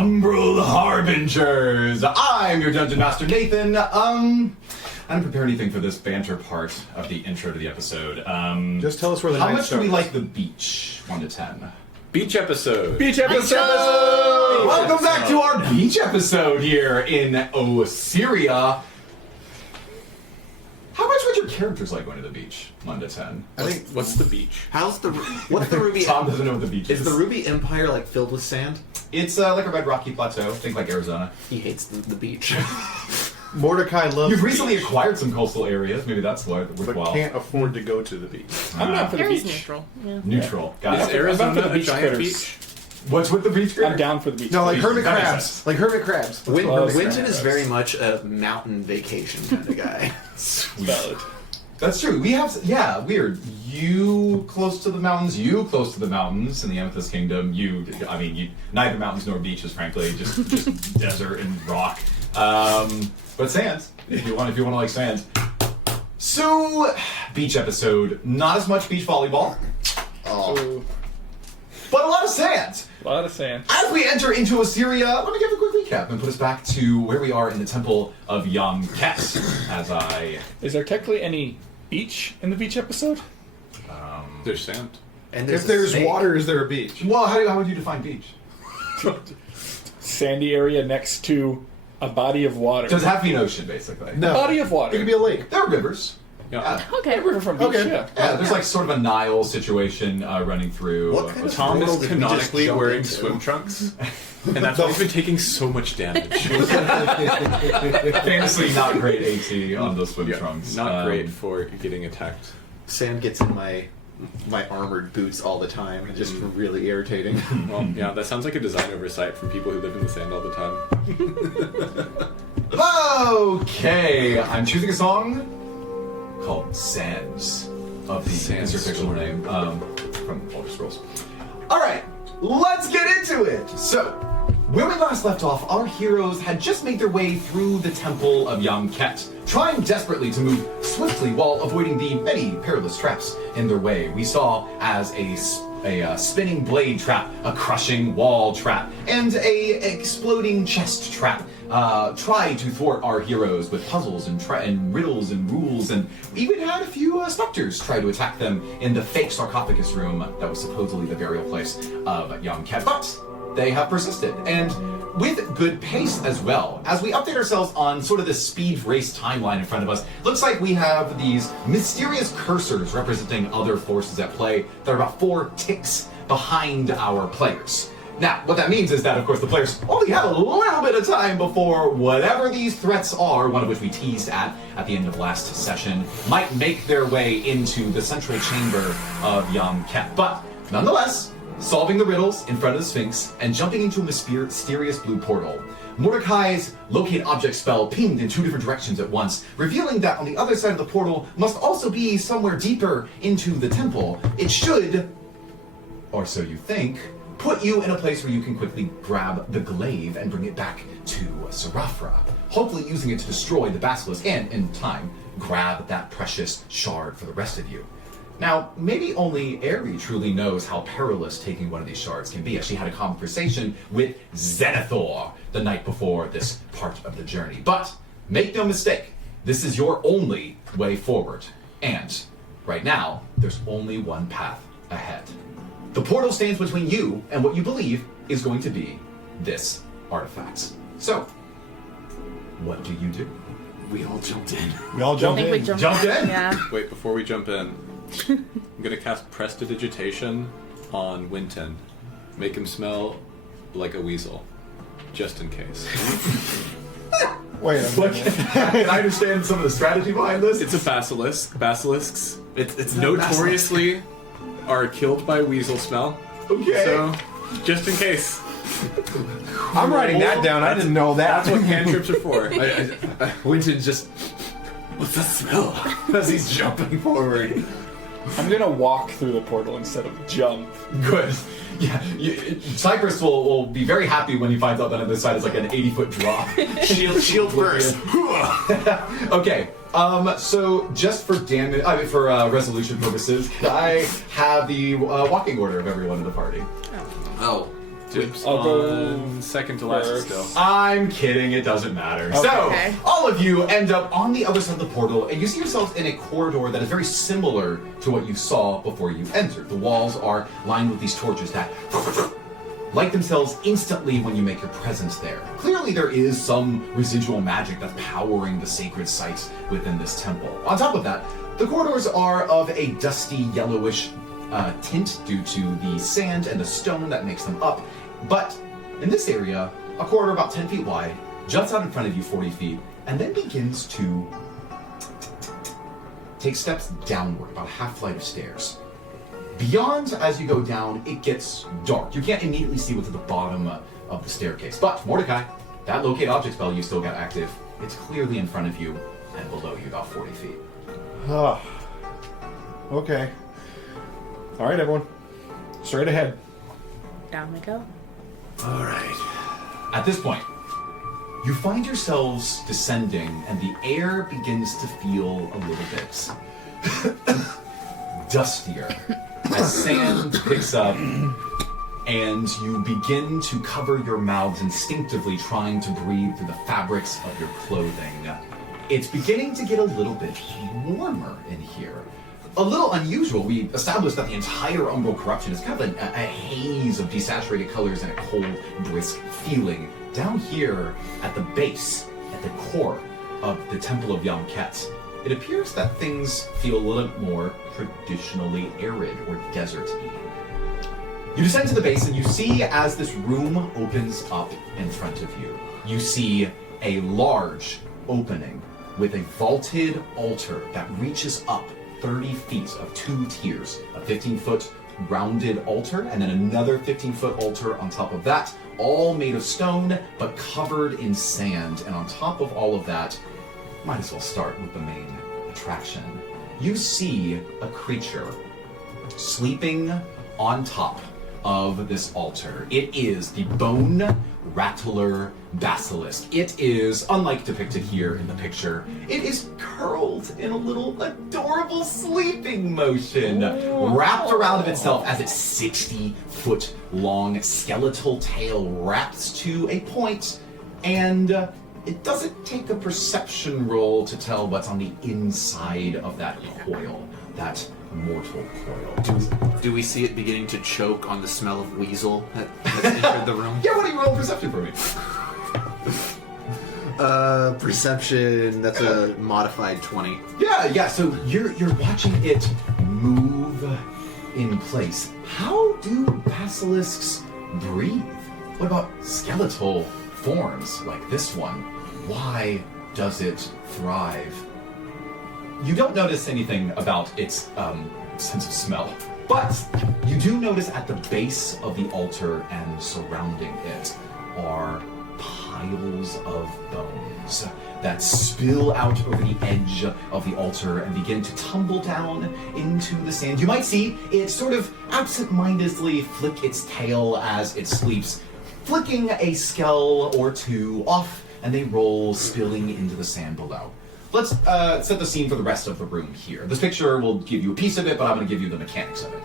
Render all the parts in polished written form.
Umbral Harbingers. I'm your Dungeon Master, Nathan. I didn't prepare anything for this banter part of the intro to the episode. Just tell us where the How night much do we starts. like the beach? 1 to 10. Beach episode. Beach episode! Welcome back to our beach episode here in Ossyria. How much would your characters like going to the beach? 1 to 10. I think. What's the beach? What's the Ruby? Tom doesn't know what the beach is. Is the Ruby Empire like filled with sand? It's like a red rocky plateau. Think like Arizona. He hates the beach. Mordecai loves You've the recently beach, acquired some coastal areas. Maybe that's but worthwhile. can't afford to go to the beach. I'm not for the Area's beach. neutral. Yeah. Neutral. Got Is it. Arizona I'm for the a beach giant critters. beach? What's with the beach? I'm down for the beach. No, like critters. hermit That makes crabs. sense. Like hermit crabs. Winton is very much a mountain vacation kind of guy. Valid. That's true. We have, weird. You close to the mountains, you close to the mountains in the Amethyst Kingdom. Neither mountains nor beaches, frankly, just desert and rock. But sands, if you want to like sands. So, beach episode. Not as much beach volleyball, So, but a lot of sand. a lot of sand. As we enter into Ossyria, let me give a quick recap and put us back to where we are in the Temple of Yom Ket. Is there technically any beach in the beach episode? There's sand. And If a there's snake. water, is there a beach? Well, how would you define beach? Sandy area next to a body of water. Does it have to be an ocean, basically? No. Body of water. It could be a lake. There are rivers. Yeah. Okay. A river from beach, Okay. yeah. Yeah, there's like sort of a Nile situation running through. What kind of Tom world is did we just canonically jump wearing into? swim trunks, and that's why he's been taking so much damage. famously not great AT on those swim Yeah, trunks. Not great for getting attacked. Sand gets in my armored boots all the time. It's just really irritating. Well, yeah, that sounds like a design oversight from people who live in the sand all the time. Okay, I'm choosing a song called Sands of the Sands. insert fictional name from Elder Scrolls. All right, let's get into it. So, where we last left off, our heroes had just made their way through the Temple of Yom Ket, trying desperately to move swiftly while avoiding the many perilous traps in their way. We saw as a spinning blade trap, a crushing wall trap, and a exploding chest trap tried to thwart our heroes with puzzles and riddles and rules, and we even had a few specters try to attack them in the fake sarcophagus room that was supposedly the burial place of Yom Ket. But they have persisted, and with good pace as well. As we update ourselves on sort of this speed race timeline in front of us, looks like we have these mysterious cursors representing other forces at play that are about 4 ticks behind our players. Now, what that means is that, of course, the players only have a little bit of time before whatever these threats are, one of which we teased at the end of last session, might make their way into the central chamber of Yom Ket. But, nonetheless, solving the riddles in front of the Sphinx and jumping into a mysterious blue portal. Mordecai's locate object spell pinged in 2 different directions at once, revealing that on the other side of the portal must also be somewhere deeper into the temple. It should, or so you think, put you in a place where you can quickly grab the glaive and bring it back to Sarafra, hopefully using it to destroy the basilisk and, in time, grab that precious shard for the rest of you. Now, maybe only Aerie truly knows how perilous taking one of these shards can be, as she had a conversation with Zenithor the night before this part of the journey. But make no mistake, this is your only way forward. And right now, there's only one path ahead. The portal stands between you and what you believe is going to be this artifact. So, what do you do? We all jumped in. We all I jump think in. we jumped Jump in. Yeah. Wait, before we jump in, I'm gonna cast Prestidigitation on Winton. Make him smell like a weasel, just in case. Wait a minute. Can I understand some of the strategy behind this? It's a basilisk. Basilisks, It's not notoriously are killed by weasel smell. Okay. So, just in case. I'm writing that down. I didn't know that. That's what cantrips are for. Winton just. What's that smell? As he's jumping forward. I'm gonna walk through the portal instead of jump. Good. Yeah, Cypress will be very happy when he finds out that on this side is like an 80-foot drop. Shield first. Okay, so just for resolution purposes, I have the walking order of everyone in the party. Oh. Dibs I'll go on second to last first. still. I'm kidding, it doesn't matter. So, Okay. all of you end up on the other side of the portal, and you see yourselves in a corridor that is very similar to what you saw before you entered. The walls are lined with these torches that light themselves instantly when you make your presence there. Clearly, there is some residual magic that's powering the sacred sites within this temple. On top of that, the corridors are of a dusty yellowish tint due to the sand and the stone that makes them up. But in this area, a corridor about 10 feet wide juts out in front of you 40 feet and then begins to take steps downward, about a half flight of stairs. Beyond, as you go down, it gets dark. You can't immediately see what's at the bottom of the staircase. But, Mordecai, that locate object spell you still got active. It's clearly in front of you and below you, about 40 feet. Oh. Okay. All right, everyone. Straight ahead. Down we go. All right. At this point, you find yourselves descending, and the air begins to feel a little bit dustier as sand picks up, and you begin to cover your mouths instinctively, trying to breathe through the fabrics of your clothing. It's beginning to get a little bit warmer in here. A little unusual. We established that the entire Umbral corruption is kind of a haze of desaturated colors and a cold, brisk feeling. Down here at the base, at the core of the Temple of Yom Ket, it appears that things feel a little bit more traditionally arid or desert-y. You descend to the base and you see as this room opens up in front of you, you see a large opening with a vaulted altar that reaches up 30 feet of two tiers, a 15-foot rounded altar, and then another 15-foot altar on top of that, all made of stone, but covered in sand. And on top of all of that, might as well start with the main attraction. You see a creature sleeping on top of this altar. It is the Bone Rattler Basilisk. It is, unlike depicted here in the picture, it is curled in a little adorable sleeping motion, wrapped around of itself as its 60-foot long skeletal tail wraps to a point, and it doesn't take a perception roll to tell what's on the inside of that coil, that mortal coil. Do we see it beginning to choke on the smell of weasel that entered the room? Yeah, why don't you roll perception for me? Perception, that's a modified 20. Yeah, so you're watching it move in place. How do basilisks breathe? What about skeletal forms like this one? Why does it thrive? You don't notice anything about its sense of smell, but you do notice at the base of the altar and surrounding it are piles of bones that spill out over the edge of the altar and begin to tumble down into the sand. You might see it sort of absent-mindedly flick its tail as it sleeps, flicking a skull or two off, and they roll, spilling into the sand below. Let's set the scene for the rest of the room here. This picture will give you a piece of it, but I'm going to give you the mechanics of it.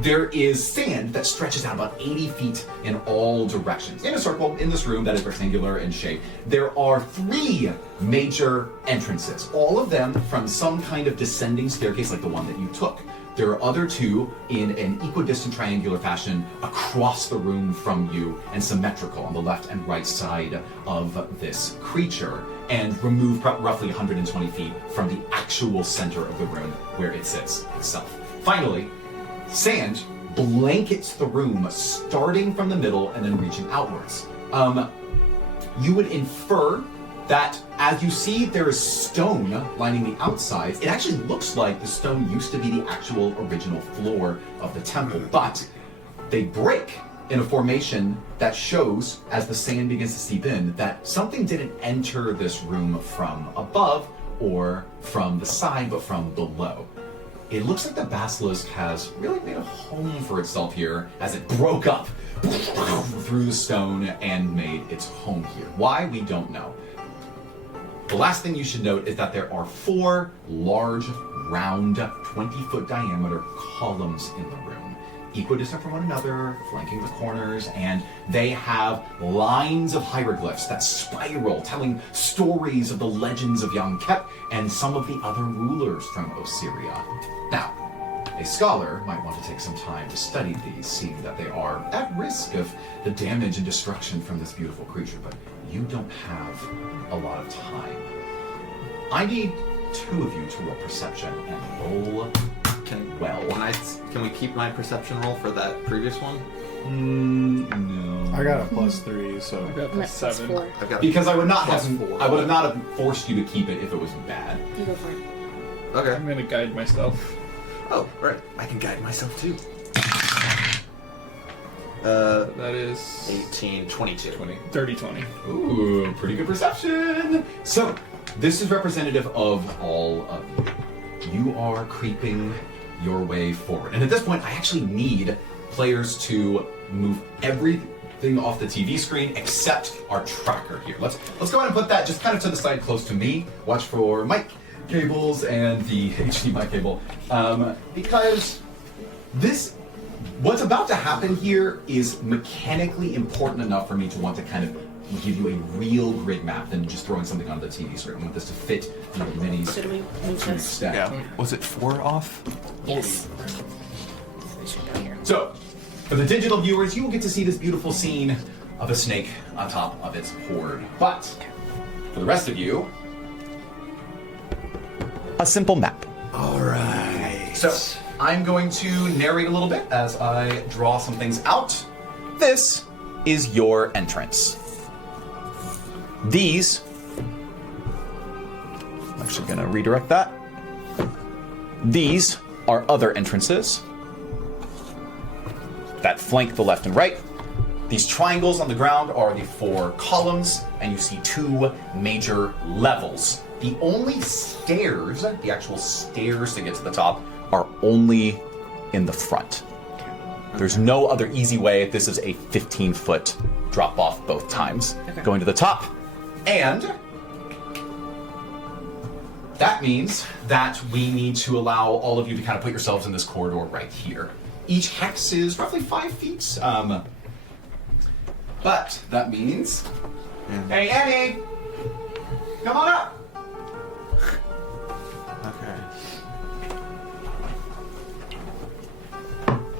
There is sand that stretches out about 80 feet in all directions. In a circle, in this room that is rectangular in shape, there are 3 major entrances, all of them from some kind of descending staircase like the one that you took. There are other 2 in an equidistant triangular fashion across the room from you and symmetrical on the left and right side of this creature, and removed roughly 120 feet from the actual center of the room where it sits itself. Finally, sand blankets the room, starting from the middle and then reaching outwards. You would infer that as you see there is stone lining the outsides, it actually looks like the stone used to be the actual original floor of the temple, but they break in a formation that shows, as the sand begins to seep in, that something didn't enter this room from above or from the side, but from below. It looks like the basilisk has really made a home for itself here as it broke up through the stone and made its home here. Why, we don't know. The last thing you should note is that there are 4 large, round, 20-foot diameter columns in the room. equidistant from one another, flanking the corners, and they have lines of hieroglyphs that spiral, telling stories of the legends of young Kep and some of the other rulers from Osiria. Now, a scholar might want to take some time to study these, seeing that they are at risk of the damage and destruction from this beautiful creature, but you don't have a lot of time. I need two of you to roll perception and roll well. Can we keep my perception roll for that previous one? No. I got a +3, so I got I'm the at plus 7. 4. I've got Because I would not have +4. I would not have forced you to keep it if it was bad. You go for it. Okay. I'm gonna guide myself. Oh, right. I can guide myself too. That is 18, 22. 30, 20. Ooh, pretty good perception. So, this is representative of all of you. You are creeping your way forward. And at this point, I actually need players to move everything off the TV screen except our tracker here. Let's go ahead and put that just kind of to the side close to me. Watch for mic cables and the HDMI cable. Because what's about to happen here is mechanically important enough for me to want to kind of give you a real grid map than just throwing something on the TV screen. I want this to fit in the minis. So do we move to this? stack. Yeah. Was it 4 off? Yes. So we should go here. So, for the digital viewers, you will get to see this beautiful scene of a snake on top of its hoard. But, for the rest of you, a simple map. Alright. So, I'm going to narrate a little bit as I draw some things out. This is your entrance. These, I'm actually going to redirect that. These are other entrances that flank the left and right. These triangles on the ground are the 4 columns, and you see 2 major levels. The only stairs, the actual stairs to get to the top, are only in the front. There's no other easy way. This is a 15-foot drop off both times. Okay. Going to the top. And that means that we need to allow all of you to kind of put yourselves in this corridor right here. Each hex is roughly 5 feet. But that means... Hey, Annie! Come on up! Okay.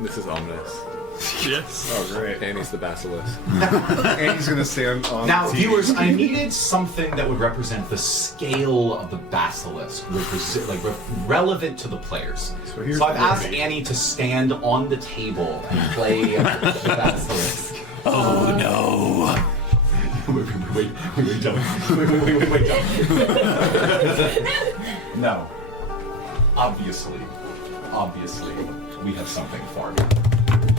This is ominous. Yes. Oh, great. Annie's the basilisk. Andy's gonna stand on Now, the TV. viewers, I needed something that would represent the scale of the basilisk, relevant to the players. So here's So I've the asked movie. Annie to stand on the table and play the basilisk. Oh no. Wait, don't. Wait, don't. No. Obviously, we have something for you.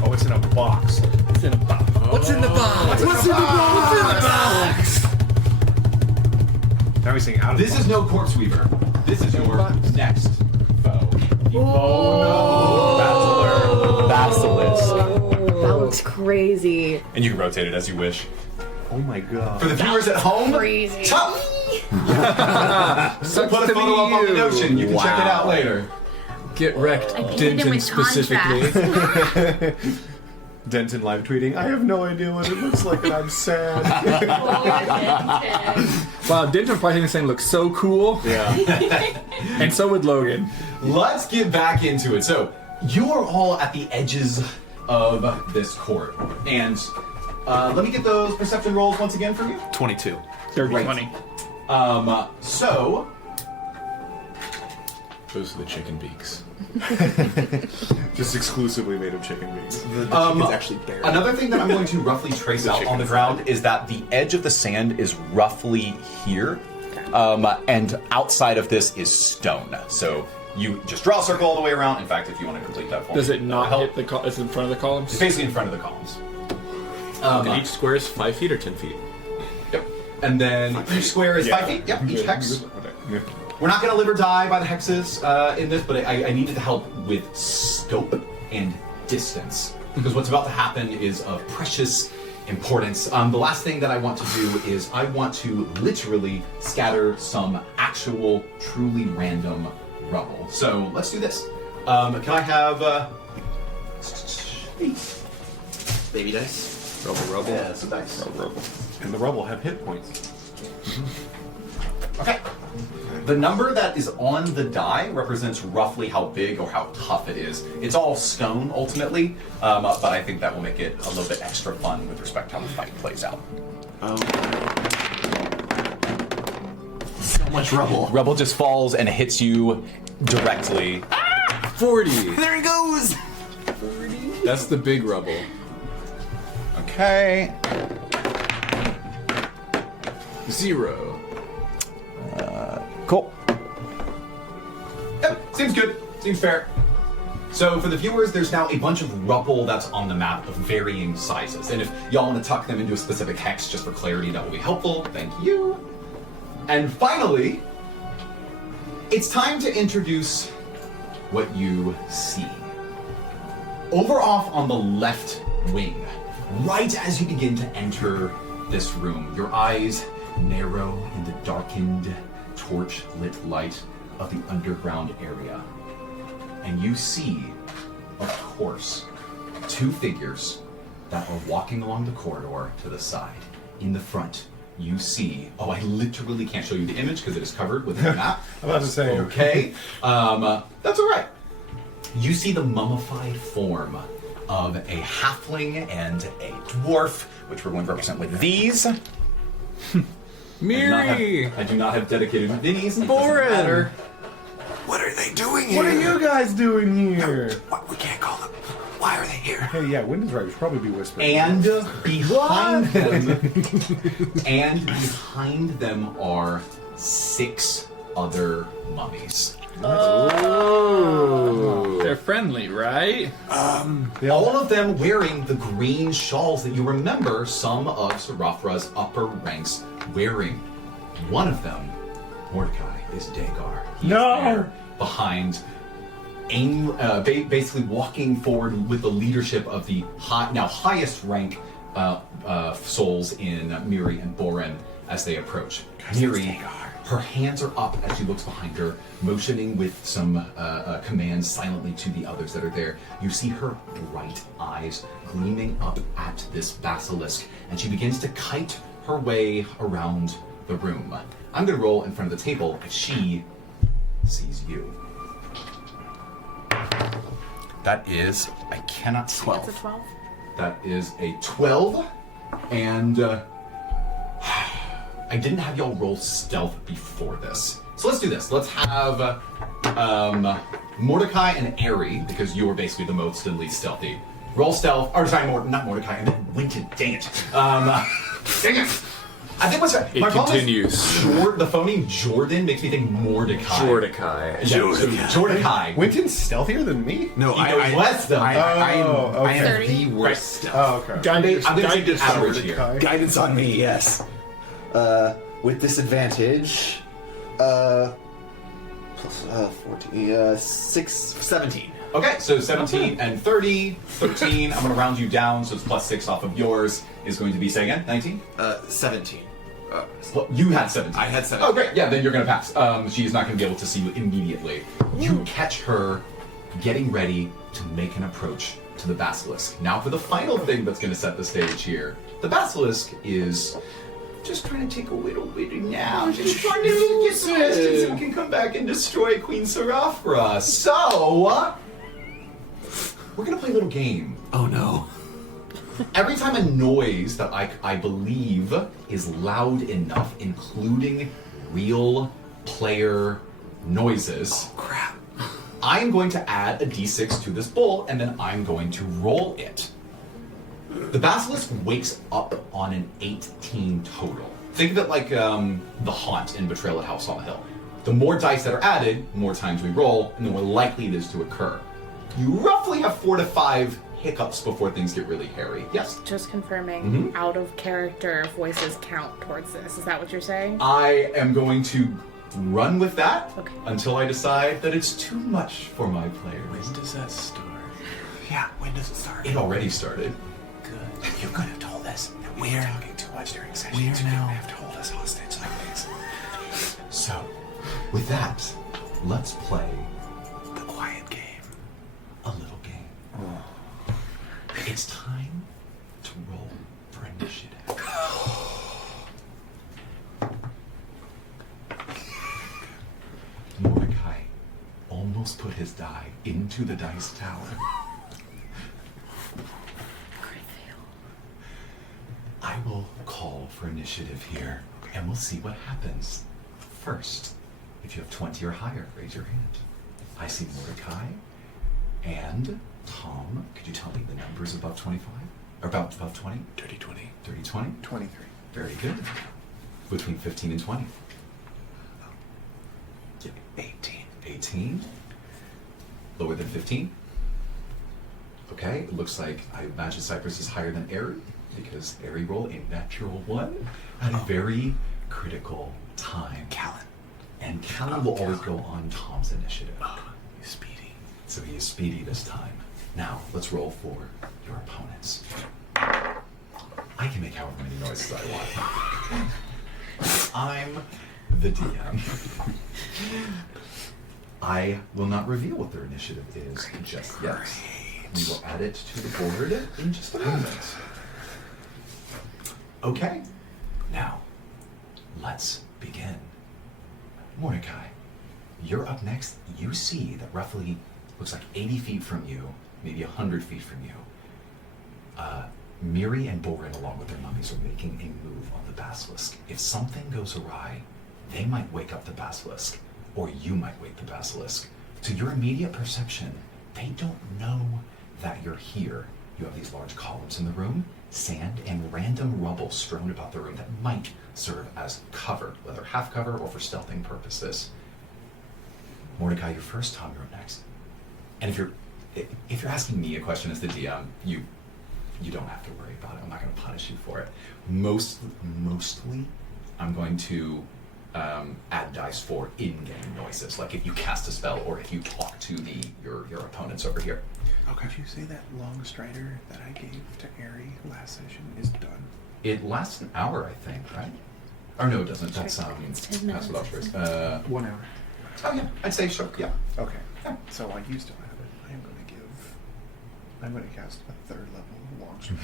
Oh, it's in a box. It's in a box. What's in the box? What's in the box? Now he's saying out of This box. is no corpse weaver. This is your next foe. The Bone Rattler Basilisk. That looks crazy. And you can rotate it as you wish. Oh my god. For the viewers at home, Crazy. tough. We'll put a photo up on the Notion. You can check it out later. Get wrecked, I painted him Denton with specifically. contrast. Denton live tweeting. I have no idea what it looks like, and I'm sad. Wow, Denton probably thinks this thing looks so cool. Yeah. And so would Logan. Let's get back into it. So, you are all at the edges of this corridor. And let me get those perception rolls once again from you. 22. 30, Right. 20. So, Those are the chicken beaks. Just exclusively made of chicken wings. The chicken's actually buried. another thing that I'm going to roughly trace out on the ground is that the edge of the sand is roughly here. And outside of this is stone. So you just draw a circle all the way around. In fact, if you want to complete that for me. Does it not I'll hit help. the it's in front of the columns? It's basically in front of the columns. And each square is 5 feet or 10 feet? Yep. And then each square is 5 feet. Yep, each hex. Yeah. We're not going to live or die by the hexes in this, but I needed help with scope and distance. Because what's about to happen is of precious importance. The last thing that I want to do is I want to literally scatter some actual, truly random rubble. So let's do this. Can I have Baby dice. Rubble. Yeah, it's a dice. And the rubble have hit points. Okay. The number that is on the die represents roughly how big or how tough it is. It's all stone ultimately, but I think that will make it a little bit extra fun with respect to how the fight plays out. So much rubble. Rubble just falls and hits you directly. 40. There he goes. That's the big rubble. Okay. 0. Cool. Yep, seems good. Seems fair. So for the viewers, there's now a bunch of rubble that's on the map of varying sizes. And if y'all want to tuck them into a specific hex just for clarity, that will be helpful. Thank you. And finally, it's time to introduce what you see. Over off on the left wing, right as you begin to enter this room, your eyes narrow in the darkened, torch-lit light of the underground area. And you see, of course, two figures that are walking along the corridor to the side. In the front, you see... Oh, I literally can't show you the image because it is covered with the map. I'm about to say. Okay. That's all right. You see the mummified form of a halfling and a dwarf, which we're going to represent with these. Miri! I do not have dedicated minis. Boren! What are they doing here? What are you guys doing here? What? We can't call them. Why are they here? Hey, yeah, Wyndon's right. We should probably be whispering. And behind them, are 6 other mummies. Oh. They're friendly, right? All of them wearing the green shawls that you remember some of Serafra's upper ranks wearing. One of them, Mordecai, is Dagar. He's there behind, basically walking forward with the leadership of the now highest rank souls in Miri and Boren as they approach. Miri, her hands are up as she looks behind her, motioning with some commands silently to the others that are there. You see her bright eyes gleaming up at this basilisk, and she begins to kite her way around the room. I'm going to roll in front of the table as she sees you. That is, I cannot see. That's a 12. That is a 12, and I didn't have y'all roll stealth before this. So let's do this. Let's have Mordecai and Aerie, because you were basically the most and least stealthy. Roll stealth, or sorry, not Mordecai, and then Winton. Dang it. Dang it. I think what's right. It continues. The phoneme Jordan makes me think Mordecai. Jordakai. Jordakai. Winton's stealthier than me? No, I less than I am 30. the worst. Oh, okay. Guidance, I'm gonna take guidance average here. Mordecai. Guidance on me, yes. With disadvantage, plus 14, 17. Okay, so 17 and 30, 13. I'm going to round you down, so it's plus 6 off of yours. Is going to be, say again, 19? 17. Well, you had 17. I had 17. Oh, great. Yeah, then you're going to pass. She's not going to be able to see you immediately. You catch her getting ready to make an approach to the basilisk. Now, for the final thing that's going to set the stage here, the basilisk is just trying to take a little bit of now. Just trying to get some questions so we can come back and destroy Queen Serafra. So, we're going to play a little game. Oh no. Every time a noise that I believe is loud enough, including real player noises, Crap. I'm going to add a d6 to this bowl, and then I'm going to roll it. The basilisk wakes up on an 18 total. Think of it like the haunt in Betrayal at House on the Hill. The more dice that are added, the more times we roll, and the more likely it is to occur. You roughly have 4 to 5 hiccups before things get really hairy. Yes? Just confirming, out of character voices count towards this. Is that what you're saying? I am going to run with that until I decide that it's too much for my players. When does that start? Yeah, when does it start? It already started. Good. You could have told us that we're talking too much during sessions. We're now have to hold us hostage like this. So, with that, let's play the quiet game. a little game. almost put his die into the dice tower. I will call for initiative here, and we'll see what happens. First, if you have 20 or higher, raise your hand. I see Mordecai and Tom. Could you tell me the numbers above 25? Or above 20? 30, 20. 30, 20? 23. Very good. Between 15 and 20? 18. 18? Lower than 15? Okay, it looks like I imagine Cypress is higher than Airy, because Airy rolled a natural 1 at a very critical time. Callan. And Callan will always go on Tom's initiative. He's speedy. So he is speedy this time. Now, let's roll for your opponents. I can make however many noises I want. I'm the DM. I will not reveal what their initiative is just yet. We will add it to the board in just a moment. Okay, now, let's begin. Mordecai, you're up next. You see that roughly, looks like 80 feet from you, maybe 100 feet from you, Miri and Borin, along with their mummies, are making a move on the basilisk. If something goes awry, they might wake up the basilisk, or you might wake the basilisk. To your immediate perception, they don't know that you're here. You have these large columns in the room, sand and random rubble strewn about the room that might serve as cover, whether half cover or for stealthing purposes. Mordecai, you're first. Tom, you're up next. And if you're asking me a question as the DM, you don't have to worry about it. I'm not going to punish you for it. Mostly, I'm going to add dice for in-game noises, like if you cast a spell or if you talk to your opponents over here. Okay. Did you say that long strider that I gave to Airy last session is done? It lasts an hour, I think, right? Or no, it doesn't. That's It's 10 that's without minutes. choice. 1 hour. Oh yeah, I'd say sure. Yeah. Okay. Yeah. So you still have it. I'm going to cast a 3rd level long strider.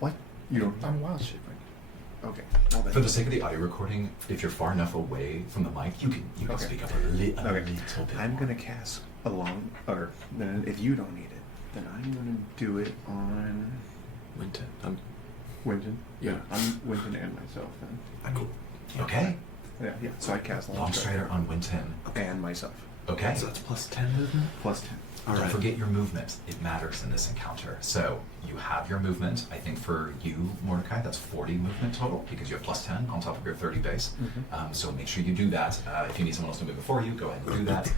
What? You don't? I'm wild shape. Okay. Well, then. For the sake of the audio recording, if you're far enough away from the mic, you can Okay. speak up a little bit. I'm going to cast a long, or then if you don't need it, then I'm going to do it on Winton. Winton. Yeah. I'm Winton and myself then. Cool. Okay. Yeah. So I cast Long strider on Winton. and myself. Okay. So that's plus 10 movement? Plus 10. All Don't right. forget your movement. It matters in this encounter. So you have your movement. I think for you, Mordecai, that's 40 movement total because you have plus 10 on top of your 30 base. So make sure you do that. If you need someone else to move before you, go ahead and do that.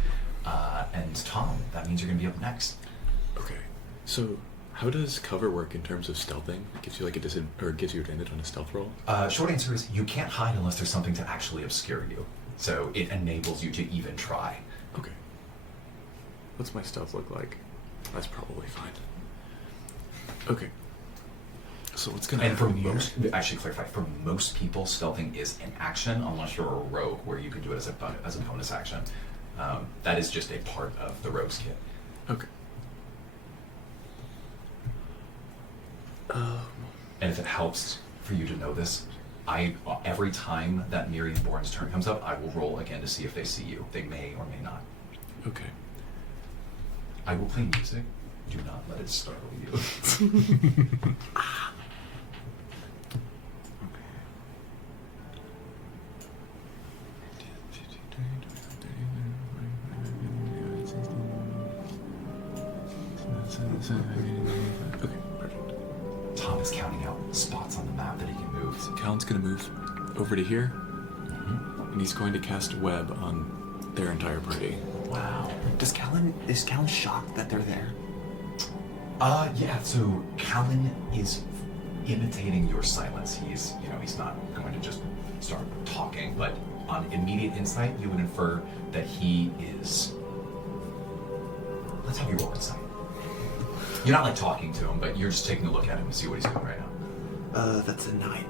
And Tom, that means you're going to be up next. Okay. So, how does cover work in terms of stealthing? It gives you like gives you advantage on a stealth roll? Short answer is you can't hide unless there's something to actually obscure you. So it enables you to even try. Okay. What's my stealth look like? That's probably fine. Okay. So what's gonna And for happen most, actually clarify, for most people, stealthing is an action unless you're a rogue, where you can do it as a bonus action. That is just a part of the rogue's kit. Okay. And if it helps for you to know this, every time that Miri and Borin's turn comes up, I will roll again to see if they see you. They may or may not. Okay. I will play music. Do not let it startle you. Okay, perfect. Tom is counting out spots on the map that he can move. So Callan's gonna move over to here, and he's going to cast web on their entire party. Wow. Is Callan shocked that they're there? Yeah, so Callan is imitating your silence. He's not going to just start talking, but on immediate insight, you would infer that he is... Let's have you roll insight. You're not like talking to him, but you're just taking a look at him and see what he's doing right now. That's a 9.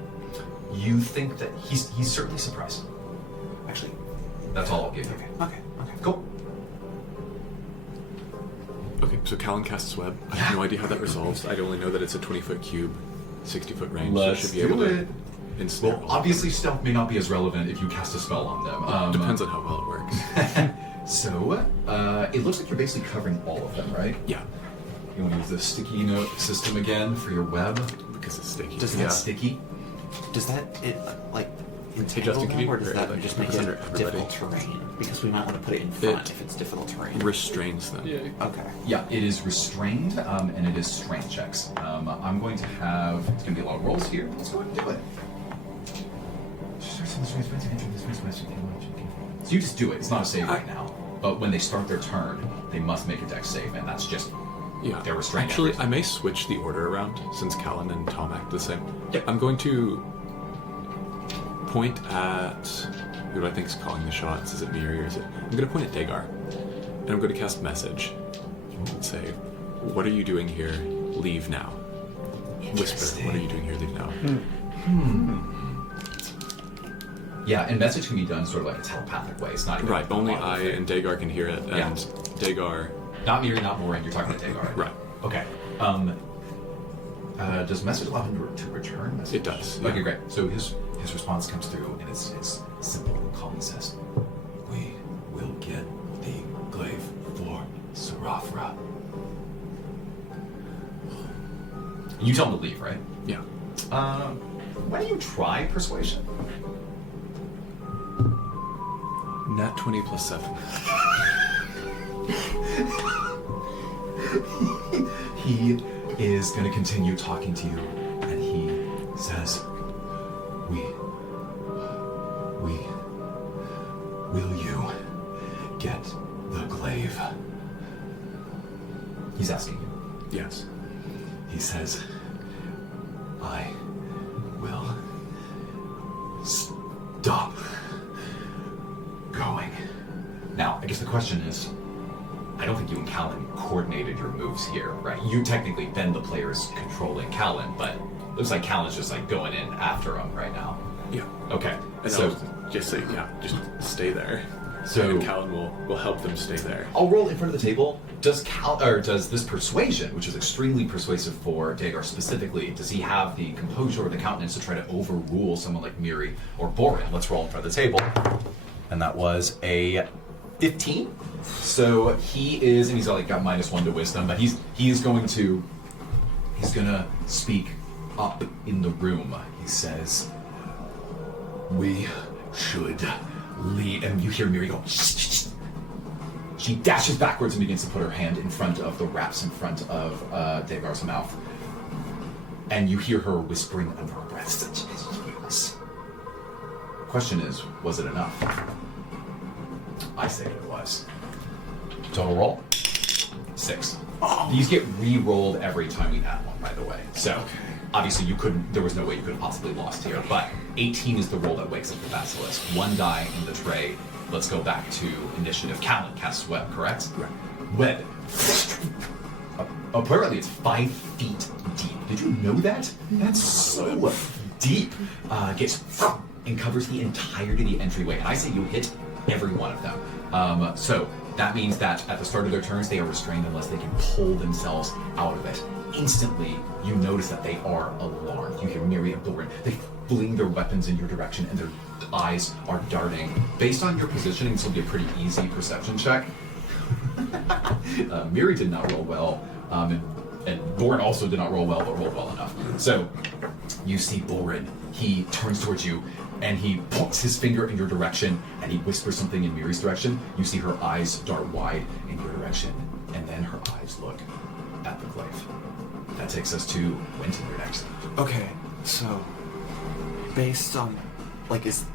You think that he's certainly surprised. Actually, that's all I'll give you. Okay. Cool. Okay, so Callan casts web. I have no idea how that resolves. I only know that it's a 20-foot cube, 60-foot range. Let's so I should be able do to it. ensnare Well, all obviously stealth may not be as relevant if you cast a spell on them. Depends on how well it works. So, it looks like you're basically covering all of them, right? Yeah. You want to use the sticky note system again for your web? Because it's sticky. Does It's sticky. Does that Hey, entangle Justin, can them, you or does compare, that like, just make consider it everybody? difficult terrain? Because we might want to put it in front It- if it's difficult terrain. Restrains them. Yeah. Okay. Yeah, it is restrained, and it is strength checks. I'm going to have, it's going to be a lot of rolls here. Let's go ahead and do it. So you just do it. It's not a save right now. But when they start their turn, they must make a dex save, and that's just, Yeah. they're restrained. Actually, I may switch the order around since Callan and Tom act the same. Yep. I'm going to point at who do I think is calling the shots? Is it Miri or is it? I'm going to point at Dagar, and I'm going to cast message and say, "What are you doing here? Leave now." Whisper, "What are you doing here? Leave now." Yeah, and message can be done sort of like a telepathic way. It's not even Right. Only a I thing. and Dagar can hear it, and Yeah. Dagar. Not Miri, not Morin. You're talking about Dagar. Right. Okay. Does message allow him to return message? It does, Okay, yeah. great. So his response comes through, and it's simple and calm. He says, "We will get the glaive for Sarafra." You tell him to leave, right? Yeah. Why don't you try persuasion? Nat 20 plus 7. He is going to continue talking to you, and he says, will you get the glaive?" He's asking you. Yes. He says, "I will stop going." Now, I guess the question is, I don't think you and Callan coordinated your moves here, right? You technically been the players controlling Callan, but it looks like Callan's just like going in after him right now. Yeah. Okay, And so I'll just say, yeah, just stay there. So- and Callan will help them stay there. I'll roll in front of the table. Does this persuasion, which is extremely persuasive for Dagar specifically, does he have the composure or the countenance to try to overrule someone like Miri or Borin? Let's roll in front of the table. And that was a 15. So he is, and he's got -1 to wisdom, but he's gonna speak up in the room. He says, "We should leave," and you hear Miri go. She dashes backwards and begins to put her hand in front of the wraps in front of Dagar's mouth. And you hear her whispering under her breath. Question is, was it enough? I say it was. Total roll? 6. These get re-rolled every time we add one, by the way. So, obviously there was no way you could have possibly lost here, but 18 is the roll that wakes up the basilisk. 1 die in the tray. Let's go back to initiative. Callan casts web, correct? Right. Web. Apparently it's 5 feet deep. Did you know that? That's so deep. Gets and covers the entirety of the entryway. And I say you hit every one of them. So that means that at the start of their turns, they are restrained unless they can pull themselves out of it. Instantly, you notice that they are alarmed. You hear Miri and Borin. They fling their weapons in your direction, and their eyes are darting. Based on your positioning, this will be a pretty easy perception check. Miri did not roll well, and Borin also did not roll well, but rolled well enough. So you see Borin. He turns towards you, and he points his finger in your direction, and he whispers something in Miri's direction. You see her eyes dart wide in your direction, and then her eyes look at the glaive. That takes us to Winton, you're next. Okay, so based on, is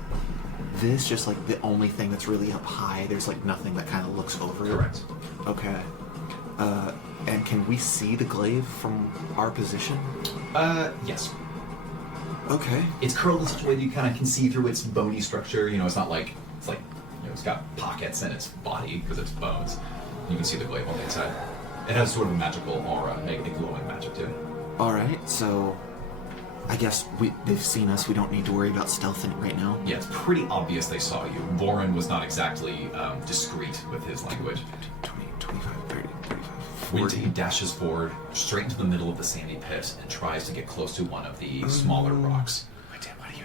this just the only thing that's really up high? There's nothing that kind of looks over it? Correct. Okay. And can we see the glaive from our position? Yes. Okay. It's curled in such a way that you kind of can see through its bony structure. It's not like, it's got pockets in its body because it's bones. You can see the glaive on the inside. It has sort of a magical aura, a glowing magic to it. Alright, so I guess they've seen us. We don't need to worry about stealthing right now. Yeah, it's pretty obvious they saw you. Borin was not exactly discreet with his language. 20, 25, 30, 35, 40. Winton dashes forward, straight into the middle of the sandy pit, and tries to get close to one of the smaller rocks. Wait, what are you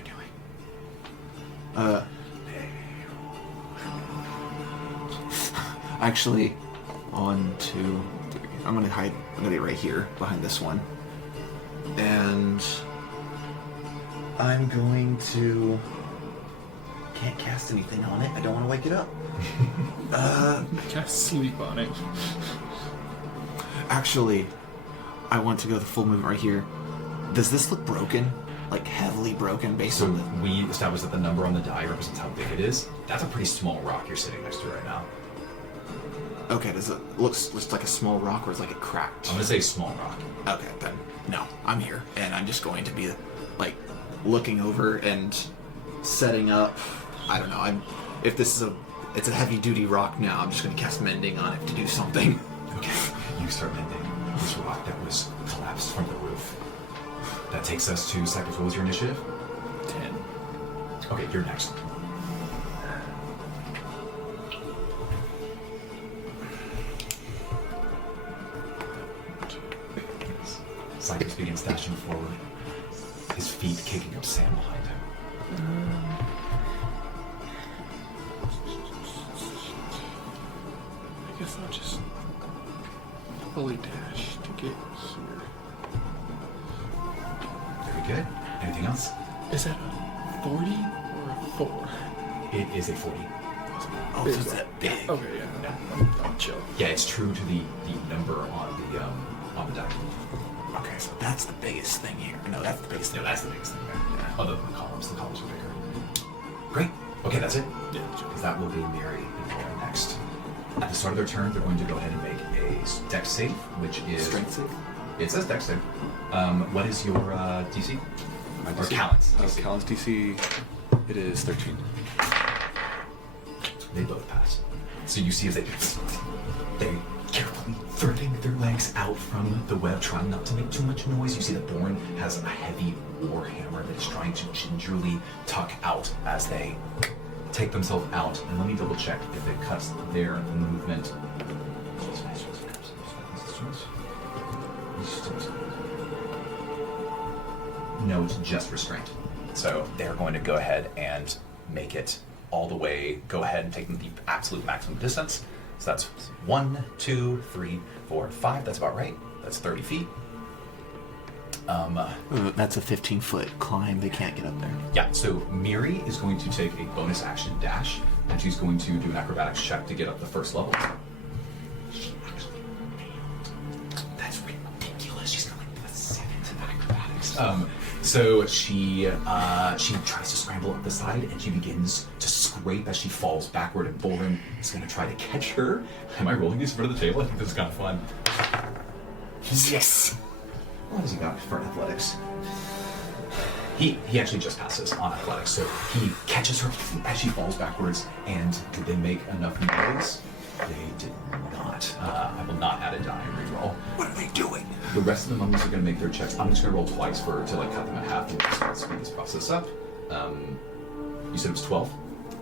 doing? Actually, 1, 2, 3. I'm gonna hide. I'm gonna get right here behind this one, and I'm going to. Can't cast anything on it. I don't want to wake it up. Can't sleep on it. Actually, I want to go the full movement right here. Does this look broken? Like heavily broken based So on the... we established that the number on the die represents how big it is. That's a pretty small rock you're sitting next to right now. Okay, does it looks like a small rock or is it like it cracked? I'm gonna say small rock. Okay, then no, I'm here, and I'm just going to be like looking over and setting up. I don't know. If this is it's a heavy duty rock now. I'm just going to cast mending on it to do something. Okay, you start mending this rock that was collapsed from the roof. That takes us to Cypress. What was your initiative? 10. Okay, you're next. Cypress begins dashing forward, his feet kicking up sand behind him. I guess I'll just fully dash to get here. Very good. Anything else? Is that a 40 or a 4? It is a 40. Oh, Big. is that big? Okay, yeah. I'll chill. Yeah, it's true to the number on the die. Okay, so that's the biggest thing here. No, that's the biggest thing. No, that's the biggest thing there. Other than the columns are bigger. Great. Okay, that's it. Yeah. Because that will be Mary and Laura next. At the start of their turn, they're going to go ahead and make a dex save, which is Strength save? It says dex save. What is your DC? My Or DC? Callan's DC? Callan's DC, it is 13. They both pass. So you see as they carefully threading their legs out from the web, trying not to make too much noise. You see that Bourne has a heavy war hammer that is trying to gingerly tuck out as they take themselves out. And let me double check if it cuts their movement. No, it's just restraint. So they're going to go ahead and make it all the way, go ahead and take them the absolute maximum distance. So that's 1, 2, 3, 4, 5. That's about right. That's 30 feet. That's a 15-foot climb. They can't get up there. Yeah, so Miri is going to take a bonus action dash, and she's going to do an acrobatics check to get up the first level. She actually failed. That's ridiculous. She's going to the 7th in acrobatics. So she tries to scramble up the side, and she begins to scrape as she falls backward, and Boren is going to try to catch her. Am I rolling these in front of the table? I think this is kind of fun. Yes! What has he got for athletics? He actually just passes on athletics, so he catches her as she falls backwards, and did they make enough noise? They did not. I will not add a die and reroll. What are they doing? The rest of the mummies are going to make their checks. I'm just going to roll twice to like cut them in half and just speed this process up. You said it was 12?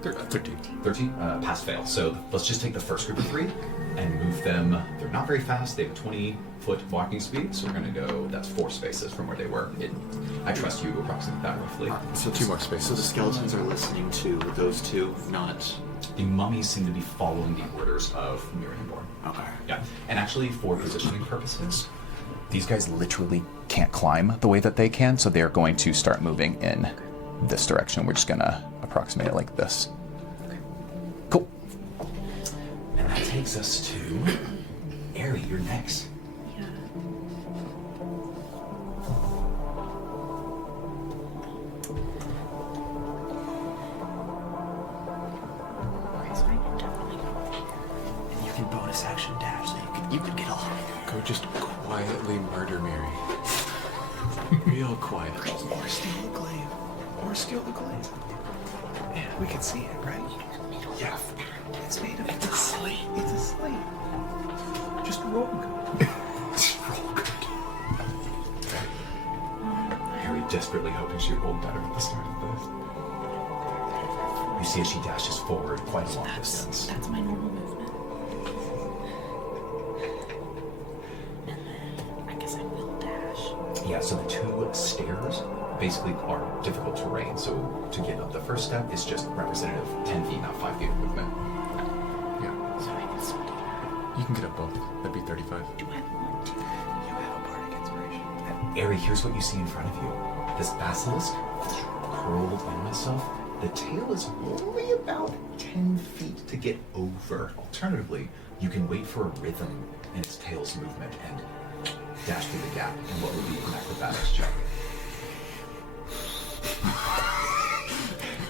13. 13? Pass fail. So let's just take the first group of 3 and move them. They're not very fast. They have 20-foot walking speed, so we're going to go, that's 4 spaces from where they were. I trust you to approximate that roughly. So 2 more So spaces. the skeletons are listening to those two, not... The mummies seem to be following the orders of Miriamborn. Okay. Yeah, and actually for positioning purposes, these guys literally can't climb the way that they can, so they're going to start moving in this direction. We're just gonna approximate it like this. Cool. And that takes us to Ari, you're next. Yeah. Okay, so I can definitely go up here. And you can bonus action dash, so you could get a lot. Go just quietly murder Mary. Real quiet. Or steal the glaive. Or steal the glaive. Yeah, we can see it, right? Yeah. It's made of... It's a slate. It's a slate. Just roll good. Just roll good. Harry desperately hoping she rolled better at the start of this. You see as she dashes forward quite a long distance. That's my normal movement. And then I guess I will dash. Yeah, so the 2 stairs basically are difficult terrain. So to get up the first step is just representative 10 feet, not 5 feet of movement. Yeah. So I can still do that. You can get up both. That'd be 35. Do I want to? You have a bardic inspiration. Ari, here's what you see in front of you. This basilisk curled in itself. The tail is only about 10 feet to get over. Alternatively, you can wait for a rhythm in its tail's movement and dash through the gap in what would be an acrobatics check.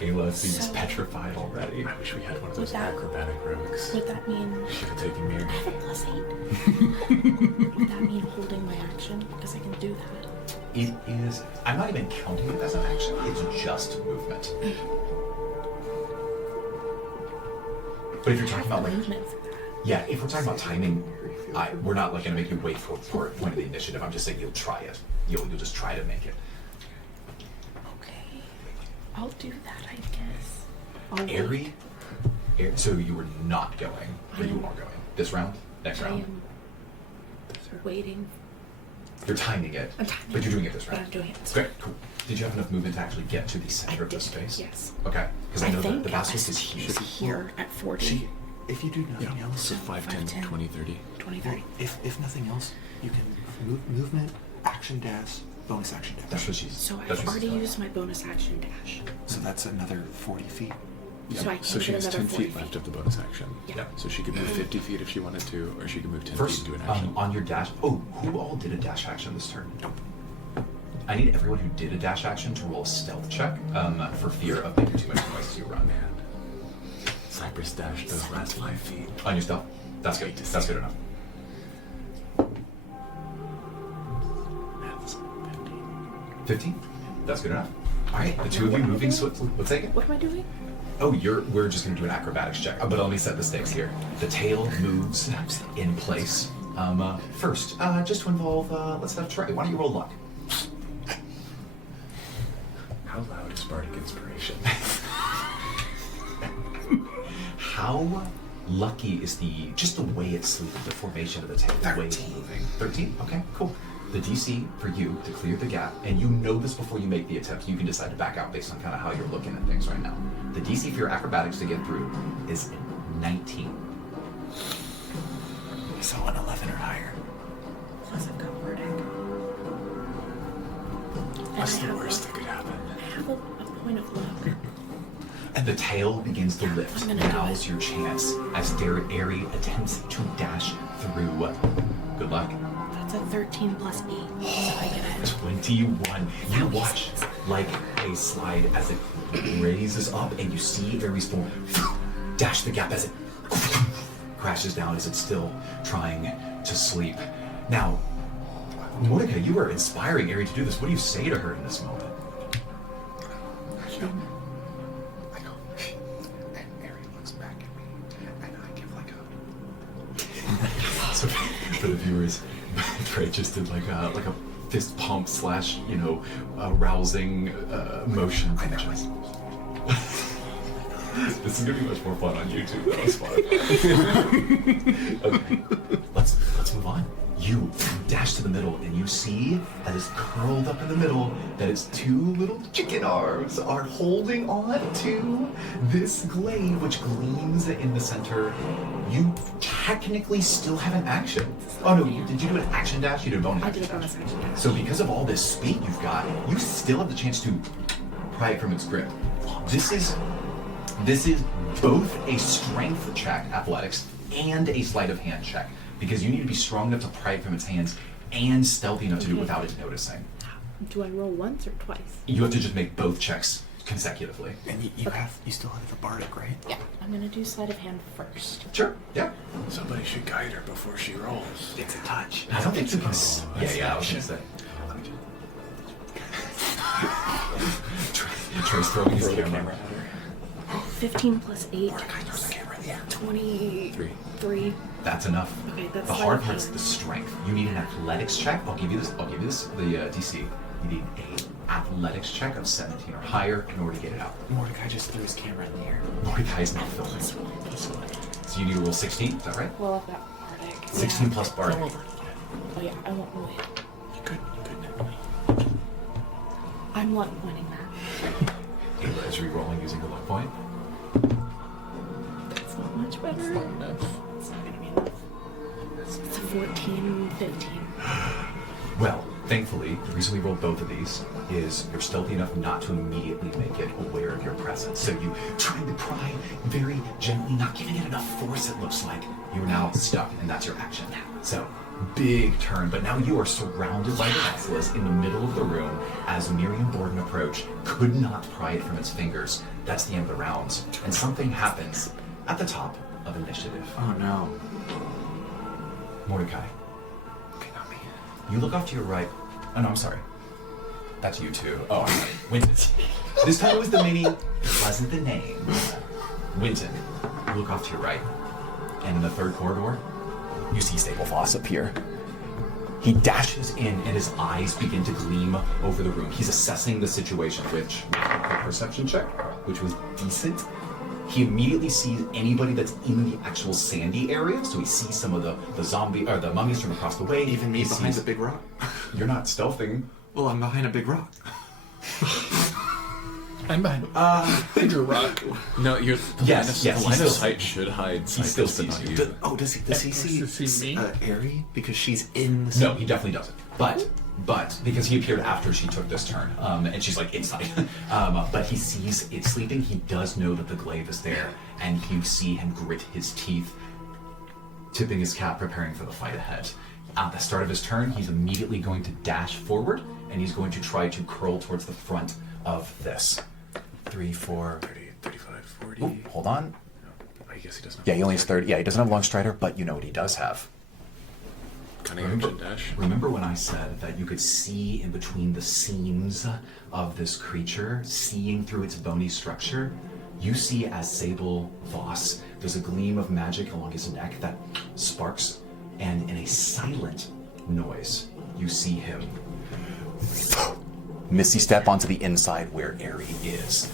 Ayla seems petrified already. I wish we had one of those Would that- acrobatic rogues. Would that mean Should have taken me. I have a +8? Would that mean holding my action? Because I can do that. It is. I'm not even counting it as an action, it's just movement. But if you're talking about, like, Movement for that. yeah, if we're talking about timing, we're not like gonna make you wait for a point of the initiative. I'm just saying you'll try it. You'll just try to make it. Okay. I'll do that, I guess. I'll Airy, so you were not going, but you are going. This round? Next I round? am waiting. You're timing it, I'm timing but you're doing it it, this but round. I'm doing it this Great, cool. Did you have enough movement to actually get to the I center of the did, space? yes. Okay, because I know that think the basilisk I is should huge. be here at 40. She, if you do nothing else, So 5, 10, 5, 10. 20, 30. 20, well, 30. if nothing else, you can movement, action dash, bonus action dash. That's what she's. So that's I've what already she's used my bonus action dash. So that's another 40 feet. So I can So she get has another 10 40 feet left of the bonus action. Yeah. Yep. So she could move 50 feet if she wanted to, or she could move 10 First, feet and do an action. on your dash. Oh, who all did a dash action this turn? I need everyone who did a dash action to roll a stealth check for fear of making too much noise as you run. Cypress dash those last 5 feet. On your stealth? That's good. That's good enough. That's 50. 15? That's good enough. All right, the two of you moving swiftly. Let's take it. What am I doing? Oh, we're just gonna do an acrobatics check. But let me set the stakes here. The tail moves in place. First, just to involve, let's have Trey. Why don't you roll luck? How loud is Bardic Inspiration? How lucky is just the way it's sleeping, the formation of the tail, the way it's moving? 13? Okay, cool. The DC for you to clear the gap, and you know this before you make the attempt, you can decide to back out based on kind of how you're looking at things right now. The DC for your acrobatics to get through is 19. So an 11 or higher. Plus I've got Verdict. And What's I the have worst that could happen? I have a point of luck. And the tail begins to lift. I'm gonna do Now's it. your chance as Airy attempts to dash through. Good luck. That's a 13 plus 8. So I get it. 21. You watch like a slide as it raises up, and you see Airy's form dash the gap as it crashes down as it's still trying to sleep. Now, Mordecai, you are inspiring Airy to do this. What do you say to her in this moment? I go, and Mary looks back at me, and I give like a. So for the viewers, Trey just did like a fist pump slash, rousing motion. I know. This is gonna be much more fun on YouTube. That was fun. Okay, let's move on. You dash to the middle, and you see that is curled up in the middle, that its two little chicken arms are holding on to this glaive, which gleams in the center. You technically still have an action. Oh no, did you do an action dash? You did a bonus I action did a bonus dash. action dash. So because of all this speed you've got, you still have the chance to pry it from its grip. This is both a strength check, athletics, and a sleight of hand check, because you need to be strong enough to pry it from its hands and stealthy enough to do it without it noticing. Do I roll once or twice? You have to just make both checks consecutively. And you still have the bardic, right? Yeah. I'm gonna do sleight of hand first. Sure, yeah. Somebody should guide her before she rolls. It's a touch. I don't think you can. Yeah, I was gonna say. Trey's throwing his Throw the camera. camera at her. 15 plus 8. Throws the camera in the air. 23. That's enough. Okay, that's the sleight hard of part's hand. the strength. You need an athletics check. I'll give you this. The DC. You need a athletics check of 17 or higher in order to get it out. Mordecai just threw his camera in the air. Mordecai is not filming. So you need to roll 16. Is that right? Well, I've got Bardic. 16 plus Bardic. Oh yeah, I won't roll it. Good. I'm luck pointing that. Ayla is re-rolling using the luck point. That's not much, better. It's a 14, 15. Well, thankfully, the reason we rolled both of these is you're stealthy enough not to immediately make it aware of your presence. So you trying to pry very gently, not giving it enough force, it looks like. You're now stuck, and that's your action. So, big turn, but now you are surrounded by the basilisk in the middle of the room as Miriam Borden approached, could not pry it from its fingers. That's the end of the rounds. And something happens at the top of initiative. Oh no. Mordecai. Okay, not me. You look off to your right. Oh no, I'm sorry. That's you too. Oh, I'm sorry. Winton. This time it was the mini. It wasn't the name. Winton. You look off to your right. And in the third corridor, you see Stable Voss appear. He dashes in and his eyes begin to gleam over the room. He's assessing the situation, which a perception check, which was decent. He immediately sees anybody that's in the actual sandy area, so he sees some of the zombie or the mummies from across the way. Even me He behind sees- the big rock? You're not stealthing. Well, I'm behind a big rock. I'm behind a bigger rock. No, you're Yes, the yes, line he of still- sight should hide he still Cycus, but sees not you. you. Does he see, Does he see me? Aerie? Because she's in the No, he definitely doesn't. But because he appeared after she took this turn, and she's like inside. But he sees it sleeping. He does know that the glaive is there, and you see him grit his teeth, tipping his cap, preparing for the fight ahead. At the start of his turn, he's immediately going to dash forward, and he's going to try to curl towards the front of this. 3, 4. 30, 35, 40. Ooh, hold on. I guess he doesn't have Yeah, he only has 30. Yeah, he doesn't have long strider, but you know what he does have. cunning action dash. Remember when I said that you could see in between the seams of this creature, seeing through its bony structure? You see as Sable Voss, there's a gleam of magic along his neck that sparks, and in a silent noise, you see him misty step onto the inside where Aerie is.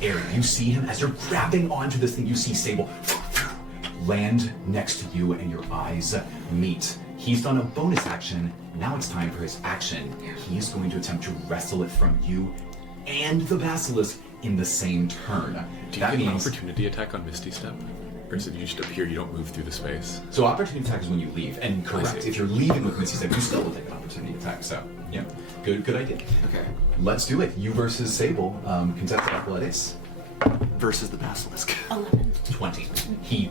Aerie, you see him as you're grabbing onto this thing, you see Sable land next to you and your eyes meet. He's done a bonus action. Now it's time for his action. He's going to attempt to wrestle it from you and the basilisk in the same turn. Do you That get an means opportunity attack on Misty Step? Or is it you just appear, you don't move through the space? so opportunity attack is when you leave, and I correct. see. If you're leaving with Misty Step, you still will take an opportunity attack. So yeah, good idea. Okay. Let's do it. You versus Sable. Contested athletics. Versus the basilisk. 11. 20. He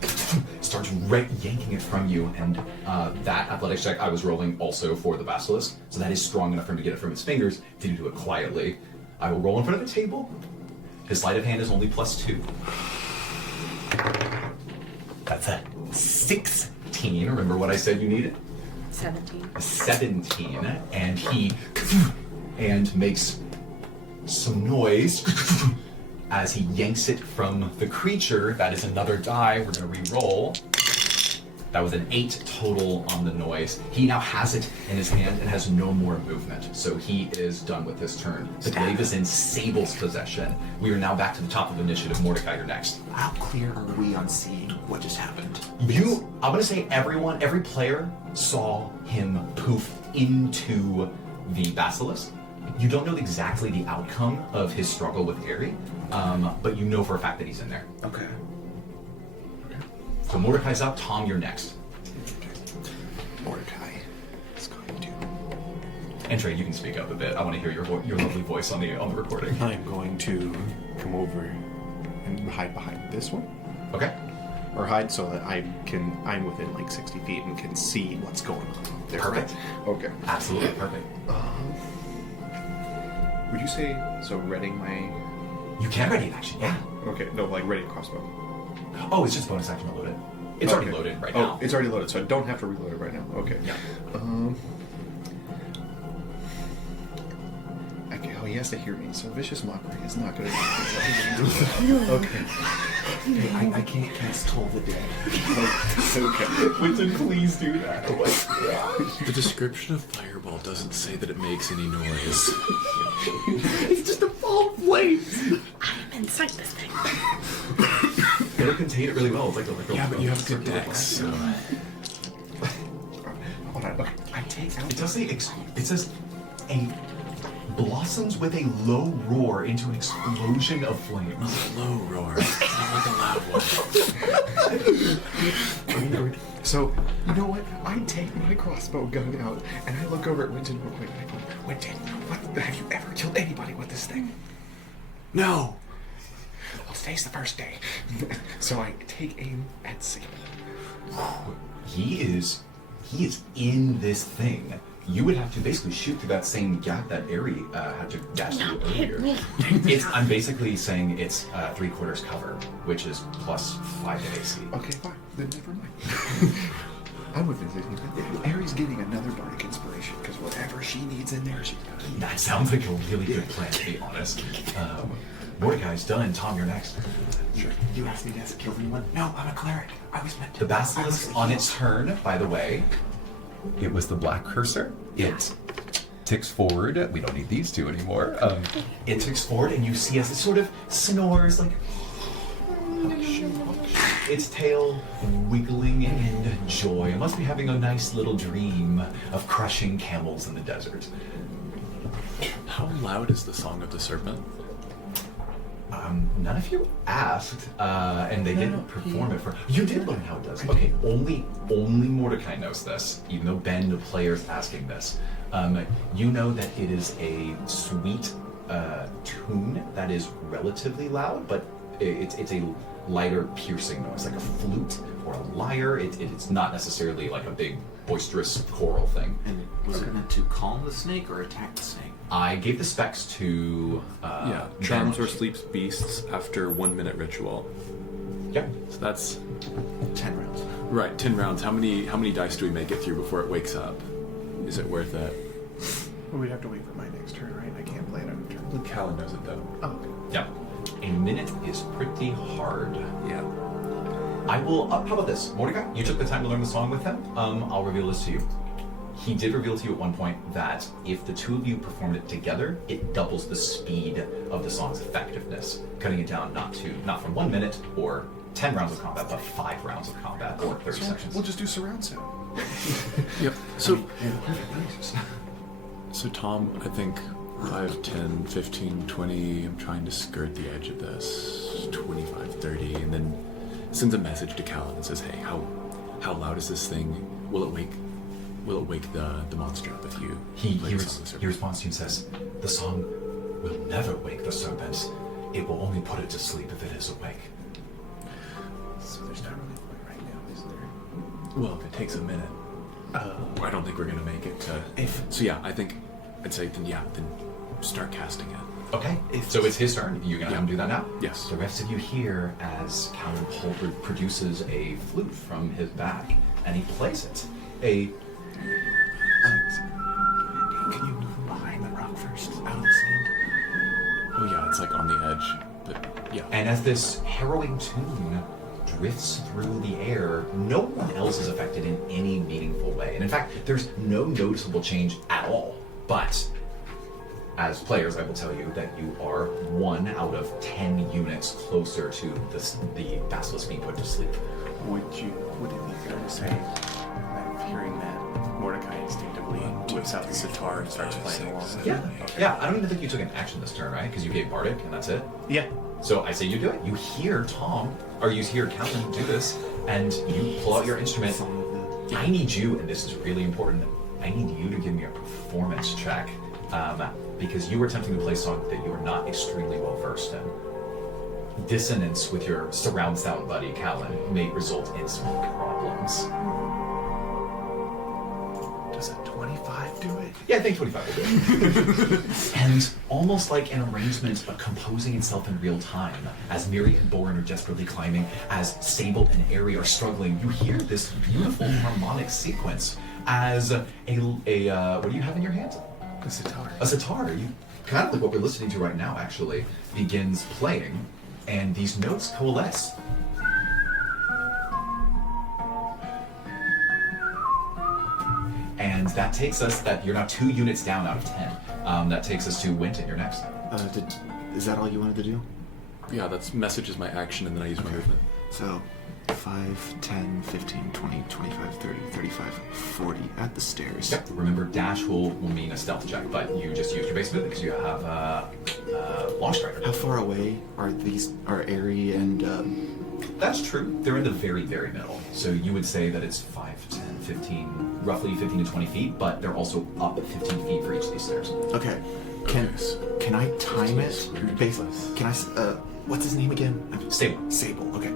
starts yanking it from you, and that athletics check I was rolling also for the basilisk, so that is strong enough for him to get it from his fingers. Didn't do it quietly. I will roll in front of the table. His sleight of hand is only +2. That's a 16. Remember what I said you needed? 17. A 17, and he makes some noise as he yanks it from the creature. That is another die. We're going to re-roll. That was an 8 total on the noise. He now has it in his hand and has no more movement, so he is done with his turn. The glaive is in Sable's possession. We are now back to the top of initiative. Mordecai, you're next. How clear are we on seeing what just happened? I'm going to say every player saw him poof into the basilisk. You don't know exactly the outcome of his struggle with Aerie, but you know for a fact that he's in there. Okay. So Mordecai's up. Tom, you're next. Mordecai is going to. And Trey, you can speak up a bit. I want to hear your lovely voice on the recording. I'm going to come over and hide behind this one, Okay. or hide so that I'm within like 60 feet and can see what's going on. There, Perfect. right? Okay. Absolutely perfect. Would you say so? Readying my. You can ready an action, yeah. Okay. No, like ready crossbow. Oh, it's just bonus action to load it. It's already Okay. loaded right Oh, now. it's already loaded, so I don't have to reload it right now. Okay. Yeah. Okay. Oh, he has to hear me. So vicious mockery is not going to. Okay. Hey, I can't cast Toll the Dead. Okay. Winston, please do that. The description of Fireball doesn't say that it makes any noise. It's just a ball of flames. I'm inside this thing. It'll contain it really well. It's like Yeah, but you have good decks, so... Hold on. Okay. I take out. It does say it says a blossoms with a low roar into an explosion of flames. Low roar. Not like a loud one. So, you know what? I take my crossbow gun out and I look over at Winton real quick and I go, Winton, have you ever killed anybody with this thing? No. Well, today's the first day. So I take aim at C. He is in this thing. You would have to basically shoot through that same gap that Aerie had to dash through earlier. I'm basically saying it's 3/4 cover, which is plus 5 to AC. Okay, fine. Then never mind. I'm with this. Aerie's getting another bardic inspiration because whatever she needs in there, she's got it. That sounds like a really good plan, to be honest. Mordecai's done. Tom, you're next. Sure. You asked me to kill anyone? No, I'm a cleric. I was meant to. The basilisk on its turn, by the way, it was the black cursor. It ticks forward. We don't need these two anymore. It ticks forward, and you see as it sort of snores, like its tail wiggling in joy. It must be having a nice little dream of crushing camels in the desert. How loud is the Song of the Serpent? None of you asked, and they didn't perform it for. You did learn how it does. Okay, only Mordecai knows this, even though Ben, the player, is asking this. You know that it is a sweet tune that is relatively loud, but it's a lighter, piercing noise, like a flute or a lyre. It's not necessarily like a big, boisterous choral thing. And was it meant to calm the snake or attack the snake? I gave the specs to charms Ben. or sleeps beasts after 1 minute ritual. Yep. So that's 10 rounds. right. 10 rounds. How many dice do we make it through before it wakes up? Is it worth it? Well, we'd have to wait for my next turn, right? I can't play it on a turn. Callan knows it though. Oh, okay. Yep. A minute is pretty hard. Yeah. I will. How about this, Mordecai? You took the time to learn the song with him. I'll reveal this to you. He did reveal to you at one point that if the two of you performed it together, it doubles the speed of the song's effectiveness, cutting it down not from 1 minute or 10 rounds of combat, but 5 rounds of combat or 30 seconds. We'll just do surround sound. Yep. So Tom, I think 5, 10, 15, 20, I'm trying to skirt the edge of this, 25, 30, and then sends a message to Callan and says, hey, how loud is this thing? Will it wake the monster up if you He play the Song of the Serpent? responds to you and says, the song will never wake the serpent. It will only put it to sleep if it is awake. So there's not really a point right now, is there? Well, if it takes a minute, I don't think we're gonna make it to. So yeah, I'd say then start casting it. Okay, so it's his turn. You gonna have him do that now? Yes. The rest of you hear as Callan Polford produces a flute from his bag, and he plays it. Can you move behind the rock first, out of the sand? Oh yeah, it's like on the edge, but yeah. And as this harrowing tune drifts through the air, no one else is affected in any meaningful way. And in fact, there's no noticeable change at all. But as players, I will tell you that you are 1 out of 10 units closer to the basilisk being put to sleep. Would it be fair to say that hearing that Mordecai instinctively whips out the sitar and starts playing along? Yeah. I don't even think you took an action this turn, right? Because you gave Bardic, and that's it. Yeah. So I say you do it. You hear Callan do this, and you pull out your instrument. I need you, and this is really important, I need you to give me a performance check, because you were attempting to play a song that you are not extremely well versed in. Dissonance with your surround sound buddy, Callan, may result in some problems. Does a 25 do it? Yeah, I think 25 will do it. And almost like an arrangement of composing itself in real time, as Miri and Boren are desperately climbing, as Sable and Aerie are struggling, you hear this beautiful harmonic sequence as what do you have in your hand? A sitar. A sitar. You kind of like what we're listening to right now, actually, begins playing, and these notes coalesce. And that takes us, you're now 2 units down out of 10. That takes us to Winton, you're next. Is that all you wanted to do? Yeah, that's message is my action, and then I use my movement. So 5, 10, 15, 20, 25, 30, 35, 40 at the stairs. Yep. Remember, dash will mean a stealth check, but you just used your base ability because you have launch strider. How far away are Airy and... That's true. They're in the very, very middle. So you would say that it's 5, 10, 15, roughly 15 to 20 feet, but they're also up 15 feet for each of these stairs. Okay. Can I time it? Can I... what's his name again? Stable. Sable, okay.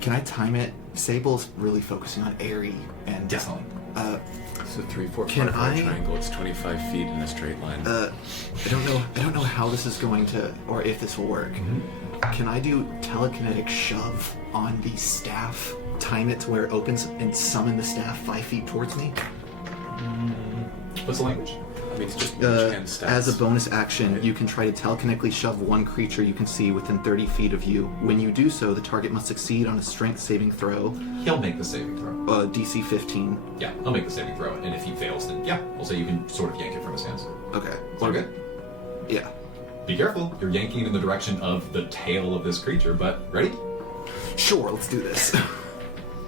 Can I time it? Sable's really focusing on Airy and... Definitely. So 3, 4, 5 Can for I- a triangle. It's 25 feet in a straight line. I don't know how this is going to... or if this will work. Can I do telekinetic shove on the staff, time it to where it opens, and summon the staff 5 feet towards me? What's the language? I mean, it's just hand stats. As a bonus action, you can try to telekinetically shove one creature you can see within 30 feet of you. When you do so, the target must succeed on a strength saving throw, He'll make the saving throw. DC 15. Yeah, he'll make the saving throw, and if he fails, then yeah, we'll say you can sort of yank it from his hands. Okay. Sound good? Yeah. Be careful. You're yanking in the direction of the tail of this creature, but ready? Sure, let's do this.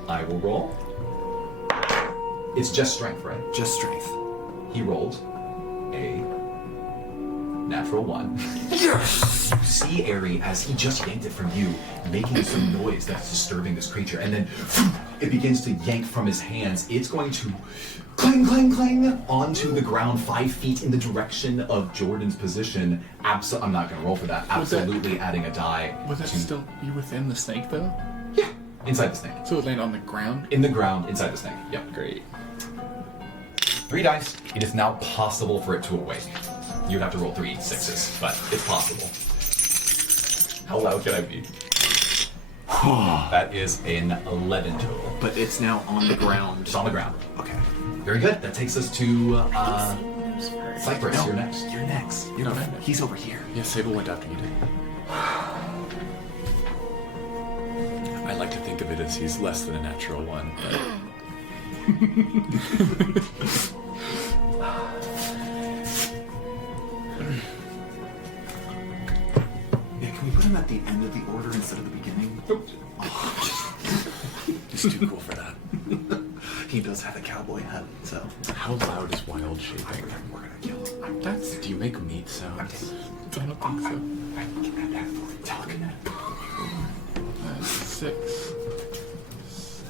I will roll. It's just strength, right? Just strength. He rolled a natural 1. Yes! You see Airy as he just yanked it from you, making some noise that's disturbing this creature, and then it begins to yank from his hands. It's going to clang, clang, clang onto the ground 5 feet in the direction of Jordan's position. I'm not going to roll for that. Was that- Absolutely adding a die. Was that to- still be within the snake though? Yeah, inside the snake. So it landed on the ground? In the ground, inside the snake. Yep. Great. 3 dice. It is now possible for it to awake. You'd have to roll 3 6s, but it's possible. How loud can I be? That is an 11 total. But it's now on the ground. It's on the ground. Okay. Very good. That takes us to Cypress. No, You're next. You're next. No, I'm next. He's over here. Yeah, Sable went after you did. I like to think of it as he's less than a natural 1, but... Yeah, can we put him at the end of the order instead of the beginning? He's too cool for that. He does have a cowboy hat, so... How loud is wild shaping? We're gonna kill him. Do you make meat sounds? I don't think so. I can get that for telekinetic. 6,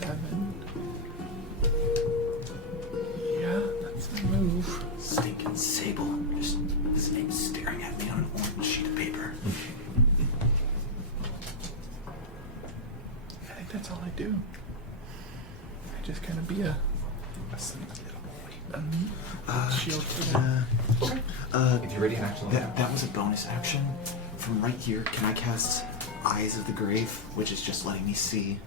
7. Yeah, that's a move. Stinking Sable. Just his name's staring at me on an orange sheet of paper. I think that's all I do. I just kind of be a sneaky little boy. Shield for them. If you're ready, actually. That was a bonus action. From right here, can I cast Eyes of the Grave, which is just letting me see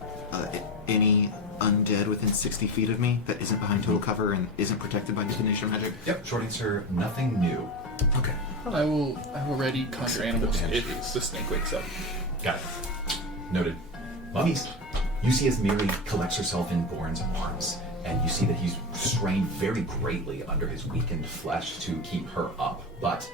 any undead within 60 feet of me that isn't behind total cover and isn't protected by divination magic? Yep. Short answer. Nothing new. Okay. I will ready conjure animals Except if the snake wakes up. Got it. Noted. Mummies. You see as Miri collects herself in Born's arms, and you see that he's strained very greatly under his weakened flesh to keep her up. But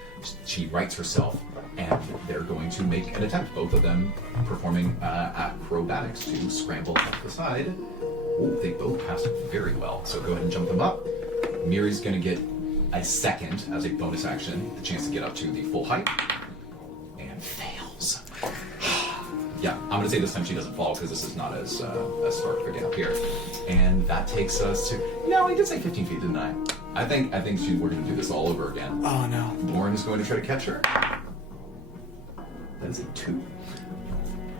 she rights herself, and they're going to make an attempt. Both of them performing acrobatics to scramble up the side. Oh, they both passed very well. So go ahead and jump them up. Miri's going to get a second as a bonus action, the chance to get up to the full height, and fails. Yeah, I'm gonna say this time she doesn't fall because this is not as far to get up here, and that takes us to. No, I did say 15 feet, didn't I? I think we're gonna do this all over again. Oh no. Born is going to try to catch her. That is a 2.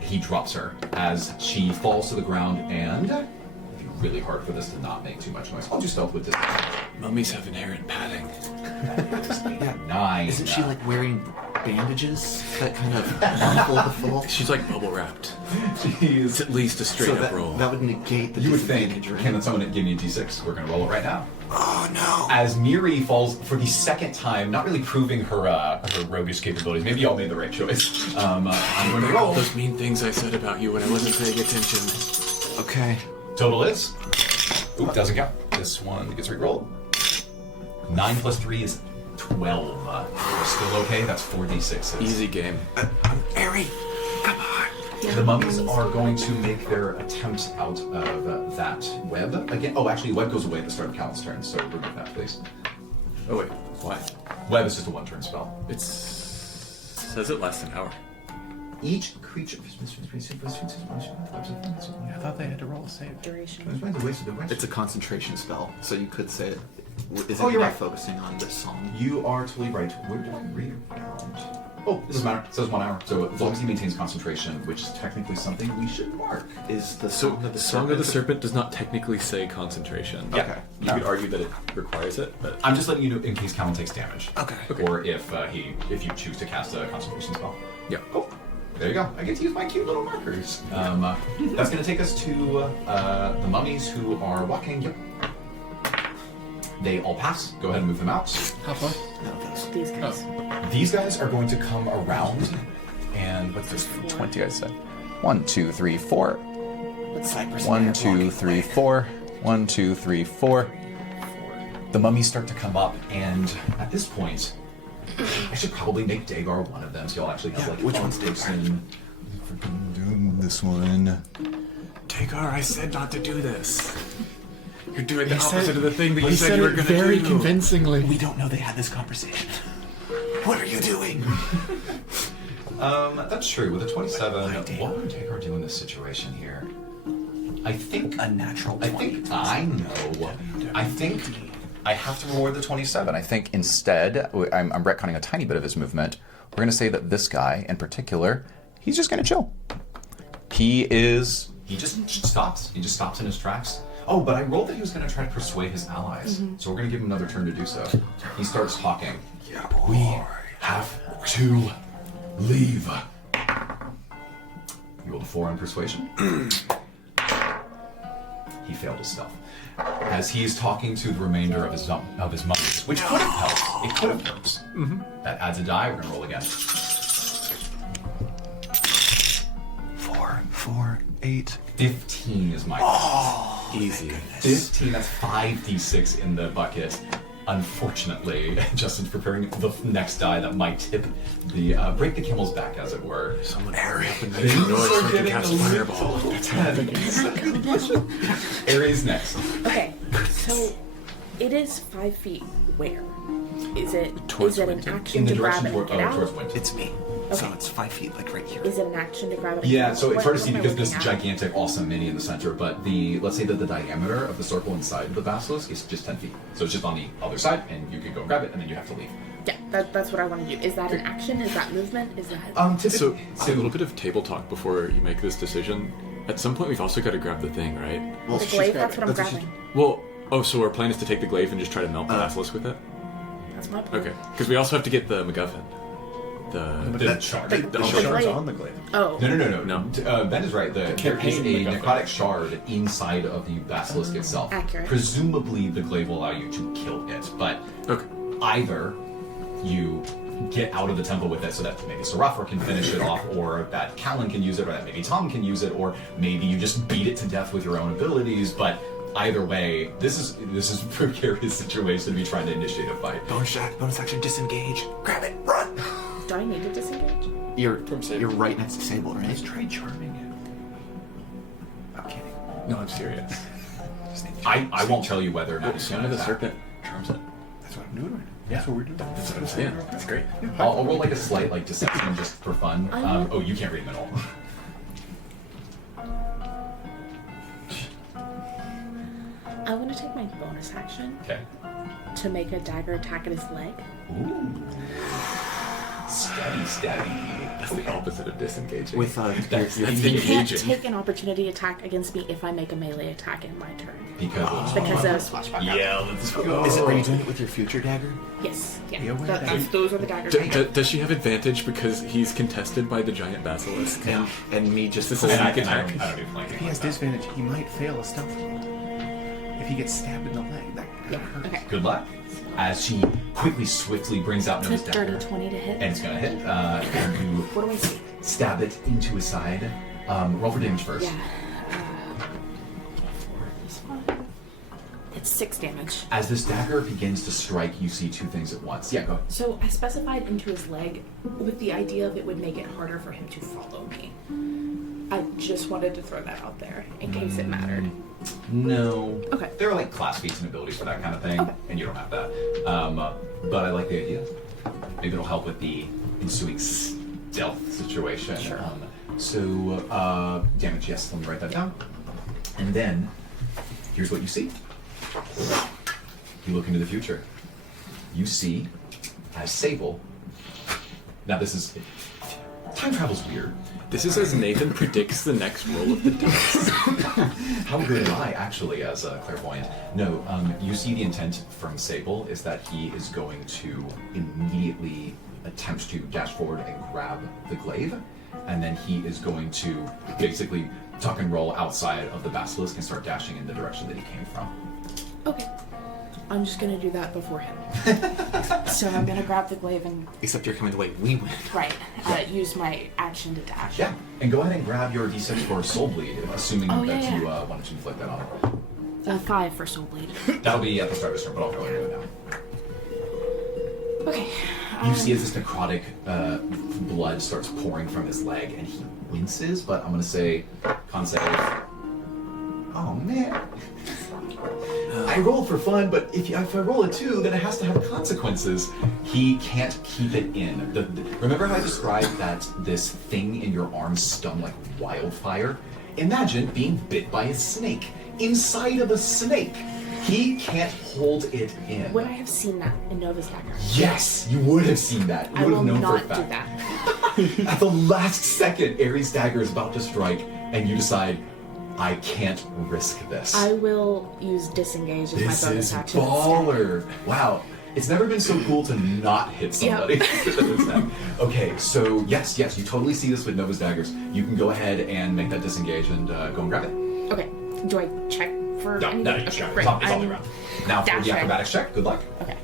He drops her as she falls to the ground, and it'd be really hard for this to not make too much noise. I'll do stealth with this. Mummies have inherent padding. Yeah. 9. Isn't she like wearing bandages that kind of muffle the fall? She's like bubble wrapped. It's Jeez. at least a straight So up that, roll. that would negate the You would think, disadvantage, can right? someone give me a d6? We're gonna roll it right now. Oh no. As Miri falls for the second time, not really proving her roguish capabilities. Maybe y'all made the right choice. I'm going to All roll. those mean things I said about you when I wasn't paying attention. Okay. Total is. Oop, doesn't count. This one gets re-rolled. 9 plus 3 is 12. We're still okay. That's 4d6s. Easy game. I'm Airy. Come on. The mummies are going to make their attempt out of that web again. Oh, actually, web goes away at the start of Cal's turn, so remove that, please. Oh wait, why? Web is just a one-turn spell. It says it lasts an hour. Each creature. I thought they had to roll a save. Duration. It's a concentration spell, so you could say, is Oh, it you're not right. focusing on this song? You are totally right. Where did I read it? Oh, it doesn't matter. It says 1 hour. So as long as he maintains concentration, which is technically something we should mark. Is the So song of the the Song of the Serpent? Serpent does not technically say concentration. Yeah. Okay. You could argue that it requires it, but I'm just letting you know in case Callan takes damage. Okay. Or if you choose to cast a concentration spell. yeah. Oh, there you go. I get to use my cute little markers. That's going to take us to the mummies who are walking. Yep. They all pass. Go ahead and move them out. How far? No, those. These guys. These guys are going to come around. And what's this? 20, I said. 1, 2, 3, 4. Cypress 1, Bear 2, walking 3, away. 4. 1, 2, 3, 4. The mummies start to come up, and at this point, I should probably make Dagar one of them, so you'll actually have like which one one's Dagar? person. Freaking doing this one. Tagar, I said not to do this. You're doing the He said- opposite of the thing that you He said said you were it going to do. very convincingly. We don't know they had this conversation. What are you doing? That's true. With a 27, what would Dagar do in this situation here? I think A natural I 20. think I know. I think I have to reward the 27. I think instead, I'm retconning a tiny bit of his movement. We're going to say that this guy in particular, he's just going to chill. He just stops. He just stops in his tracks. Oh, but I rolled that he was going to try to persuade his allies. So we're going to give him another turn to do so. He starts talking. We have to leave. You rolled a 4 on persuasion. He failed his stealth. As he's talking to the remainder of his mummies, which could have helped. It could have helped. That adds a die. We're going to roll again. 4, 4, 8. 15 is my Easy. 15, that's 5d6 in the bucket. Unfortunately, Justin's preparing the next die that might tip the break the camel's back, as it were. Someone hurry up and make some noise so I can cast fireball. Ares next. Okay, so it is 5 feet where? Is it Towards an Winton. action In the to grab direction it and get towards out? Winton. It's me. So it's 5 feet, like right here. Is it an action to grab it and Yeah, get out? so it's hard to see What am I because this looking at? gigantic, awesome mini in the center, but let's say that the diameter of the circle inside of the basilisk is just 10 feet. So it's just on the other side, and you can go grab it, and then you have to leave. Yeah, that's what I want to do. Is that an action? Is that movement? Is that... So, a little bit of table talk before you make this decision. At some point, we've also got to grab the thing, right? Well, the she's glaive, got that's it. what I'm That's grabbing. Well, so our plan is to take the glaive and just try to melt the basilisk with it? That's my plan. Okay. Because we also have to get the MacGuffin. The shard. The Oh, shard's glaive. on the glaive. Oh. No. Ben is right. There is a campaign MacGuffin. necrotic shard inside of the basilisk itself. Accurate. Presumably, the glaive will allow you to kill it, but Okay. either you get out of the temple with it so that maybe Serapha can finish it off, or that Callan can use it, or that maybe Tom can use it, or maybe you just beat it to death with your own abilities. But either way, this is a precarious situation to be trying to initiate a fight. Bonus action, disengage. Grab it, run. Do I need to disengage? You're right next to Sable, right? Let's try charming it. I'm kidding. No, I'm serious. I won't tell you whether or not he's Son going of to the attack. Serpent charms it. That's what I'm doing right now. That's what we're doing. That's what I'm saying. That's great. I'll roll like a slight deception just for fun. Oh, you can't read them at all. I want to take my bonus action Okay. to make a dagger attack at his leg. Ooh. Stabby. That's the opposite of disengaging. With That's You can't engaging. take an opportunity attack against me if I make a melee attack in my turn. Because Because of... yeah, let's go. Are you doing it with your future dagger? Yes, Be yeah. aware that- Those are the daggers I have. Does she have advantage because he's contested by the giant basilisk? And me just This pulling is And I sneak can attack. I don't do flanking. If he has disadvantage, he might fail a stealth roll. If he gets stabbed in the leg, that Yeah, hurts. okay. Good luck. As she swiftly brings out Noah's It's a dirty dagger. 20 to hit. And it's gonna hit. And you What do I see? stab it into his side. Roll for damage first. Yeah. This one. It's 6 damage. As this dagger begins to strike, you see two things at once. Yeah, go ahead. So I specified into his leg with the idea of it would make it harder for him to follow me. I just wanted to throw that out there in case it mattered. No. Okay. There are like class feats and abilities for that kind of thing, Okay. and you don't have that. But I like the idea. Maybe it'll help with the ensuing stealth situation. Sure. Damage, yes, let me write that down. And then, here's what you see. You look into the future. You see, as Sable, now this is, time travel's weird. This is as Nathan predicts the next roll of the dice. How good am I, actually, as a clairvoyant? No, you see the intent from Sable is that he is going to immediately attempt to dash forward and grab the glaive, and then he is going to basically tuck and roll outside of the basilisk and start dashing in the direction that he came from. Okay. I'm just gonna do that before him. So I'm gonna grab the glaive and Except you're coming the way we went. use my action to dash. Yeah, and go ahead and grab your d6 for soul bleed, assuming Oh, that yeah, you yeah. wanted to inflict that on him. 5 for soul bleed. That'll be at the start of his turn, but I'll go ahead and do it now. Okay. You see as this necrotic blood starts pouring from his leg, and he winces, but I'm gonna say, con save. Oh man. I rolled for fun, but if I roll a 2, then it has to have consequences. He can't keep it in. Remember how I described that this thing in your arm stung like wildfire? Imagine being bit by a snake. Inside of a snake. He can't hold it in. Would I have seen that in Nova's Dagger? Yes, you would have seen that. You I would will have known not for a do fact. that. At the last second, Ares' dagger is about to strike, and you decide, I can't risk this. I will use disengage as my This bonus is action. baller. Wow. It's never been so cool to not hit somebody. Okay, so yes, you totally see this with Nova's daggers. You can go ahead and make that disengage and go and grab it. Okay. Do I check for No, anything? no, Okay, it's great. all the I'm round. Now for the dashing. acrobatics check, good luck. Okay.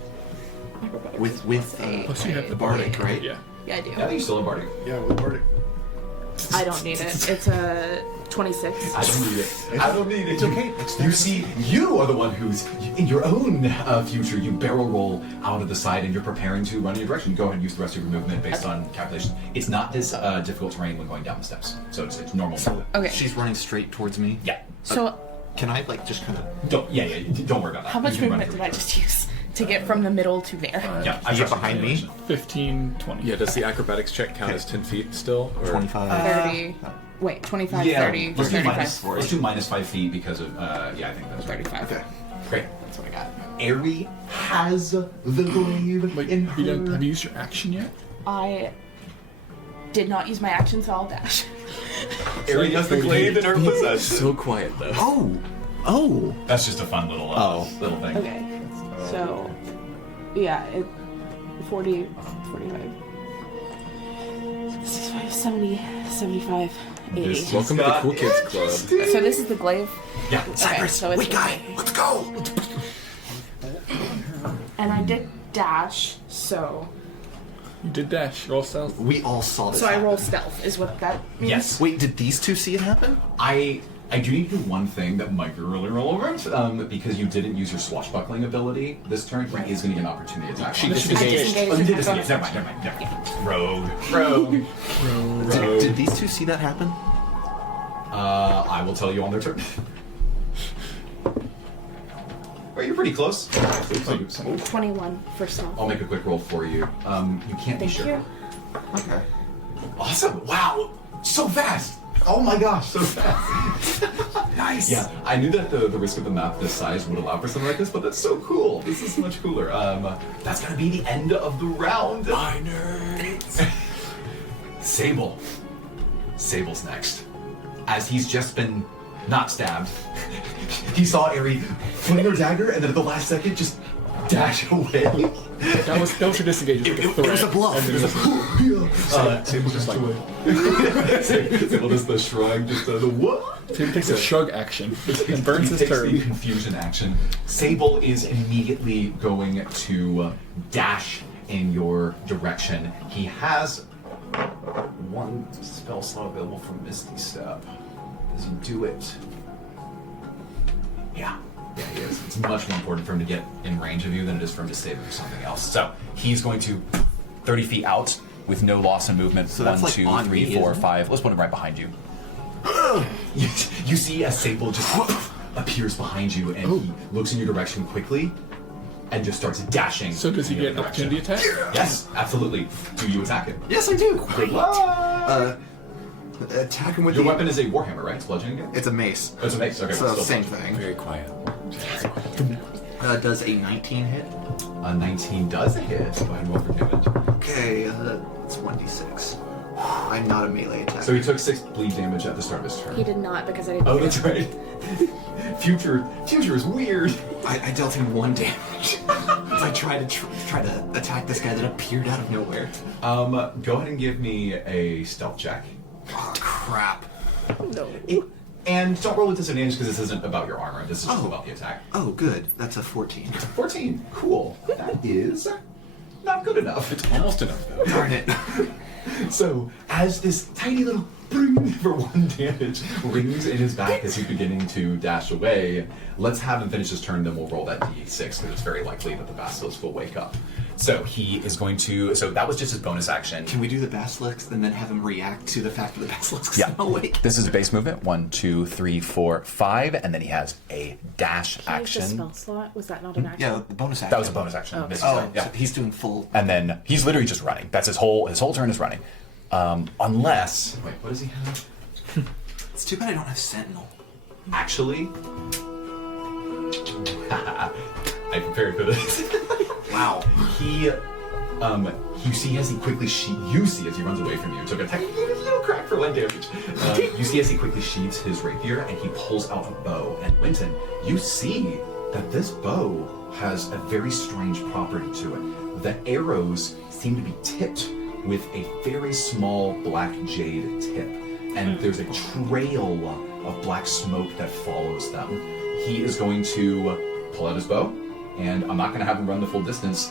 With Plus you have the Bardic, right? Yeah. Yeah, I do. Yeah, I think you still have Bardic. Yeah, with Bardic. I don't need it. It's a 26. I don't need it. I don't need it. It's okay. You see, you are the one who's in your own future. You barrel roll out of the side, and you're preparing to run in your direction. Go ahead and use the rest of your movement based on calculations. It's not this difficult terrain when going down the steps, so it's normal. Okay. She's running straight towards me. Yeah. So, Can I like just kind of? Don't worry about that. how much You can run movement through did I it. just use to get from the middle to there? Yeah, You I get behind me? 15, 20. Yeah, does the acrobatics check count as 10 feet still? Or? 25. 30. Wait, 25, Yeah, 30, let's do 35. minus. Let's do minus 5 feet because of yeah, I think that's right. 35. Okay. Great. That's what I got. Aerie has the glaive Wait, in have you, her. have you used your action yet? I did not use my action, so I'll dash. Aerie has the glaive in her possession. So quiet though. Oh. That's just a fun little little thing. Okay. So, yeah, 40, 45, 65, 70, 75, 80. This- Welcome to the Cool Kids Club. So this is the glaive? Yeah. Okay, so it's Wait, guy, let's go. And I did dash, so... You did dash. Roll stealth. We all saw this. So I happen. roll stealth, is what that means? Yes. Wait, did these two see it happen? I do need to do one thing that might be really relevant, because you didn't use your swashbuckling ability this turn. He is going to get an opportunity attack. She on it. disengaged. Oh, you did Disengaged. disengage. Never mind. Rogue. Did these two see that happen? I will tell you on their turn. Oh, you're pretty close. 21 for stealth. I'll make a quick roll for you. You can't be Thank sure. you. Okay. Awesome! Wow, so fast! Oh my gosh, so fast! Nice. Yeah, I knew that the risk of the map this size would allow for something like this, but that's so cool. This is much cooler. That's gonna be the end of the round. My nerds. Sable. Sable's next. As he's just been not stabbed, he saw Aerie fling her dagger, and then at the last second, just dash away. That was her disengage. It was like a threat. It was a bluff. And then Sable just like Sable does the shrug, just the what? Tim takes a shrug action and burns He his takes the turn. confusion action. Sable is immediately going to dash in your direction. He has one spell slot available from Misty Step. Does he do it? Yeah, he is. It's much more important for him to get in range of you than it is for him to save it for something else. So he's going to 30 feet out with no loss in movement. So that's 1, like 2, on 3, me, 4, isn't it? 5. Let's put him right behind you. You see a Sable just appears behind you, and he looks in your direction quickly, and just starts dashing. So does he in get your an opportunity attack? Yes, absolutely. Do you attack him? Yes, I do. Good luck. Attack him with Your the... weapon is a warhammer, right? It's bludgeoning again? It's a mace. Oh, it's a mace. Okay, So well, still same bludgeoning. thing. Very quiet. Does a 19 hit? A 19 does hit. Go ahead and roll for damage. Okay, it's 1d6. I'm not a melee attack. So he took 6 bleed damage at the start of his turn. He did not because I didn't. Oh, that's right. Future is weird. I dealt him 1 damage. I tried to attack this guy that appeared out of nowhere. Go ahead and give me a stealth check. Oh, crap. No. And don't roll with disadvantage because this isn't about your armor. This is just Oh. about the attack. Oh, good. That's a 14. 14. Cool. That is not good enough. It's almost enough, though. Darn it. So, as this tiny little bring for 1 damage rings in his back as he's beginning to dash away, let's have him finish his turn, then we'll roll that d6 because it's very likely that the basilisk will wake up. So he is going to. So that was just his bonus action. Can we do the basilisk and then have him react to the fact that the basilisk's Yeah. awake? This is a base movement. 1, 2, 3, 4, 5, and then he has a dash Can I use the action. spell slot? Was that not an action? Yeah, the bonus action. That was a bonus action. Oh, okay. This is Oh, fine. Yeah. so he's doing full... And then he's literally just running. That's his whole turn is running. Unless Wait, what does he have? It's too bad I don't have Sentinel. Actually, I'm prepared for this. Wow. You see as he quickly you see as he runs away from you. Took a tiny little crack for 1 damage. You see as he quickly sheathes his rapier and he pulls out a bow. And Winton, you see that this bow has a very strange property to it. The arrows seem to be tipped with a very small black jade tip, and there's a trail of black smoke that follows them. He is going to pull out his bow, and I'm not going to have him run the full distance.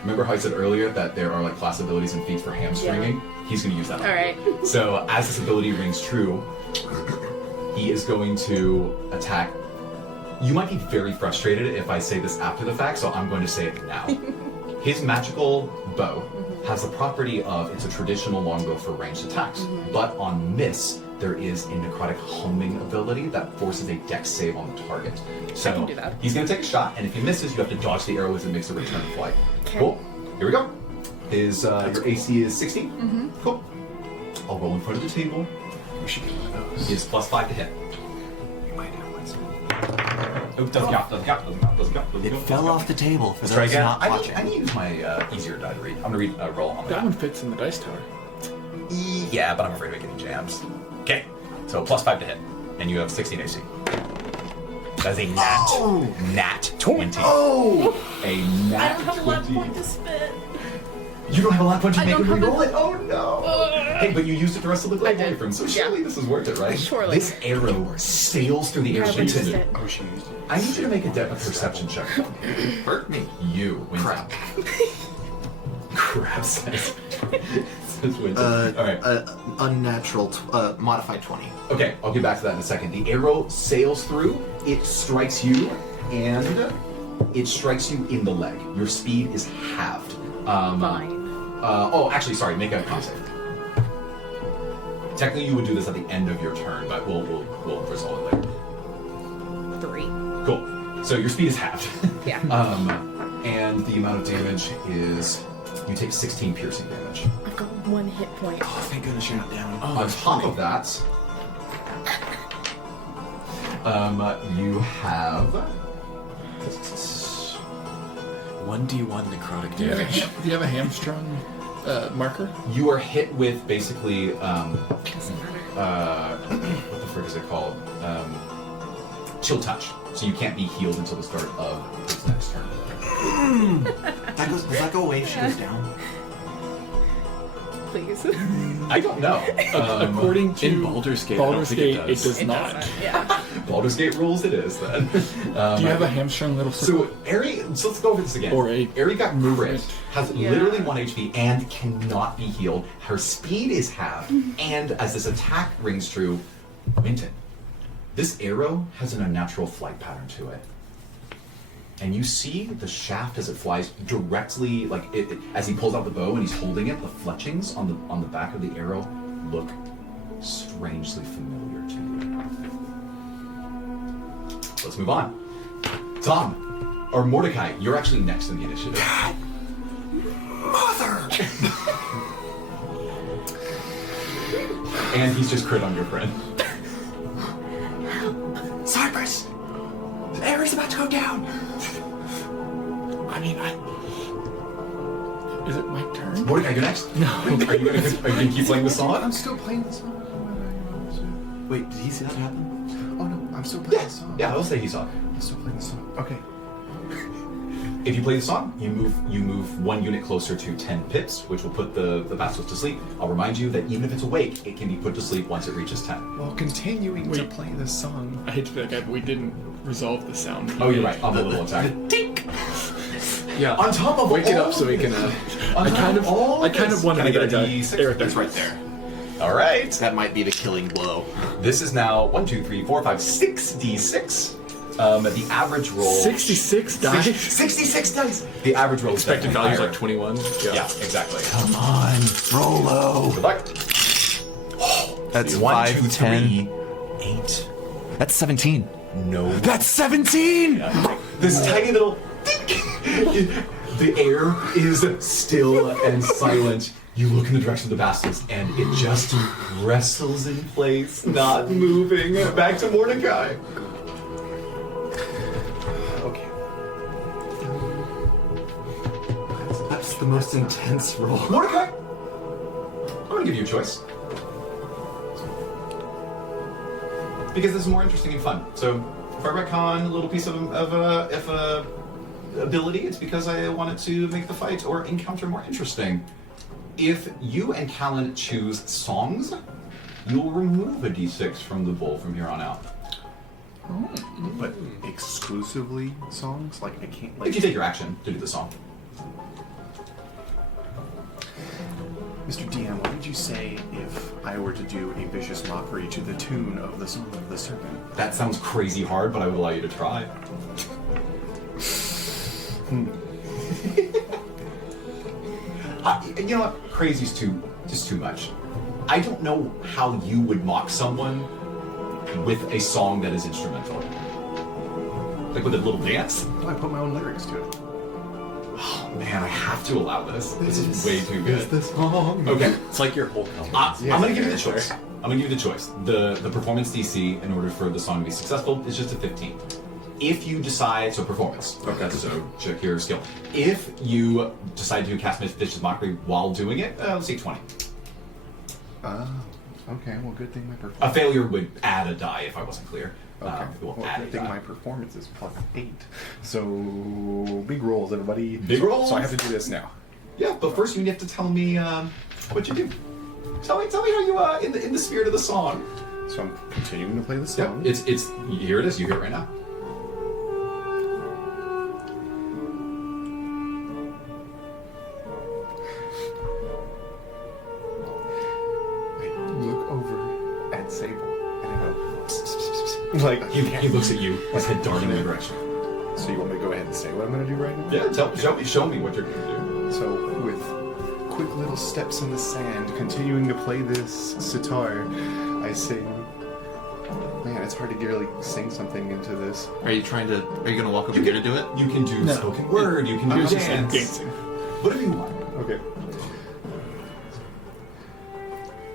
Remember how I said earlier that there are like class abilities and feats for hamstringing? Yeah. He's going to use that. All right. So as this ability rings true, he is going to attack. You might be very frustrated if I say this after the fact, so I'm going to say it now. His magical bow has the property of it's a traditional longbow for ranged attacks, but on miss, there is a necrotic homing ability that forces a dex save on the target. So I can do that. he's going to take a shot, and if he misses, you have to dodge the arrow as it makes a return flight. Okay. Cool. Here we go. His your AC is 16. Cool. I'll roll in front of the table. We should get one of those. He is +5 to hit. You might have one. Oh, doesn't count. It fell off the table for Let's try those again. not watching. I need to use my easier die to read. I'm going to roll on That that. one fits in the dice tower. Yeah, but I'm afraid of getting jams. Okay, so +5 to hit, and you have 16 AC. That's a nat 20. Oh! A nat I don't have a luck 20. point to spit. You don't have a luck point to I make don't him have reroll it? Oh no! Hey, but you used it the rest of the glaive I did. from, so Yeah. surely this is worth it, right? Surely. This arrow sails through the air. I would use Winton, it. Oh, she used it. I need you to make a depth perception check. Hurt me. You, Winton. Crap. Crap says. Says Winton. All right. Unnatural, modified 20. Okay, I'll get back to that in a second. The arrow sails through, it strikes you, and it strikes you in the leg. Your speed is halved. Fine. Actually, sorry, make a con save. Technically, you would do this at the end of your turn, but we'll resolve it later. 3. Cool. So your speed is halved. Yeah. And the amount of damage is you take 16 piercing damage. I've got 1 hit point. Oh, thank goodness you're not down. On top of that, you have 1d1 necrotic Do you damage. have a hamstrung marker? you are hit with basically Doesn't matter. what the frick is it called? Chill touch. So you can't be healed until the start of its next turn. Does that go away if she goes down? Please. I don't know. According to in Baldur's Gate, I don't Baldur's think Gate, it does. it does It not. doesn't. Yeah. Baldur's Gate rules it is then. Do you have a hamstrung little circle? So Ari, so let's go over this again. Or a Ari got movement. crit, has Yeah. literally 1 HP and cannot be healed. Her speed is halved, and as this attack rings true, Winton, this arrow has an unnatural flight pattern to it. And you see the shaft as it flies directly, like as he pulls out the bow and he's holding it, the fletchings on the back of the arrow look strangely familiar to you. Let's move on. Tom, or Mordecai, you're actually next in the initiative. Mother! And he's just crit on your friend. Cypress! The air is about to go down! I mean, Is it my turn? Mordecai, you're next? No. Are you gonna keep playing the song? I'm still playing the song. Wait, did he see that happen? Oh no, I'm still playing the song. Yeah, I'll say he saw. I'm still playing the song. Okay. If you play the song, you move 1 unit closer to 10 pips, which will put the basilisk to sleep. I'll remind you that even if it's awake, it can be put to sleep once it reaches 10. While continuing to Wait. play the song. I hate to be that guy, but we didn't resolve the sound. Oh, you're right. On the little attack. Tink! Yeah. On top of Wake it all up so we can. On I top kind of all of this, wanted can to I get a D6? Eric, That's right there. All right. That might be the killing blow. This is now 1, 2, 3, 4, 5, 6 D6. The average roll. 66 dice. 66 dice. The average roll. Expected is value is higher. like 21. Yeah, exactly. Come on, roll low. Good luck. That's 1, 5, 2, 10. 3, 8. That's 17. No. That's 17! This tiny little. The air is still and silent. You look in the direction of the basilisk, and it just wrestles in place, not moving. Back to Mordecai. Okay. That's the most intense roll. Mordecai, I'm gonna give you a choice. Because this is more interesting and fun. So, if I retcon a little piece of ability, it's because I wanted to make the fight or encounter more interesting. If you and Callan choose songs, you'll remove a d6 from the bowl from here on out. But exclusively songs? Like I can't If you take your action to do the song. Mr. DM, what did you say if I were to do a vicious mockery to the tune of the Song of the Serpent? That sounds crazy hard, but I would allow you to try. You know what? Crazy's just too much. I don't know how you would mock someone with a song that is instrumental. Like with a little dance? Oh, I put my own lyrics to it. Oh man, I have to allow this. This is way too good. The song. Okay, It's like your whole company. I'm gonna give you the choice. I'm gonna give you the choice. The performance DC, in order for the song to be successful, is just a 15. If you decide, so performance. Okay. So check your skill. If you decide to cast Vicious Mockery while doing it, let's say 20. Okay, well, good thing my A performance. failure would add a die if I wasn't clear. Okay, It will well, add a good thing die. my performance is +8. So, big rolls, everybody. Big rolls? So I have to do this now. Yeah, but first you have to tell me what you do. Tell me how you in the spirit of the song. So I'm continuing to play the Yep, song. it's here it is. You hear it right now. I look over at Sable and I go, psst, psst, psst, psst. Like, He looks at you, his head darting in your direction. So you want me to go ahead and say what I'm going to do right now? Yeah, show me what you're gonna do. So with quick little steps in the sand, continuing to play this sitar, I sing. Man, it's hard to really sing something into this. Are you gonna walk over here to do it? You can do No. spoken word. You can do I'm just like dance. dancing. Whatever you want. Okay.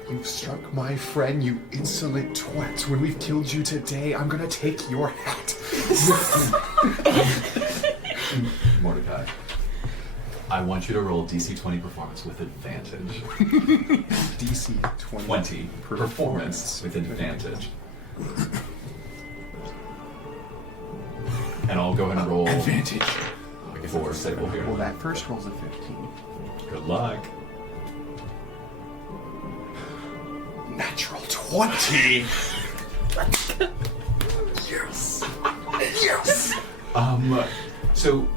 You've struck my friend, you insolent twat. When we've killed you today, I'm gonna take your hat. Mordecai, I want you to roll DC 20 performance with advantage. DC 20 performance with advantage. And I'll go ahead and roll Advantage. for Sable here. Well, that first roll's a 15. Good luck. Natural 20! Yes. So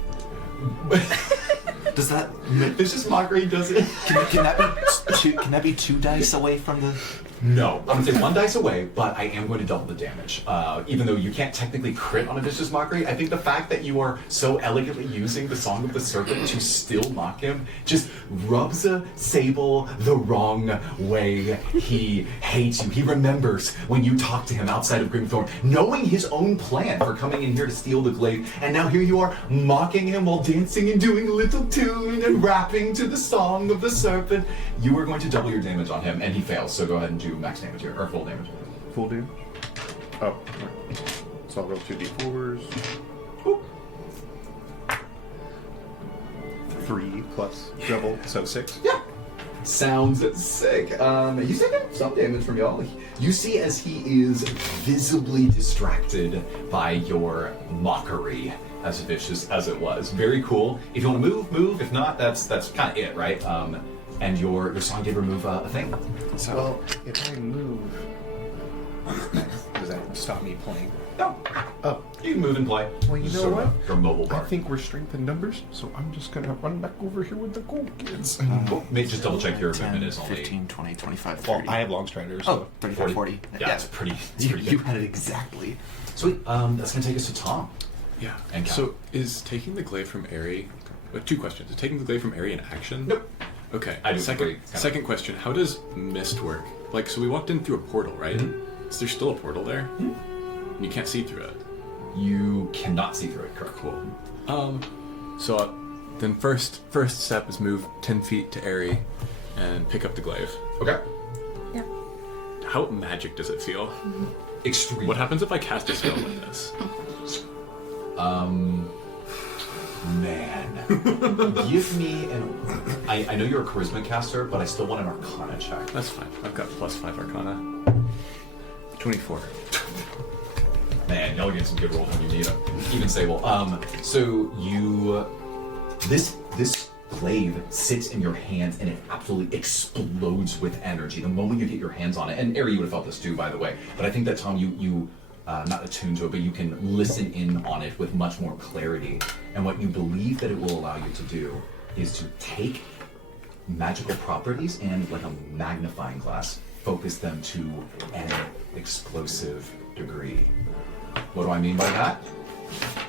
Does that? Vicious Mockery does it. Can that be 2 dice away from the? No, I'm going to say 1 dice away, but I am going to double the damage. Even though you can't technically crit on a Vicious Mockery, I think the fact that you are so elegantly using the Song of the Serpent to still mock him just rubs Sable the wrong way. He hates you. He remembers when you talked to him outside of Grimthorn, knowing his own plan for coming in here to steal the glaive, and now here you are mocking him while dancing and doing a little tune and rapping to the Song of the Serpent. You are going to double your damage on him, and he fails, so go ahead and do max damage here, or full damage. Full damage? Oh, right. So I'll roll 2d4s. Whoop. 3 plus double, so 6. Yeah. Sounds sick. He's taking some damage from y'all. You see as he is visibly distracted by your mockery, as vicious as it was. Very cool. If you want to move. If not, that's kind of it, right? And your song did remove a thing. So, well, if I move, does that stop me playing? No. Oh, You can move and play. well, you Just know sort what? of your mobile I bar. think we're strength in numbers, so I'm just gonna run back over here with the cool kids. Cool. Maybe just double check your 10, movement is only 15, 20, 25, 30. Well, I have long striders. Oh, 35, 40. Yeah, it's pretty. It's You, pretty you good. had it exactly. Sweet. That's gonna take us to Tom. Yeah. And Cal. So is taking the glaive from Airy? 2 questions. Is taking the glaive from Airy an action? Nope. Okay. I do second agree. second question. How does mist work? Like, so we walked in through a portal, right? Mm-hmm. Is there still a portal there? And you can't see through it. You cannot see through it. Correct. Cool. So then first step is move 10 feet to Airy and pick up the glaive. Okay. Yep. How magic does it feel? Extreme. What happens if I cast a spell like this? Man. Give me an. I know you're a charisma caster, but I still want an Arcana check. That's fine. I've got +5 Arcana. 24. Man, y'all get some good rolls when you need them. Even Sable. So you, this glaive sits in your hands and it absolutely explodes with energy the moment you get your hands on it. And Ari, you would have felt this too, by the way. But I think that Tom, you not attuned to it, but you can listen in on it with much more clarity. And what you believe that it will allow you to do is to take magical properties and, like a magnifying glass, focus them to an explosive degree. What do I mean by that?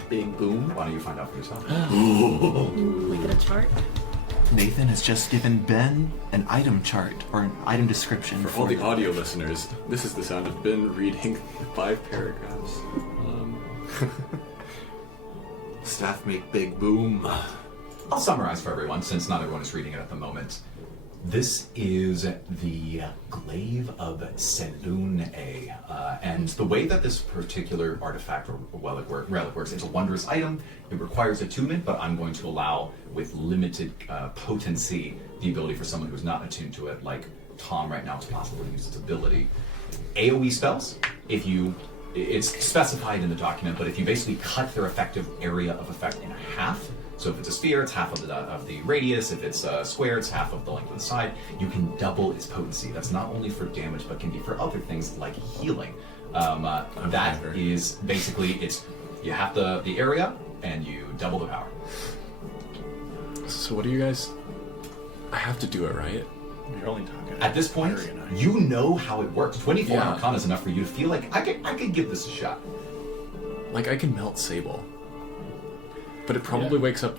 Big boom. Why don't you find out for yourself? We get a chart. Nathan has just given Ben an item chart or an item description For all the audio listeners, this is the sound of Ben reading 5 paragraphs. staff make big boom. I'll summarize for everyone, since not everyone is reading it at the moment. This is the Glaive of Selúne, and the way that this particular artifact or relic works, it's a wondrous item. It requires attunement, but I'm going to allow, with limited potency, the ability for someone who's not attuned to it, like Tom right now, to possibly use its ability. AoE spells, it's specified in the document, but if you basically cut their effective area of effect in half, so if it's a sphere, it's half of the radius. If it's a square, it's half of the length of the side. You can double its potency. That's not only for damage, but can be for other things like healing. That is basically, you have the area, and you double the power. So what do you guys... I have to do it, right? You're only talking. At this point, Ari and I. you know how it works. 24 Yeah. Arcana is enough for you to feel like, I could give this a shot. Like, I can melt Sable. But it probably wakes up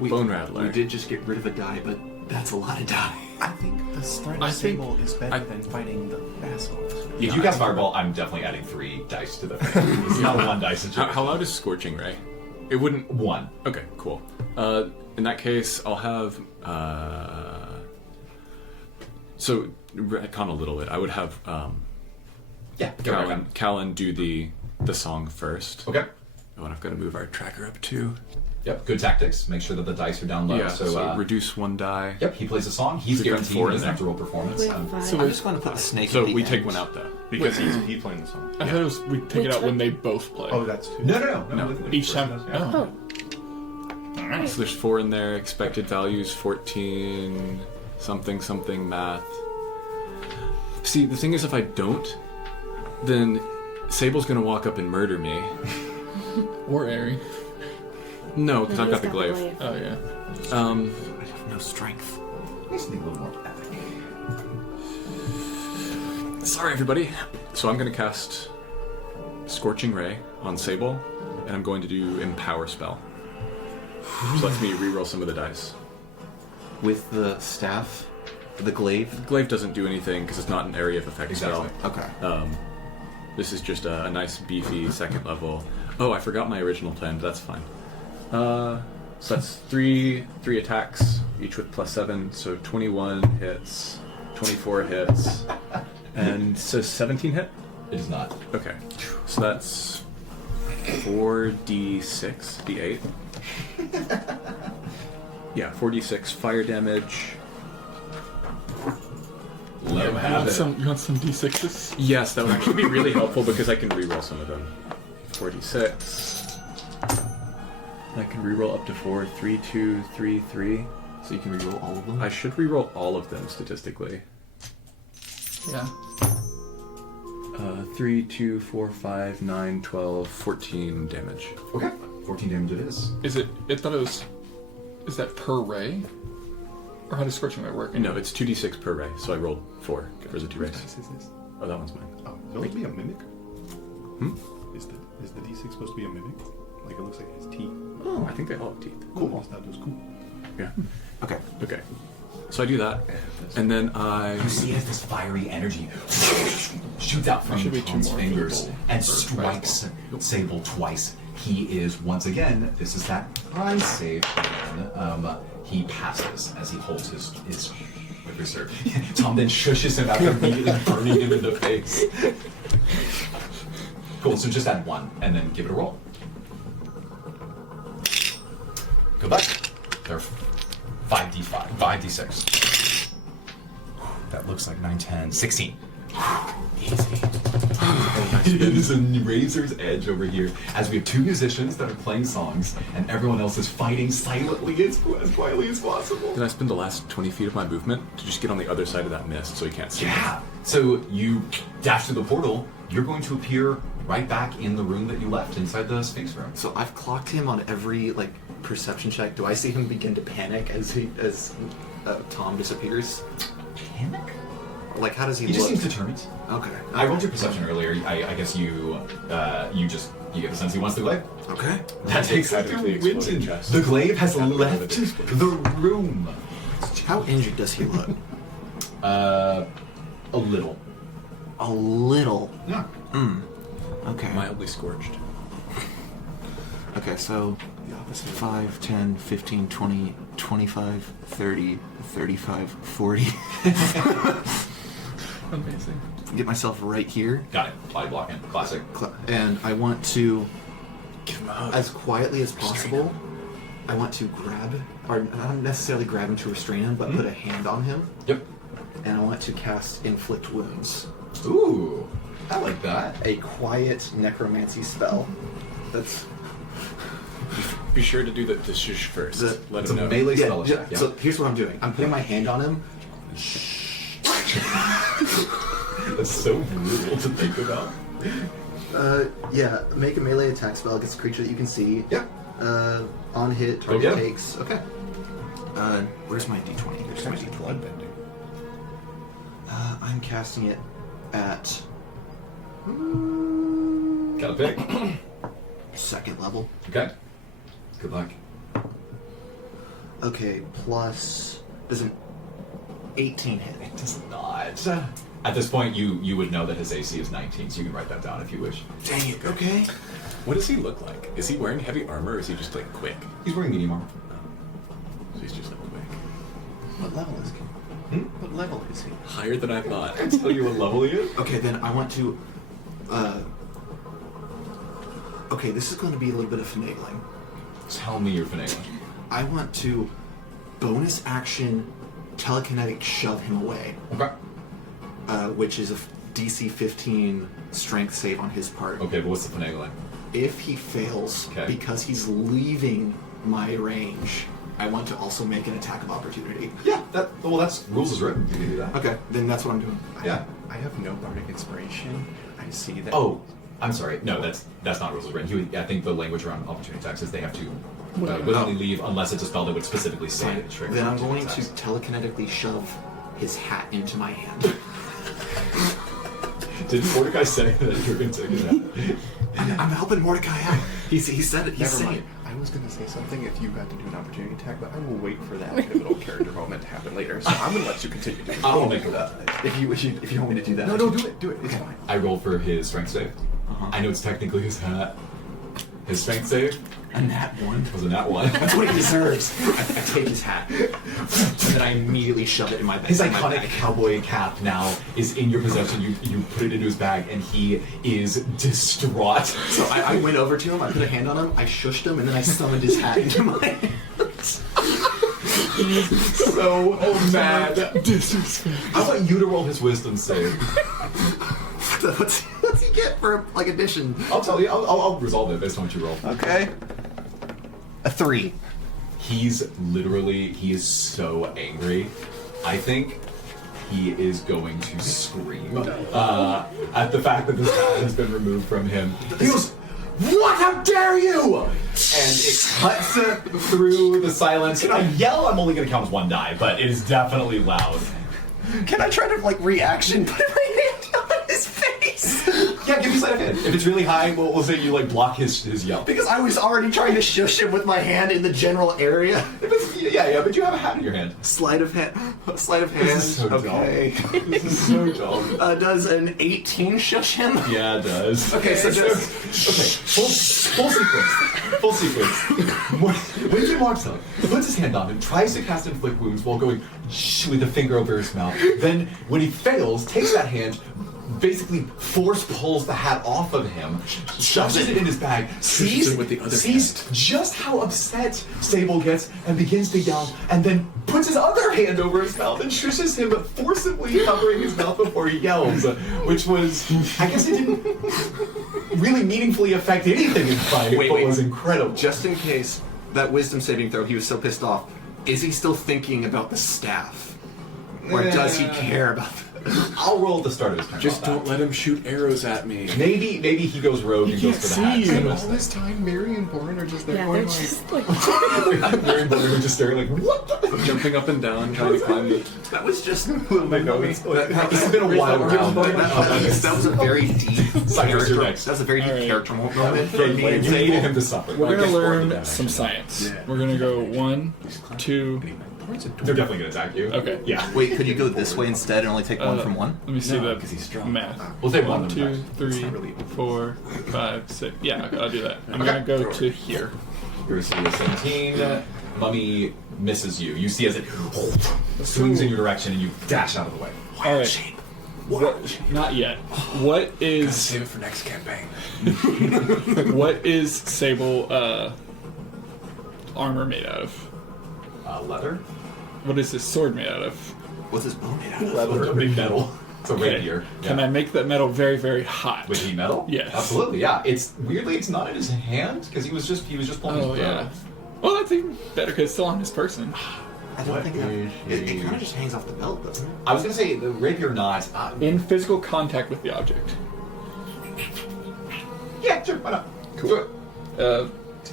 Bone Rattler. We did just get rid of a die, but that's a lot of die. I think the threat I of think- Sable is better than fighting the basilisk. If you cast Fireball, I'm definitely adding 3 dice to the thing. It's not a 1 dice situation. How loud is Scorching Ray? It wouldn't... 1. Okay, cool. In that case, I'll have... So, retcon a little bit. I would have Yeah, go right on. Callan do the song first. Okay. Oh, and I've got to move our tracker up too. Yep, good tactics. Make sure that the dice are down low. Yeah, So, reduce 1 die. yep, he plays a song. He's We've got guaranteed 4 he in doesn't have to there. roll performance. We have 5. So I'm just going to put the snake So at the we end. take 1 out though. Because he's playing the song. I thought it was we take it out when they both play. Oh, that's 2. No. Each time. Oh, So there's 4 in there. Expected values 14. Something math. See, the thing is, if I don't, then Sable's gonna walk up and murder me. Or Airy. No, because I've got the he's glaive. Oh yeah. I have no strength. Makes me a little more epic. Sorry, everybody. So I'm going to cast Scorching Ray on Sable, and I'm going to do Empower Spell. Which lets me reroll some of the dice. With the staff, the glaive. Glaive doesn't do anything because it's not an area of effect spell. Okay. This is just a nice, beefy second level. Oh, I forgot my original plan, but that's fine. So that's three attacks, each with +7, so 21 hits, 24 hits, and so 17 hit? It is not. Okay, so that's 4d6, d8. Yeah, 4d6 fire damage. Let him You have it. want some d6s? Yes, that would actually be really helpful because I can reroll some of them. 4d6. I can reroll up to 4. 3, 2, 3, 3. So you can reroll all of them? I should reroll all of them statistically. Yeah. 3, 2, 4, 5, 9, 12, 14 damage. Okay. 14 damage it is. Is it? I thought it was. Is that per ray? Or how does Scorching Ray work? No, it's 2d6 per ray, so I rolled 4 for the 2 rays. Dice is this? Oh, that one's mine. Oh, is it supposed to be a mimic? Hmm? Is the D6 supposed to be a mimic? Like it looks like it has teeth. Oh, I think they all have teeth. Cool. That was cool. Yeah. Okay. Okay. So I do that, and then I... You see as this fiery energy shoots out from Should be 2 Tom's more fingers people. and strikes Sable twice. He is once again, this is that prime save again. He passes as he holds his quicker serve. Tom then shushes him after immediately burning him in the face. Cool, so just add 1 and then give it a roll. Good luck. They're 5d5, 5d6. That looks like 9, 10, 16. Easy. It is a razor's edge over here as we have 2 musicians that are playing songs and everyone else is fighting silently as quietly as possible. Then I spend the last 20 feet of my movement to just get on the other side of that mist so he can't see me. Yeah. So you dash through the portal, you're going to appear right back in the room that you left inside the Sphinx room. So I've clocked him on every perception check. Do I see him begin to panic as Tom disappears? Panic? Like, how does he He look? just seems determined. Okay. I rolled your perception earlier. I guess you get the sense he wants the glaive. Okay. That takes Out of the into exploding Winton. chest. The glaive has Out of left the room. How injured does he look? A little. A little. Yeah. Okay. Mildly scorched. Okay, so 5, 10, 15, 20, 25, 30, 35, 40. Amazing. Get myself right here. Got it. Body blocking. Classic. And I want to, Give him a hug. as quietly as possible, I want to grab, or not necessarily grab him to restrain him, but put a hand on him. Yep. And I want to cast Inflict Wounds. Ooh. I like that. A quiet necromancy spell. That's Be sure to do the shush first. Let It's him a know. melee spell check. Yeah. So here's what I'm doing. I'm putting my hand on him. That's so brutal to think about. Yeah, make a melee attack spell against a creature that you can see. Yep. On hit, Go target get him. takes. Okay. Where's my d20? Here's my d20. Bloodbending. I'm casting it at Got a pick. 2nd level. Okay. Good luck. Okay, plus does an 18 hit. It does not. At this point, you would know that his AC is 19, so you can write that down if you wish. Dang it. Okay. What does he look like? Is he wearing heavy armor or is he just like quick? He's wearing medium armor. So he's just like quick. What level is he? What level is he? Higher than I thought. Tell you what level he is. Okay, then I want to. Okay, this is going to be a little bit of finagling. Tell me you're finagling. I want to bonus action telekinetic shove him away, Okay. which is a DC 15 strength save on his part. Okay, but what's the finagling? If he fails, Okay. because he's leaving my range, I want to also make an attack of opportunity. Yeah, that's rules is written. You can do that. Okay, then that's what I'm doing. Yeah. I have no bardic inspiration. I see that. Oh, I'm sorry. No, that's not rules is written. I think the language around opportunity attacks is they have to willingly leave unless it's a spell that would specifically say it. Then I'm going to telekinetically shove his hat into my hand. Did Mordecai say that you were going to take it out? I'm helping Mordecai out. He said it. He's Never saying mind. I was going to say something if you got to do an opportunity attack, but I will wait for that pivotal character moment to happen later. So I'm going to let you continue doing it. I will make that. if you want me to do that. No, do it. Do it. It's fine. I roll for his strength save. I know it's technically his hat. His strength save A nat 1. was a nat 1. That's what he deserves. I take his hat, and then I immediately shove it in my bag. His in my iconic bag. cowboy cap now is in your possession. You put it into his bag, and he is distraught. So I went over to him, I put a hand on him, I shushed him, and then I summoned his hat into my hands. So mad. I want you to roll his wisdom save. What's he get for like addition? I'll tell you. I'll resolve it based on what you roll. Okay. A 3. He is so angry. I think he is going to scream at the fact that this hat has been removed from him. He goes, "What? How dare you!" And it cuts through the silence. I yell, I'm only going to count as one die, but it is definitely loud. Can I try to like reaction put my hand on his face? Yeah, give me sleight of hand. If it's really high, we'll say you like block his yell. Because I was already trying to shush him with my hand in the general area. Yeah, but you have a hat in your hand. Sleight of hand. Sleight of hand. This is so okay. This is so dumb. Does an 18 shush him? Yeah, it does. Okay, so just full sequence. When he walks up, puts his hand on him, tries to cast inflict wounds while going shh with a finger over his mouth. Then, when he fails, takes that hand, basically force pulls the hat off of him, shoves it in his bag, sees it with the other just how upset Sable gets and begins to yell, and then puts his other hand over his mouth and shushes him, forcibly covering his mouth before he yells, which was, I guess it didn't really meaningfully affect anything in the fight, but was incredible. Just in case that wisdom saving throw, he was so pissed off, is he still thinking about the staff? Or does he care about I'll roll at the start of his turn. Just don't let him shoot arrows at me. Maybe he goes rogue and goes for the hat. And all this time, Mary and Borin are just there Yeah, going they're like... just like. Mary and Boone are just staring like, what the? Jumping up and down, trying to climb me. That was just My nose. It's been a while round. that was a very deep Cyrus, you're character. next. That was a very deep Alright. character moment. From me and you needed him to suffer. We're gonna Just for the learn damage. some science. We're gonna go 1, 2. They're definitely gonna attack you. Okay. Yeah. Wait, could you go this way instead and only take one from one? Let me see No, the 'cause he's strong. math. We'll take one 1, of them 2, back. 3, 4, 5, 6. Yeah, I'll do that. I'm gonna go to here. You're a 17. Mummy misses you. You see as it swings in your direction and you dash out of the way. All right. Not yet. What is Save it for next campaign. what is Sable armor made out of? Leather? What is his sword made out of? What's his bone made out of? A big metal. It's a Okay. rapier. Can I make that metal very, very hot? With heat metal? Yes. Absolutely, yeah. It's weirdly it's not in his hand because he was just pulling Oh his yeah. Well, that's even better because it's still on his person. I don't What think it kind of just hangs off the belt, doesn't it? I was gonna say the rapier not. In physical contact with the object. Yeah, sure, why not? Cool.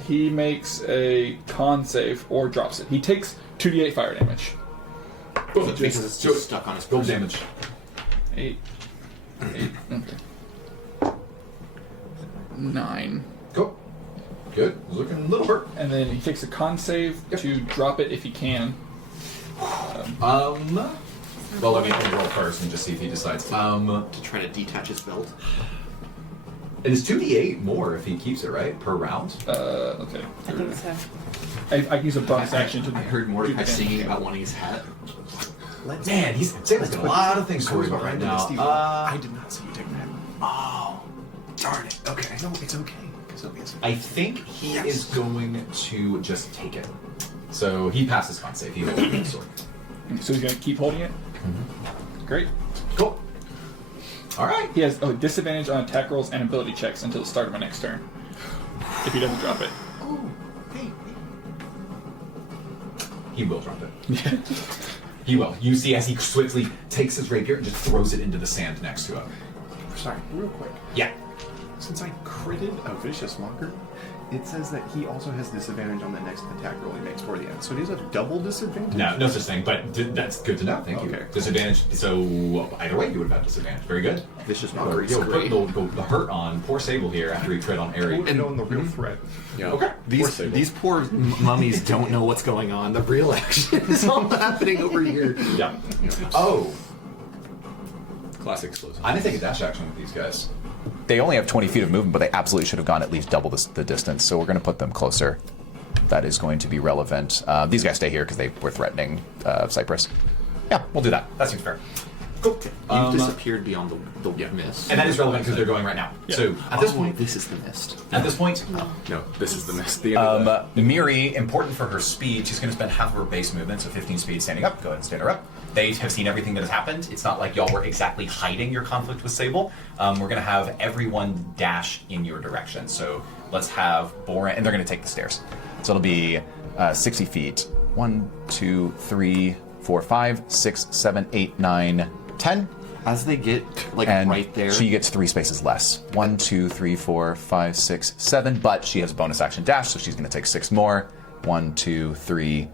He makes a con save or drops it. He takes 2d8 fire damage. Because it's just stuck on his Roll person. damage. 8. Okay. 9. Cool. Good. Looking a little hurt. And then he takes a con save to drop it if he can. Well, let me roll first and just see if he decides. To try to detach his belt. It is 2d8 more if he keeps it, right? Per round? Okay. I think so. I can use a bonus action to I heard Mordecai do the singing damage. about wanting his hat. Man, he's got a lot of things to worry about right now. I did not see you take that. Oh, darn it. Okay. No, it's okay. Because it'll be a I think he is going to just take it. So he passes con save. He holds the sword. So he's going to keep holding it? Great. Cool. All right. He has disadvantage on attack rolls and ability checks until the start of my next turn. If he doesn't drop it. Oh, hey. He will drop it. He will. You see as he swiftly takes his rapier and just throws it into the sand next to him. Sorry, real quick. Yeah. Since I critted a vicious mocker, it says that he also has disadvantage on the next attack roll he makes toward the end. So it is a double disadvantage? No, no such thing, but that's good to know. Thank you. Okay. Disadvantage, so either way you would have had disadvantage. Very good. Vicious Yo, mockery. put the hurt on poor Sable here after he crit on Airy. And knowing the real threat. Yeah. Okay. These poor mummies don't know what's going on. The real action is all happening over here. Yeah. Oh, Classic explosive. I didn't take a dash action with these guys. They only have 20 feet of movement, but they absolutely should have gone at least double the distance. So we're going to put them closer. That is going to be relevant. These guys stay here because they were threatening Cypress. Yeah, we'll do that. That seems fair. Cool. You've disappeared beyond the mist. And that is relevant because they're going right now. So at this point, this is the mist. at this point, No, this is the mist. The end of that. Miri, important for her speed, she's going to spend half of her base movement, so 15 speed standing up. Go ahead and stand her up. They have seen everything that has happened. It's not like y'all were exactly hiding your conflict with Sable. We're going to have everyone dash in your direction. So let's have Boran, and they're going to take the stairs. So it'll be 60 feet. 1, 2, 3, 4, 5, 6, 7, 8, 9, 10. As they get And right there, she gets 3 spaces less. 1, 2, 3, 4, 5, 6, 7. But she has a bonus action dash, so she's going to take 6 more. 1, 2, 3.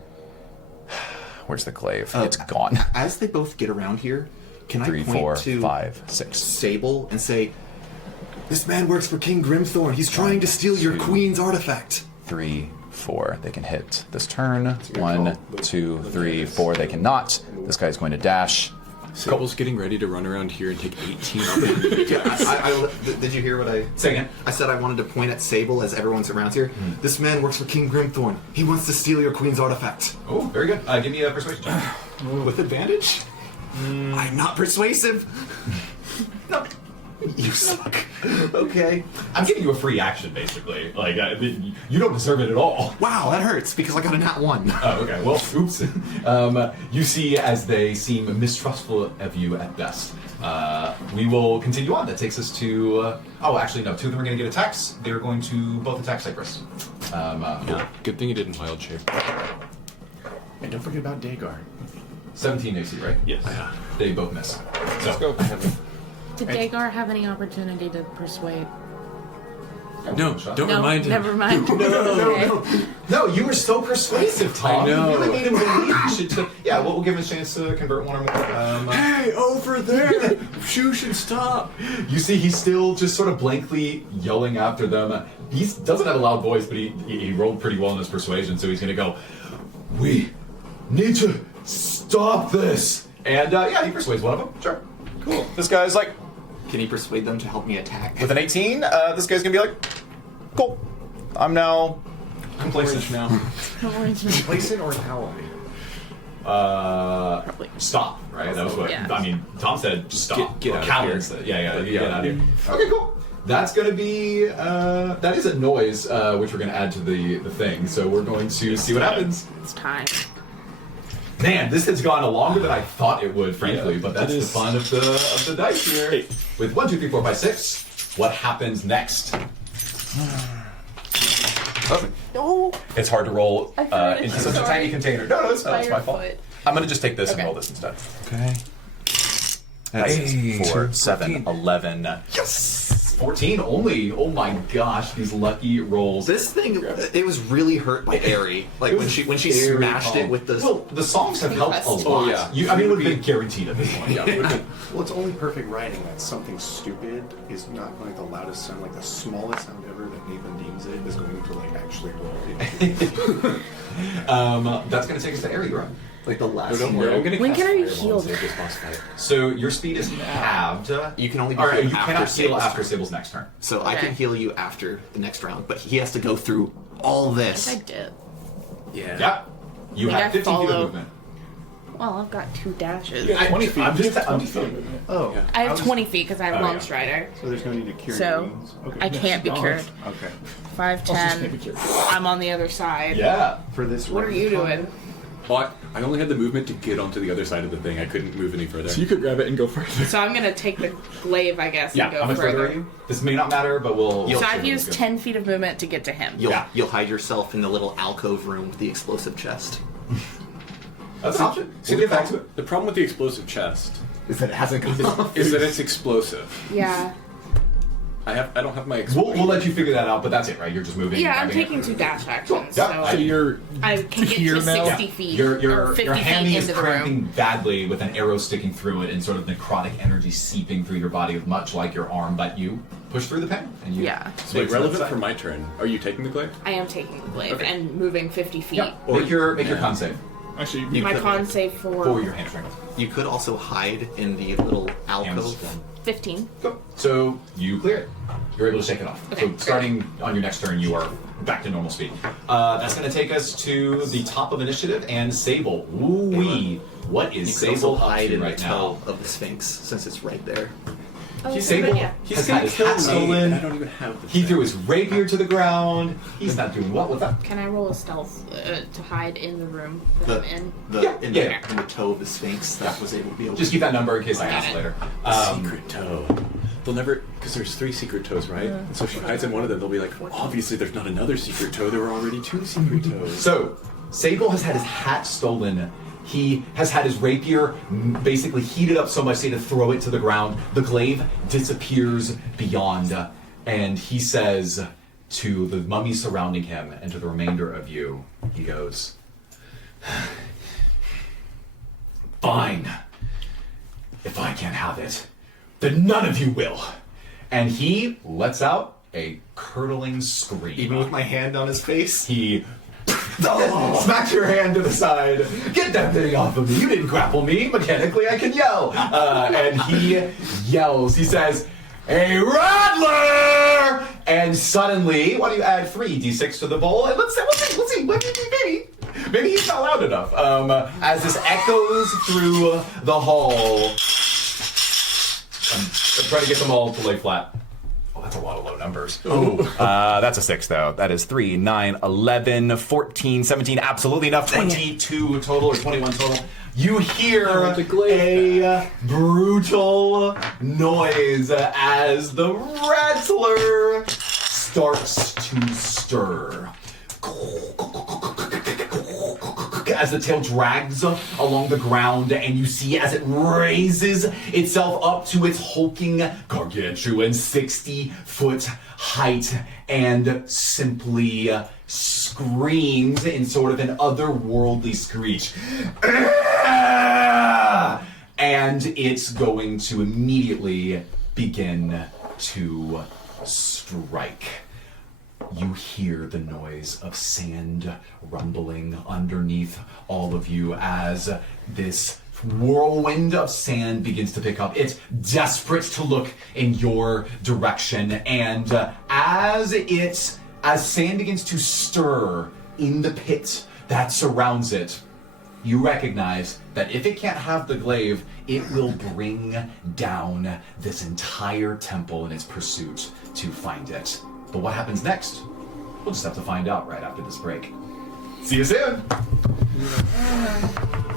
Where's the glaive? It's gone. as they both get around here, can 3, I point 4, to 5, 6. Sable and say, "This man works for King Grimthorn. He's trying to steal your 2, queen's artifact." 3, 4. They can hit this turn. 1, 2, 3, 4. They cannot. This guy's going to dash. Sable's getting ready to run around here and take 18 up. Did you hear what I say again. I said I wanted to point at Sable as everyone's around here. This man works for King Grimthorn. He wants to steal your queen's artifact. Oh, very good. Give me a persuasion check. With advantage? I'm not persuasive. No. You suck. Okay. I'm giving you a free action, basically. Like, you don't deserve it at all. Wow, that hurts because I got a nat 1. Oh, okay. Well, oops. You see as they seem mistrustful of you at best. We will continue on. That takes us to... oh, actually, no. 2 of them are going to get attacks. They're going to both attack Cypress. Good thing you didn't wild shape. And don't forget about Dagar. 17 AC, right? Yes. They both miss. So, Let's go. Did Dagar have any opportunity to persuade? No, don't remind him. Never mind. No, you were so persuasive, Tom. I know. You really made him believe you should... yeah, we'll give him a chance to convert one or more. Hey, over there! You should stop. You see, he's still just sort of blankly yelling after them. He doesn't have a loud voice, but he rolled pretty well in his persuasion, so he's going to go, "We need to stop this." And yeah, he persuades one of them. Sure. Cool. This guy's like, Can you persuade them to help me attack? with an 18, this guy's going to be like, cool. I'm now Complacent now. Complacent or ally? Stop, right? That was what, Yeah. I mean, Tom said just stop. Get Or out of Callan here. said, yeah, get out of here. Okay, cool. That's going to be, that is a noise, which we're going to add to the thing. So we're going to see what happens. It's time. Man, this has gone longer than I thought it would, frankly, Yeah, but that's it the is. fun of the dice here. Hey. With 1, 2, 3, 4, 5, 6, what happens next? No. It's hard to roll I forgot into it. such a Sorry. tiny container. No, it's not. It's my fault. Firefoot. I'm going to just take this and Okay. roll this instead. Okay. That's 4, 7, 11. Yes! 14 only. Oh my gosh, these lucky rolls. This thing, it was really hurt by Airy. Like It when was she very smashed calm. it with the. Well, the songs have helped a lot. Oh, yeah. I mean, it would have been guaranteed at this point. Yeah. Well, it's only perfect writing that something stupid is not going to the loudest sound, like the smallest sound ever that Nathan deems it is going to like actually roll. That's going to take us to Airy. You're up. Like the last. Don't worry, I'm gonna When cast can I be Fireball healed? and save this boss fight. So your speed is halved. You can only be All right, healed you after cannot heal Sable's after turn. Sable's next turn. So I Okay. can heal you after the next round, but he has to go through all this. I did. Yeah. Yeah. You Think have I 15 feet of follow- movement. Well, I've got 2 dashes. Yeah, 20 feet. I'm just Oh, Yeah. I have was- 20 feet because I have Oh, Long yeah. Strider. So there's no need to cure So, your wounds. Okay. I can't be cured. Okay. 5, 10. I'm on the other side. Yeah. For this. What are round you of combat, doing? Well, I only had the movement to get onto the other side of the thing. I couldn't move any further. So you could grab it and go further. So I'm gonna take the glaive, I guess, Yeah. and go How much further further. are you? This may not matter, but we'll. So we'll I've see. used 10 feet of movement to get to him. You'll hide yourself in the little alcove room with the explosive chest. That's an option. We'll get back to it. The problem with the explosive chest Is that it hasn't gone off? is that it's explosive. Yeah. I don't have my. We'll let you figure that out, but that's it, right? You're just moving. Yeah, I'm grabbing it. taking 2 dash actions. Yeah, So you're I can get here to now? 60 feet Your or 50 hammy feet is into the room. cramping badly with an arrow sticking through it and sort of necrotic energy seeping through your body, much like your arm. But you push through the pen and you. Yeah. So wait, relevant for my turn. Are you taking the glaive? I am taking the glaive and moving 50 feet. Yeah. Make your con save Actually, My con save for your hamstring. You could also hide in the little alcove. Hamstring. 15. Go. So you clear it. You're able to shake it off. Okay, So great. starting on your next turn, you are back to normal speed. That's going to take us to the top of initiative and Sable. Ooh-wee. What You is could also Sable hide in right the now? toe of the Sphinx, since it's right there. Oh, Sable yeah. has had his hat I stolen. don't even have the He thing. threw his rapier to the ground. He's not doing what with that. Can I roll a stealth to hide in the room that The, I'm in? in the toe of the Sphinx that was able to be opened. Just keep that number in case I ask it. later. Secret toe. They'll never, because there's 3 secret toes, right? And so if she hides in one of them, they'll be like, obviously there's not another secret toe. There were already 2 secret toes. So, Sable has had his hat stolen. He has had his rapier basically heated up so much they had to throw it to the ground. The glaive disappears beyond, and he says to the mummies surrounding him and to the remainder of you, he goes, "Fine. If I can't have it, then none of you will." And he lets out a curdling scream. Even with my hand on his face? He smacks your hand to the side. "Get that thing off of me. You didn't grapple me. Mechanically, I can yell." And he yells. He says, "A rattler!" And suddenly, why don't you add 3d6 to the bowl? And let's see. Maybe he's not loud enough. As this echoes through the hall. I'm trying to get them all to lay flat. Oh, that's a lot of low numbers. That's a 6, though. That is 3, 9, 11, 14, 17. Absolutely enough. 22 total, or 21 total. You hear a brutal noise as the rattler starts to stir. As the tail drags along the ground, and you see as it raises itself up to its hulking, gargantuan 60-foot height, and simply screams in sort of an otherworldly screech. And it's going to immediately begin to strike. You hear the noise of sand rumbling underneath all of you as this whirlwind of sand begins to pick up. It's desperate to look in your direction, and as sand begins to stir in the pit that surrounds it, you recognize that if it can't have the glaive, it will bring down this entire temple in its pursuit to find it. But what happens next? We'll just have to find out right after this break. See you soon!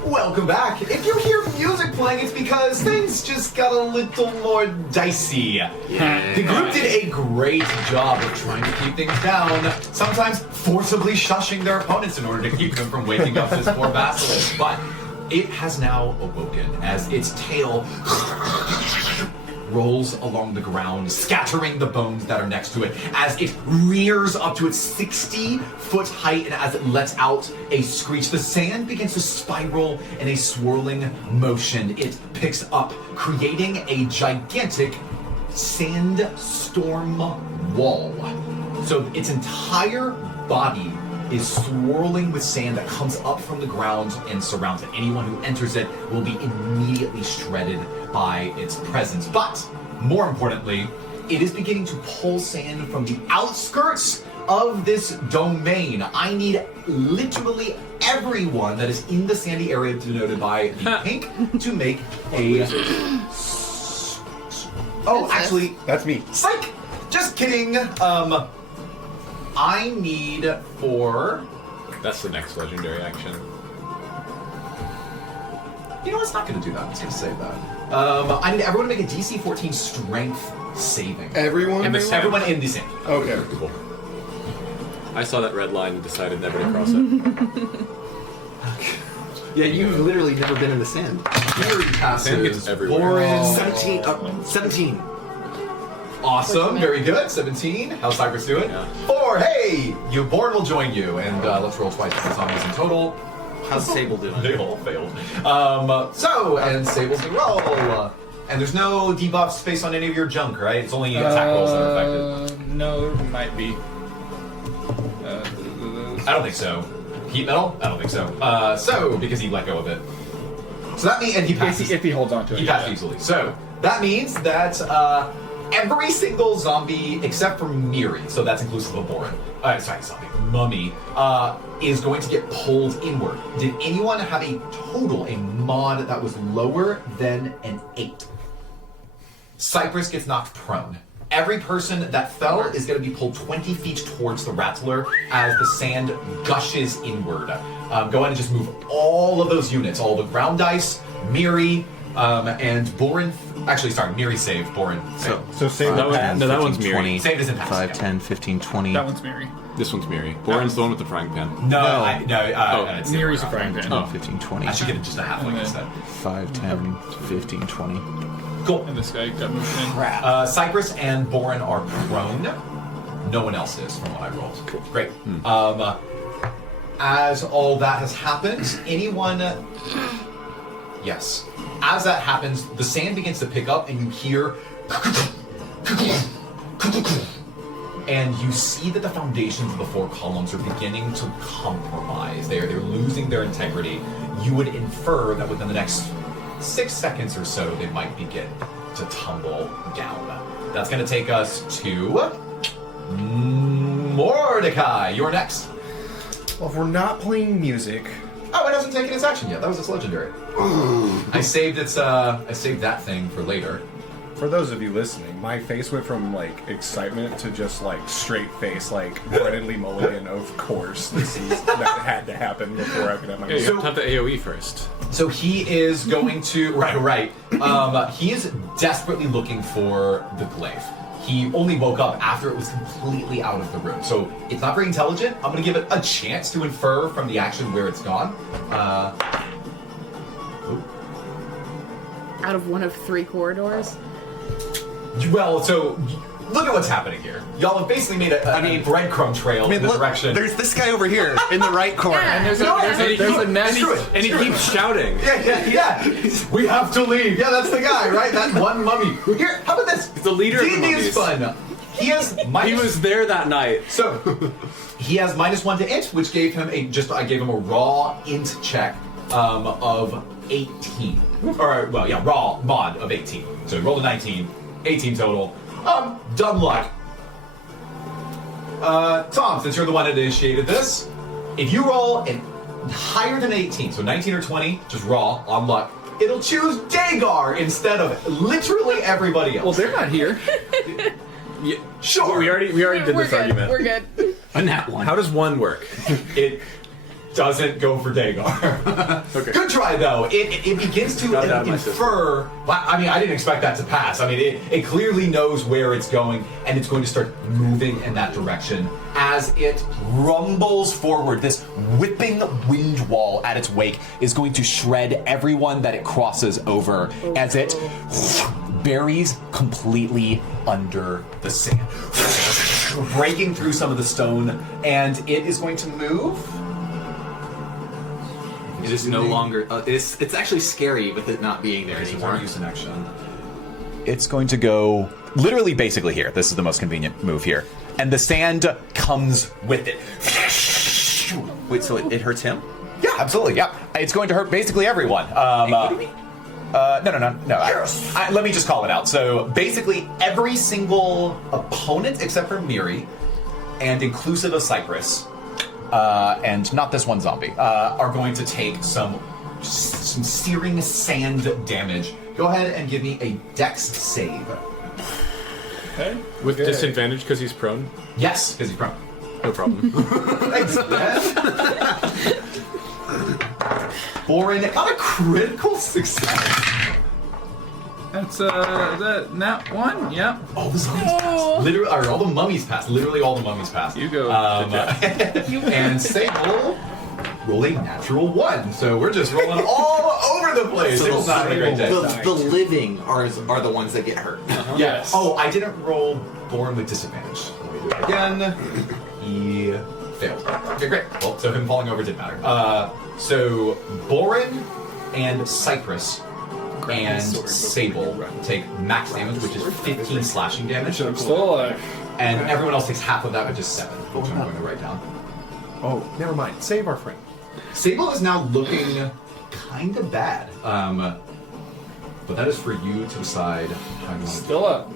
Welcome back. If you hear music playing, it's because things just got a little more dicey. The group did a great job of trying to keep things down, sometimes forcibly shushing their opponents in order to keep them from waking up this poor basilisk. But it has now awoken as its tail rolls along the ground, scattering the bones that are next to it, as it rears up to its 60-foot height, and as it lets out a screech, the sand begins to spiral in a swirling motion. It picks up, creating a gigantic sandstorm wall. So its entire body is swirling with sand that comes up from the ground and surrounds it. Anyone who enters it will be immediately shredded by its presence. But, more importantly, it is beginning to pull sand from the outskirts of this domain. I need literally everyone that is in the sandy area denoted by the pink to make a... Oh, actually, That's me. psych! Just kidding. I need for... That's the next legendary action. You know what? It's not going to do that. It's going to save that. I need everyone to make a DC 14 strength saving. Everyone? Everyone in the sand. Okay. Cool. I saw that red line and decided never to cross it. Yeah, you've literally never been in the sand. Fury passes. Sand gets everywhere. Boris. 17. 17. Awesome, very good. 17. How's Cypress doing? Yeah. 4. Hey, Born will join you, and let's roll twice for the zombies in total. How's Sable doing? They all failed. And Sable's gonna roll. And there's no debuffs based on any of your junk, right? It's only attack rolls that are affected. No, there might be. I don't think so. Heat metal? I don't think so. Because he let go of it. So that means, and he passes. If he holds on to it. He passed easily. So that means that every single zombie except for Miri, so that's inclusive of Boren. Mummy, is going to get pulled inward. Did anyone have a mod that was lower than an 8? Cypress gets knocked prone. Every person that fell is going to be pulled 20 feet towards the Rattler as the sand gushes inward. Go ahead and just move all of those units, all the ground dice, Miri, and Boren. Actually, sorry, Miri saved, Boren saved. So save that that. one, no, that one's Miri. Saved is in pass. 5, 10, 15, 20. That one's Miri. This one's Miri. Boren's the one with the frying pan. It's Miri's a frying pan. 10, 15, 20. I should get it just a halfling instead. 5, 10, 15, 20. Cool. And this guy got moved in. Cypress and Boren are prone. No one else is, from what I rolled. Cool. Great. As all that has happened, anyone... Yes. As that happens, the sand begins to pick up, and you hear... And you see that the foundations of the 4 columns are beginning to compromise. They're losing their integrity. You would infer that within the next 6 seconds or so, they might begin to tumble down. That's going to take us to Mordecai. You're next. Well, if we're not playing music, Oh, it hasn't taken its action yet. That was its legendary. I saved that thing for later. for those of you listening, my face went from like excitement to just like straight face, like Brennan Lee Mulligan. Of course, that had to happen before I could have my. Yeah, you have to have the AOE first. So he is going to right. He is desperately looking for the glaive. He only woke up after it was completely out of the room, so it's not very intelligent. I'm going to give it a chance to infer from the action where it's gone. Out of one of 3 corridors? Well, so look at what's happening here. Y'all have basically made a breadcrumb trail in this direction. There's this guy over here in the right corner. Yeah. And there's a nest. And he keeps shouting. Yeah. We have to leave. Yeah, that's the guy, right? That one mummy. Here, how about this? It's the leader of the D&D is mummies. fun. He has He was there that night. So he has -1 to int, which gave him I gave him a raw int check of 18. Or well, yeah, raw mod of 18. So he rolled a 19, 18 total. Dumb luck. Tom, since you're the one that initiated this, if you roll higher than 18, so 19 or 20, just raw on luck, it'll choose Dagar instead of literally everybody else. Well, they're not here. Yeah, Sure. We already did We're this good. argument. We're good. A nat one. How does 1 work? It doesn't go for Dagar. Okay. Good try, though. It begins to Got that in my infer... Well, I mean, I didn't expect that to pass. I mean, it clearly knows where it's going, and it's going to start moving in that direction as it rumbles forward. This whipping wind wall at its wake is going to shred everyone that it crosses over as it buries completely under the sand. Breaking through some of the stone, and it is going to move... It is no longer. It's actually scary with it not being there anymore. Use an action. It's going to go literally basically here. This is the most convenient move here. And the sand comes with it. Wait, so it hurts him? Yeah, absolutely. Yeah. It's going to hurt basically everyone. No. Let me just call it out. So basically every single opponent except for Miri and inclusive of Cypress, and not this one zombie, are going to take some searing sand damage. Go ahead and give me a dex save. Okay. With disadvantage because he's prone? Yes, because he's prone. No problem. Thanks, man. Boren got a critical success. That's that nat 1. Yep. All the zombies passed. Literally, or all the mummies passed. Literally all the mummies passed. You go. And Sable roll a natural 1. So we're just rolling all over the place. So It's not having a great day. the living are the ones that get hurt. Yes. Oh, I didn't roll Born with disadvantage. Let me do it again. He failed. Okay, great. Well, so him falling over didn't matter. So Borin and Cypress and Sable take max damage, which is 15 slashing damage. I'm still alive. And everyone else takes half of that, which is 7, which I'm going to write down. Oh, never mind. Save our friend. Sable is now looking kind of bad. But that is for you to decide how you want to do it. Still up.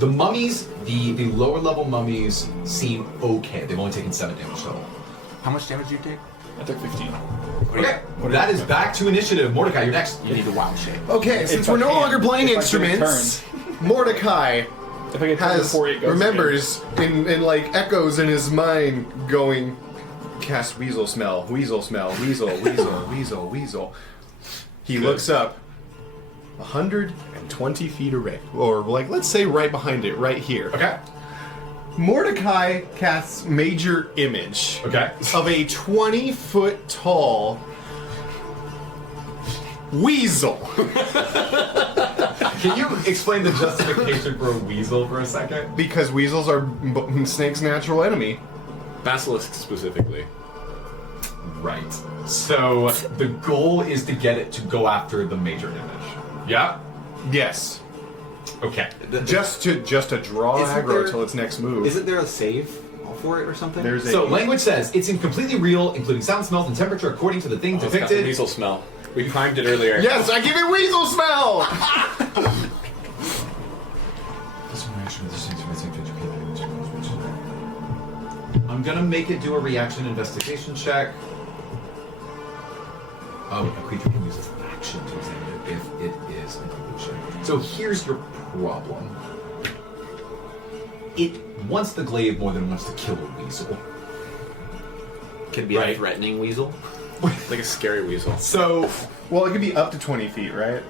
The mummies, the lower level mummies seem okay. They've only taken 7 damage total. How much damage do you take? I took 15. Okay, that is back to initiative. Mordecai, you're next. You need a wild shape. Okay, since I we're no can. longer playing If I get a instruments, Mordecai If I get turned has before it goes remembers in like echoes in his mind going, cast weasel smell, weasel, weasel, weasel. He looks up 120 feet away, or like let's say right behind it, right here. Okay. Mordecai casts Major Image Okay. of a 20-foot tall weasel. Can you explain the justification for a weasel for a second? Because weasels are Snake's natural enemy. Basilisk specifically. Right. So the goal is to get it to go after the major image. Yeah? Yes. Okay. Just to draw Isn't aggro there- until its next move. Isn't there a save for it or something? There's a So language says it's completely real, including sound, smells, and temperature according to the thing It's got the depicted. weasel smell. We primed it earlier. Yes, I give it weasel smell. I'm gonna make it do a reaction investigation check. Oh, a creature can use its action to examine it if it is an illusion. So here's your problem. It wants the glaive more than wants to kill a weasel. Could be Right. a threatening weasel. Like a scary weasel. So, Well, it could be up to 20 feet, right?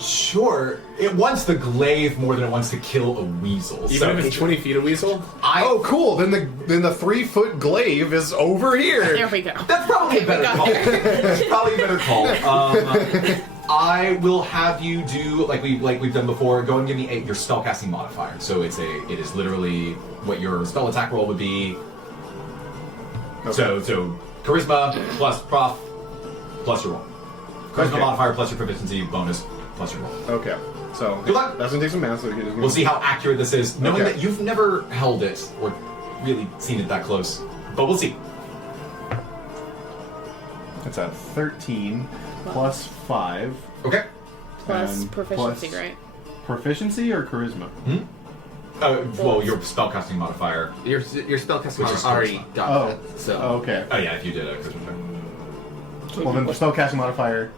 sure, it wants the glaive more than it wants to kill a weasel. Even so if it's 20 feet a weasel? Oh, cool. Then the 3-foot glaive is over here. There we go. That's probably a better call. That's probably a better call. I will have you do like we've done before. Go and give me your spellcasting modifier. So it is literally what your spell attack roll would be. Okay. So charisma plus prof plus your roll. Charisma Okay. modifier plus your proficiency bonus plus your roll. Okay. So Good luck. That's gonna take some math. So he's We'll see how accurate this is, knowing Okay. that you've never held it or really seen it that close. But we'll see. That's a 13 plus 5. Okay. Plus And proficiency, plus- right? Proficiency or charisma? Well, your spellcasting modifier. Your spellcasting Which is already charisma. got Oh. that. So Okay. Oh yeah, if you did a charisma check. Well, then spellcasting modifier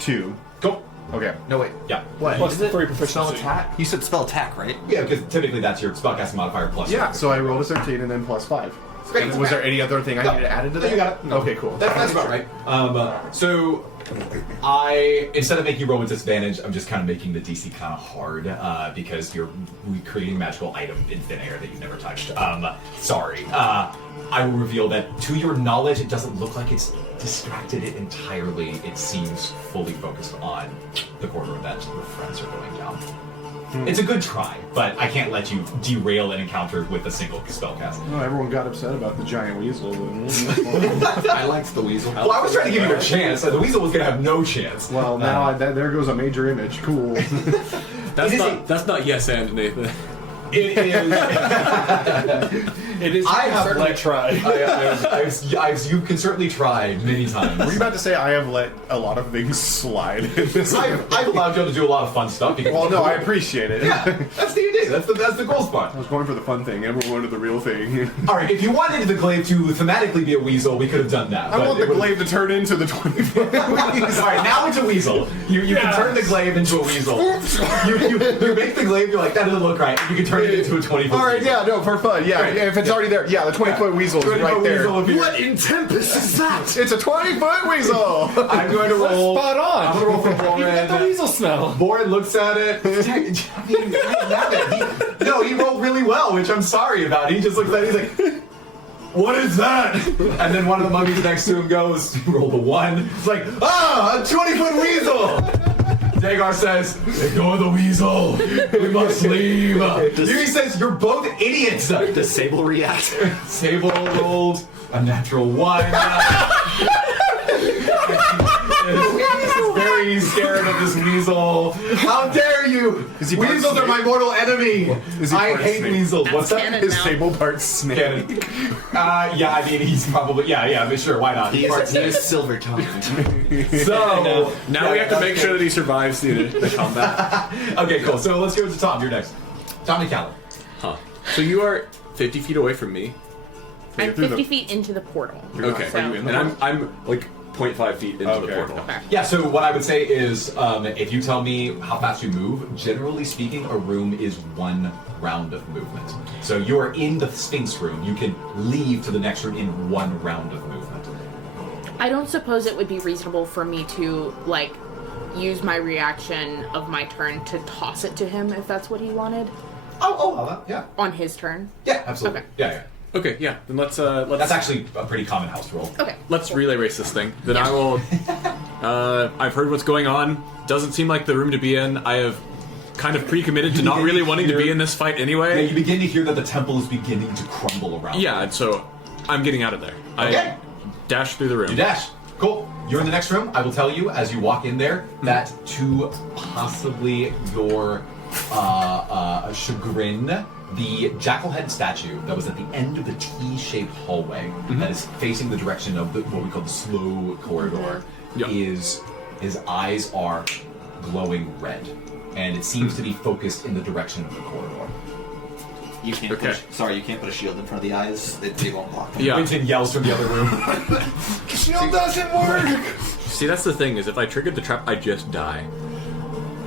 2. Cool. Okay. no wait. Yeah. What? Plus Is it 3 proficiency. spell attack? You said spell attack, right? Yeah, because typically that's your spellcasting modifier plus. Yeah. your So I rolled a 13 and then plus 5. Great. Was there any other thing I No. needed to add into No, that? you got it. No. Okay, cool. That's about right. So instead of making you roll with disadvantage, I'm just kind of making the DC kind of hard because you're recreating a magical item in thin air that you've never touched. Sorry. I will reveal that to your knowledge, it doesn't look like it's distracted it entirely. It seems fully focused on the quarter event your friends are going down. It's a good try, but I can't let you derail an encounter with a single spellcast. Oh, everyone got upset about the giant weasel. I liked the weasel. Well, I was trying to give you a chance. The weasel was going to have no chance. Well, now there goes a major image. Cool. That's not yes and, Nathan. It is. It is. I have certainly let- tried. You can certainly try many times. Were you about to say I have let a lot of things slide in this? I've allowed you to do a lot of fun stuff. Because Well, no, I appreciate it. Yeah, that's D&D. That's the cool spot. I was going for the fun thing. Everyone wanted the real thing. All right, if you wanted the glaive to thematically be a weasel, we could have done that. I but want the it was- glaive to turn into the 20-foot. All right, now it's a weasel. You can turn the glaive into a weasel. you make the glaive. You're like, that doesn't look right. You can turn it into a 20-foot. All right, weasel. yeah, no, for fun. Yeah, Great. if it's already there. Yeah, the 20-foot weasel is 20-foot right there. weasel would be- What in Tempest is that? It's a 20-foot weasel. I'm going to roll. Spot on. I'm going to roll for You got the Boren. weasel smell. Boren looks at it. I mean, he rolled really well, which I'm sorry about. He just looks at it. He's like, what is that? And then one of the mummies next to him goes, roll a 1. It's like, a 20-foot weasel! Dagar says, let go of the weasel. We must leave. Yuri says, you're both idiots. Does Sable react? Sable rolled a natural 1. He's very scared of this weasel. How dare you? Weasels are my mortal enemy. I hate weasels. What's that? Is Sable part snake? Yeah, I mean, he's probably, but sure, why not? He is silver tongued. So, Now we have to make sure that he survives the combat. Okay, cool. So let's go to Tom. You're next. Tom and Callum. Huh. So you are 50 feet away from me. I'm 50 feet into the portal. Okay. So- And I'm like 0.5 feet into the portal. Okay. Yeah, so what I would say is, if you tell me how fast you move, generally speaking, a room is 1 round of movement. So you're in the Sphinx room. You can leave to the next room in 1 round of movement. I don't suppose it would be reasonable for me to, like, use my reaction of my turn to toss it to him if that's what he wanted Yeah. on his turn. Yeah, absolutely. Okay. Yeah. Okay, yeah. Then let's That's actually a pretty common house rule. Okay. let's relay race this thing. Then I will. I've heard what's going on. Doesn't seem like the room to be in. I have kind of pre-committed to not really wanting to be in this fight Yeah, anyway. you begin to hear that the temple is beginning to crumble around you. Yeah, and so I'm getting out of there. Okay. I dash through the room. You dash. Cool. You're in the next room. I will tell you as you walk in there that to possibly your chagrin, the jackal-head statue that was at the end of the T-shaped hallway that is facing the direction of what we call the slow corridor, Yeah. his eyes are glowing red, and it seems to be focused in the direction of the corridor. You can't. Okay. You can't put a shield in front of the eyes. They won't block them. Yeah. Vincent yells from the other room. Shield doesn't work! See, that's the thing is, if I triggered the trap, I just die.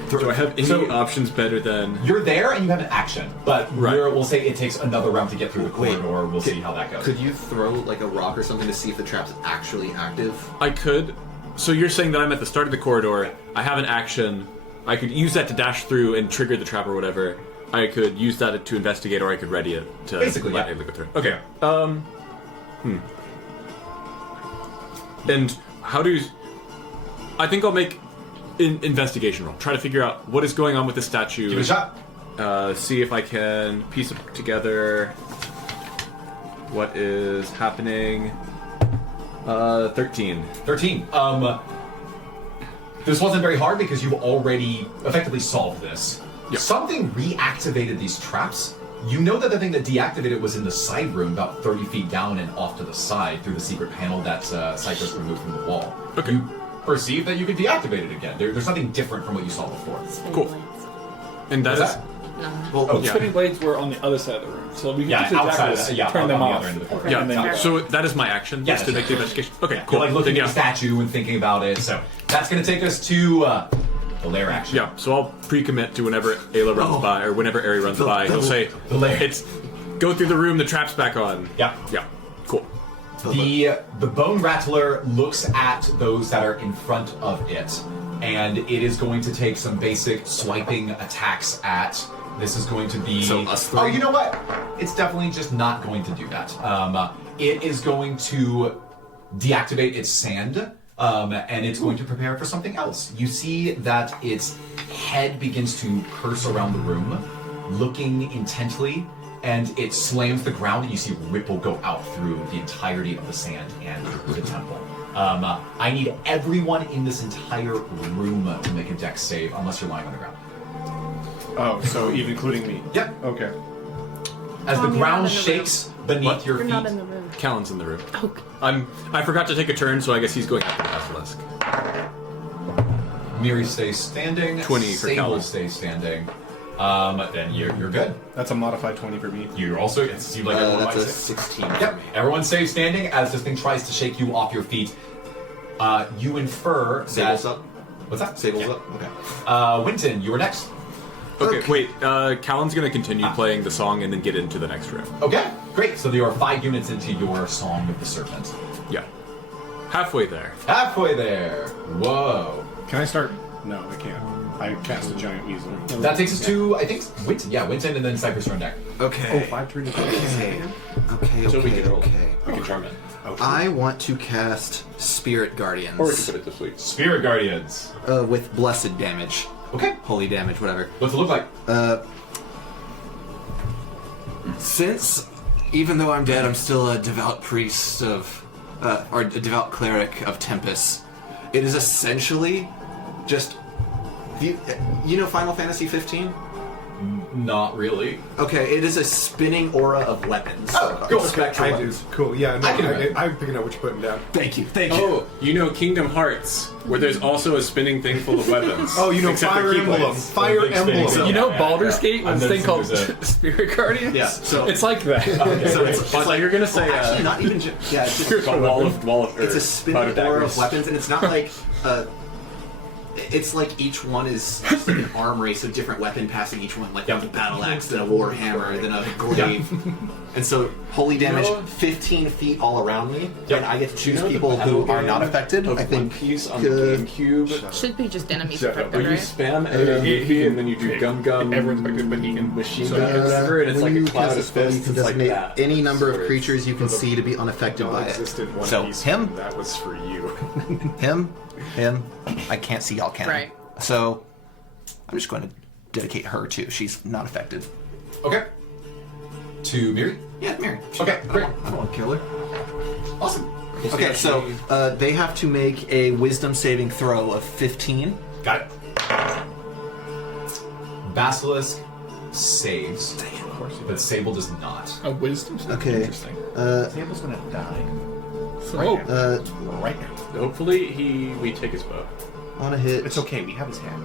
Do I have any options better than? You're there and you have an action, but Right. we'll say it takes another round to get through the corridor. We'll see how that goes. Could you throw like a rock or something to see if the trap's actually active? I could. So you're saying that I'm at the start of the corridor. I have an action. I could use that to dash through and trigger the trap or whatever. I could use that to investigate, or I could ready it to Basically, let yeah. it go through. Okay. And how do? I think I'll make an investigation roll. Try to figure out what is going on with the statue. Give it a shot. See if I can piece it together. What is happening? 13. 13. This wasn't very hard because you've already effectively solved this. Yep. Something reactivated these traps. You know that the thing that deactivated was in the side room about 30 feet down and off to the side through the secret panel that Cypress removed from the wall. Okay. You perceive that you could deactivate it again. There's nothing different from what you saw before. Cool. And that What's is. that? Well, Oh, yeah. Spinning blades were on the other side of the room, so we can Yeah, just attack outside. this, Yeah, turn on them the off. other end of the corridor. Yeah, And then Yeah. go. so that is my action, Yeah, is to that's make the right. investigation. Okay, Yeah, cool. You're like looking Then, at the statue and thinking about it. So that's going to take us to the lair action. Yeah, so I'll pre-commit to whenever Ayla runs by, or whenever Ari runs by, he'll say, the lair. it's, go through the room, the trap's back on. Yeah. Yeah, cool. The Bone Rattler looks at those that are in front of it, and it is going to take some basic swiping attacks at. This is going to be. So us three? Oh, you know what? It's definitely just not going to do that. It is going to deactivate its sand, and it's going to prepare for something else. You see that its head begins to curse around the room, looking intently, and it slams the ground, and you see a ripple go out through the entirety of the sand and the temple. I need everyone in this entire room to make a dex save, unless you're lying on the ground. Oh, so even including me. Yep. Okay. As the Tom, you're not ground in the shakes beneath your You're feet. not in the room. Callan's in the room. Okay. I forgot to take a turn, so I guess he's going after the basilisk. Miri stays standing. 20 for Sable Callan. stays standing. Then you're good. That's a modified 20 for me. You're also. It seems like everyone that's might a say. 16 for Yep. me. Everyone stays standing as this thing tries to shake you off your feet. You infer Sable's that. up. What's that? Sable's Yeah. up. Okay. Winton, you were next. Okay, wait, Callan's gonna continue playing the song and then get into the next room. Okay, great. So you are 5 units into your Song of the Serpent. Yeah. Halfway there. Halfway there. Whoa. Can I start? No, I can't. I cast a giant weasel. That takes us to, I think, Winton. Yeah, Winton and then Cypress turn deck. Okay. 5 turns. Okay. So we Okay. can roll. Okay. We can charm it. I want to cast Spirit Guardians. Or we can put it to sleep. Spirit Guardians. With blessed damage. Okay. Holy damage, whatever. What's it look like? Since, even though I'm dead, I'm still a devout priest of, or a devout cleric of Tempest, it is essentially just, you know Final Fantasy 15? Not really. Okay, it is a spinning aura of weapons. Oh, cool. Spectral I do. weapons. Cool. Yeah. No, I can imagine. I'm picking up what you're putting down. Thank you. Oh, you know Kingdom Hearts, where there's also a spinning thing full of weapons. Oh, you know Except for Fire Keyblades. Emblem. Fire big spinning Emblem. thing. You know Yeah, Baldur's yeah. Gate I'm was this thing called noticing there's Spirit Guardians? Yeah, so It's like that. so it's Like you're gonna say actually not even just yeah, it's just a wall of it's a spinning powder aura daggers. of weapons, and it's not like it's like each one is just like an arm race of different weapon passing each one, like a battle axe, then a war hammer, then a glaive. And so holy damage 15 feet all around me, Yep. and I get to choose the people battle who are not game affected. Of I think One Piece on the GameCube. Should be just enemies Shut up. affected, Where you right? spam A, and then you do gum gum. Everyone's affected, but he can. Machine So gun or whatever, and it's when like you a cloud cast a of spell, you fists. can It's like designate that. any number of So creatures you can see to be unaffected by it. Non-existent One So, Piece. him? That was for you. Him. I can't see y'all, can I? Right. So I'm just going to dedicate her too. She's not affected. Okay. To Miri? Yeah, Mary. Okay, great. I don't want to kill her. Awesome. Okay, so they have to make a wisdom saving throw of 15. Got it. Basilisk saves, but Sable does not. A wisdom. Okay. Interesting. Sable's gonna die. Oh, Right now. Hopefully we take his bow. On a hit. It's okay. We have his hand.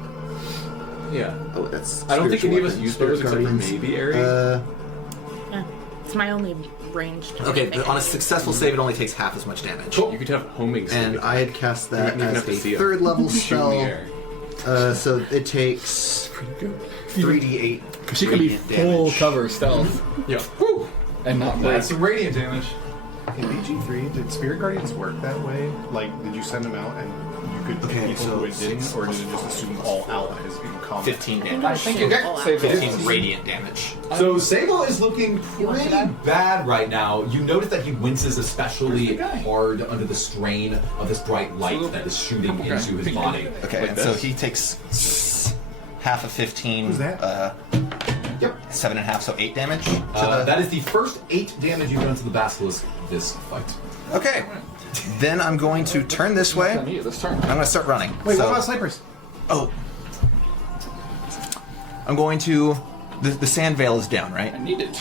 Yeah. Oh, that's. I don't think any of us spiritual use weapons, those except for guardians. maybe Aerie. Yeah. It's my only ranged. Okay, thing. but on a successful save, it only takes half as much damage. You could have homing. And I had cast that You don't even as have to a see 'em. third level Shoot in the spell. air. So it takes 3d8. she can be radiant full damage. cover stealth Yeah. Woo! and not break. That's some radiant damage. In BG3, did Spirit Guardians work that way? Like, did you send them out and you could pick Okay, people so who it didn't, 6 or did it just assume all allies in combat? 15 damage. I think Okay. all out. Save it. 15 radiant damage. So Sable is looking pretty bad right now. You notice that he winces especially hard under the strain of this bright light that is shooting into his body. Okay, Like and so this? he takes half of 15. Who's that? Yep. 7.5, so 8 damage. to the- That is the first 8 damage you've done to the Basilisk this fight. Okay. Then I'm going to turn this way. On you this turn. I'm going to start running. Wait, so, what about snipers? Oh. I'm going to. The sand veil is down, I right? need it.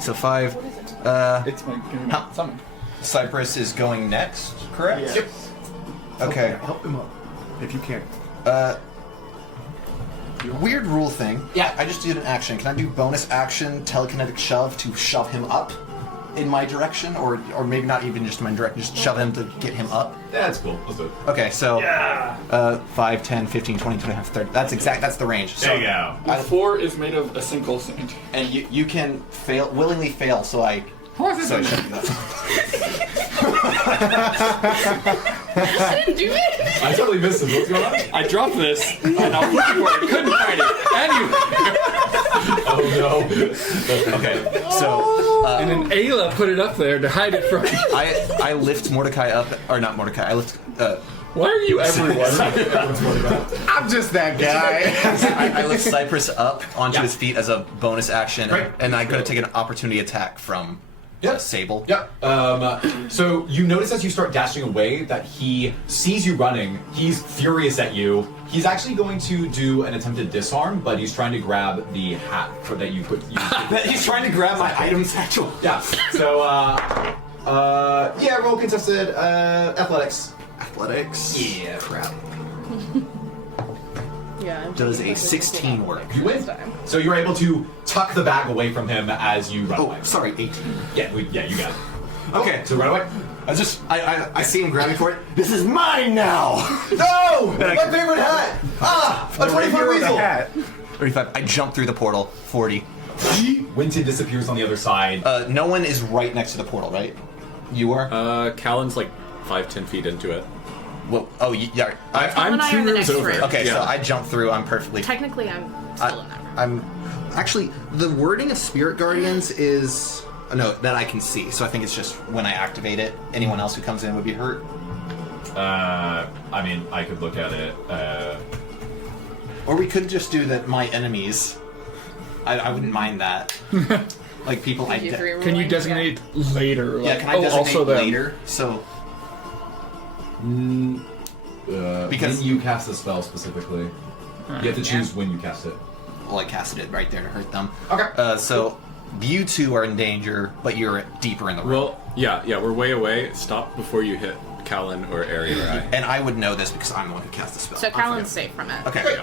So 5. It's my How- summon. Cypress is going next, correct? Yep. Okay. Help him up, if you can. Weird rule thing. Yeah. I just did an action. Can I do bonus action telekinetic shove to shove him up in my direction, or maybe not even just in my direction, just shove him to get him up? That's cool. Let's do it. Okay, so 5, 10, 15, 20, 25, 30. That's the range. So There you go. The floor is made of a single sand. And you can willingly fail, so I shouldn't do that. I didn't do it. I totally missed him. What's going on? I dropped this, and I was looking for it. Couldn't find it. Anyway, Oh no. Okay. So and then Ayla put it up there to hide it from me. I lift Mordecai up, or not Mordecai. I lift. Why are you everyone? I'm just that guy. I lift Cypress up onto his feet as a bonus action, Right. and I'm going to take an opportunity attack from Sable. Yep. So you notice as you start dashing away that he sees you running. He's furious at you. He's actually going to do an attempted disarm, but he's trying to grab the hat that you put. He's trying to grab my item satchel. Yeah. So roll contested athletics. Athletics. Yeah. Crap. Yeah. Does a 16 work? You win. So you're able to tuck the bag away from him as you run away. Oh, sorry, 18. Yeah, you got it. Okay, So run away. I see him grabbing for it. This is mine now. No! My favorite hat! Ah! A 25 weasel! hat. 35. I jump through the portal. 40. Winton disappears on the other side. No one is right next to the portal, right? You are. Callan's like 5-10 feet into it. Well, oh, yeah. Tom and I are in the next room. Okay, so I jump through. I'm perfectly. Technically, I'm still in that room. I'm actually the wording of Spirit Guardians is no that I can see. So I think it's just when I activate it, anyone else who comes in would be hurt. I mean, I could look at it. Or we could just do that. My enemies. I wouldn't mind that. Like people. Can you designate later? Yeah, can I designate also later? So. Because when you cast the spell specifically, you have to choose when you cast it. Well, I casted it right there to hurt them. Okay. So you two are in danger, but you're deeper in the room. Well, yeah, we're way away. Stop before you hit Callan or Ari or I. And I would know this because I'm the one who cast the spell. So Callan's safe from it. Okay.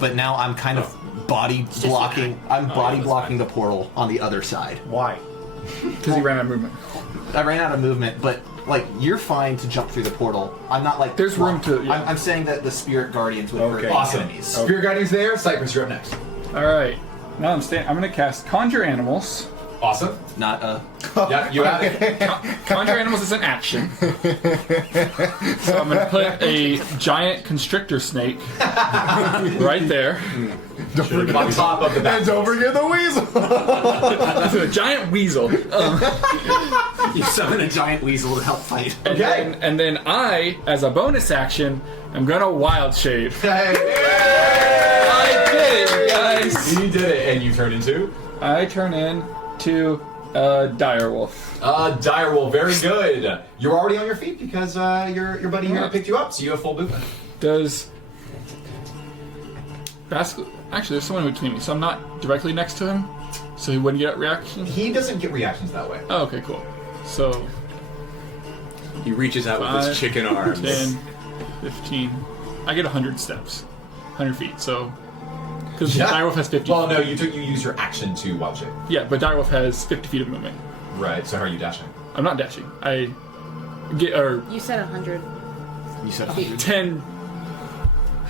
But now I'm kind of body blocking. I'm body blocking the portal on the other side. Why? Because he ran out of movement. I ran out of movement, but like you're fine to jump through the portal. I'm not like there's room to. Yeah. I'm saying that the Spirit Guardians would hurt Awesome. enemies. Spirit Guardians there. Cypress, you're up next. All right. Now I'm going to cast Conjure Animals. Awesome. Not Yeah, you have it. Conjure Animals is an action. So I'm going to put a giant constrictor snake right there. On top of the back. And don't forget the weasel. It's a giant weasel. you summon a giant weasel to help fight. And then I, as a bonus action, I'm going to Wild Shape. Hey. I did it, guys. You did it, and you turned into? I turn into Direwolf. Direwolf, very good. You're already on your feet because your buddy here picked you up, so you have full movement. Does actually, there's someone in between me, so I'm not directly next to him, so he wouldn't get reactions? He doesn't get reactions that way. Oh, okay, cool. So He reaches out with 5, his chicken arms. 10, 15. I get 100 steps. 100 feet, so... Because Direwolf has 50 Well, no, feet. you use your action to wild shape. Yeah, but Direwolf has 50 feet of movement. Right, so how are you dashing? I'm not dashing. I get... Or You said 100. You said 10...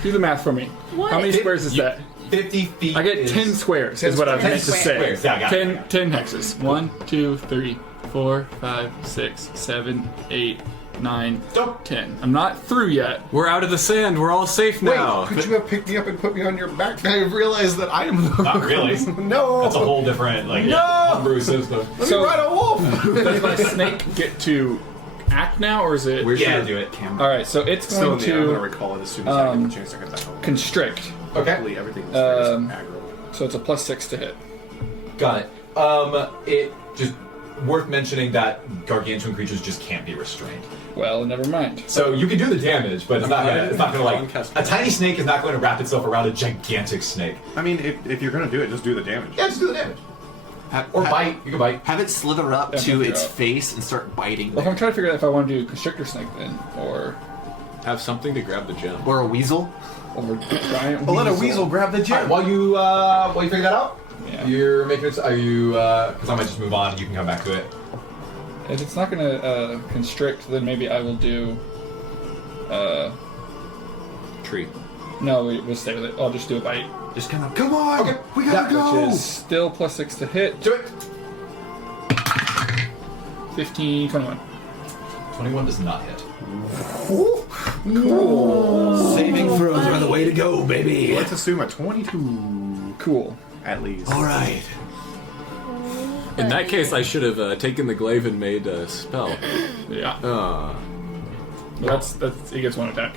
Do the math for me. What? How many squares is that? 50 feet I get is 10 squares, is what I meant to say. squares. Yeah, I got it. 10 hexes. 1, 2, 3, 4, 5, 6, 7, 8, 9, Stop. 10. I'm not through yet. We're out of the sand. We're all safe now. Wait, could you have picked me up and put me on your back? I realized that I am the Not really. No. That's a whole different, homebrew system. Let me ride a wolf. Does my snake get to act now, or is it... Do it. All right, so it's Still going in the air. I'm gonna to recall it as soon as I get the chance to get back home. constrict. Okay, Hopefully everything is aggro. So it's a +6 to hit. got it. It just worth mentioning that gargantuan creatures just can't be restrained. Well, never mind. So you can do the damage, but it's not gonna like a tiny snake is not going to wrap itself around a gigantic snake. I mean, if you're gonna do it, just do the damage. Yeah, just do the damage. Or bite. You can bite. Have it slither up Yeah, to figure its out. face and start biting. Well, if I'm trying to figure out if I want to do constrictor snake then, or Have something to grab the gem. Or a weasel. giant Well, let a weasel grab the gem. While you figure that out, Yeah. you're making it. Are you? Because I might just move on. and You can come back to it. If it's not going to constrict, then maybe I will do... Tree. No, we'll stay with it. I'll just do a bite. Just kind of. Come on, Okay. we gotta go. Which is still +6 to hit. Do it. 15, 21. 21 does not hit. Saving throws are the way to go, baby. Let's assume a 22 Cool. at least. All right. In that case, I should have taken the glaive and made a spell. Yeah. That's It gets one attack.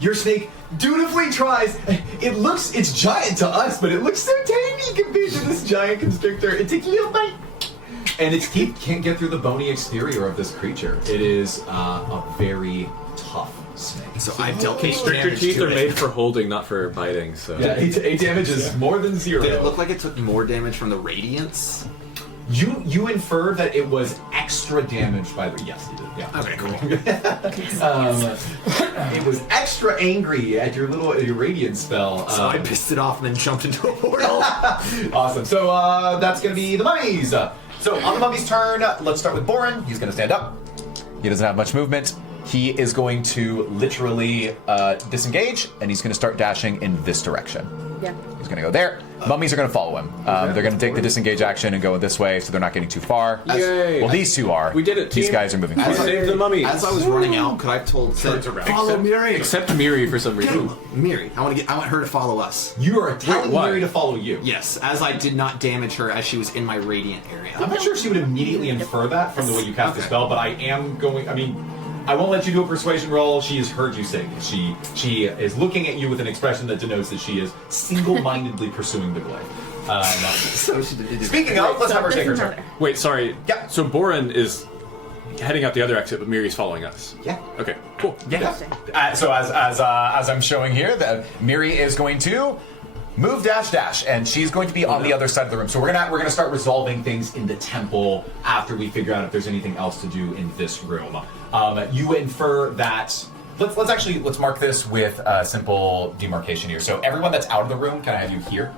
Your snake dutifully tries. It's giant to us, but it looks so tiny compared to this giant constrictor. It takes a little bite. And its teeth can't get through the bony exterior of this creature. It is a very tough snake. So I dealt constrictor damage teeth to are it. made for holding, not for biting. So Yeah, 8 damage is more than 0. Did it look like it took more damage from the radiance? You inferred that it was extra damaged by the... Yes, you did. Yeah. Okay, cool. It was extra angry at your radiant spell. So I pissed it off and then jumped into a portal. Awesome. So that's going to be the mummies. So on the mummy's turn, let's start with Boren. He's going to stand up. He doesn't have much movement. he is going to literally disengage, and he's going to start dashing in this direction. Yeah. He's going to go there. Mummies are going to follow him. They're going to take the disengage action and go this way, so they're not getting too far. Yay. Well, these two are. We did it, These team. guys are moving We forward. saved the mummies. As I was running out, could I have said, follow Miri? Except Miri for some reason. Miri. I want her to follow us. You are telling why? Mary to follow you. Yes, as I did not damage her as she was in my radiant area. I'm not sure if she would immediately infer that from the way you cast the spell, but I am going. I mean, I won't let you do a persuasion roll. She has heard you say this. She is looking at you with an expression that denotes that she is single-mindedly pursuing the glaive. So she did. Speaking of, let's have her take her turn. Wait, sorry. Yeah. So Boren is heading out the other exit, but Miri's following us. Yeah. Okay, cool. Yeah. So as I'm showing here, Miri is going to move dash, and she's going to be on the other side of the room. So we're gonna start resolving things in the temple after we figure out if there's anything else to do in this room. You infer that. Let's mark this with a simple demarcation here. So everyone that's out of the room, can I have you here?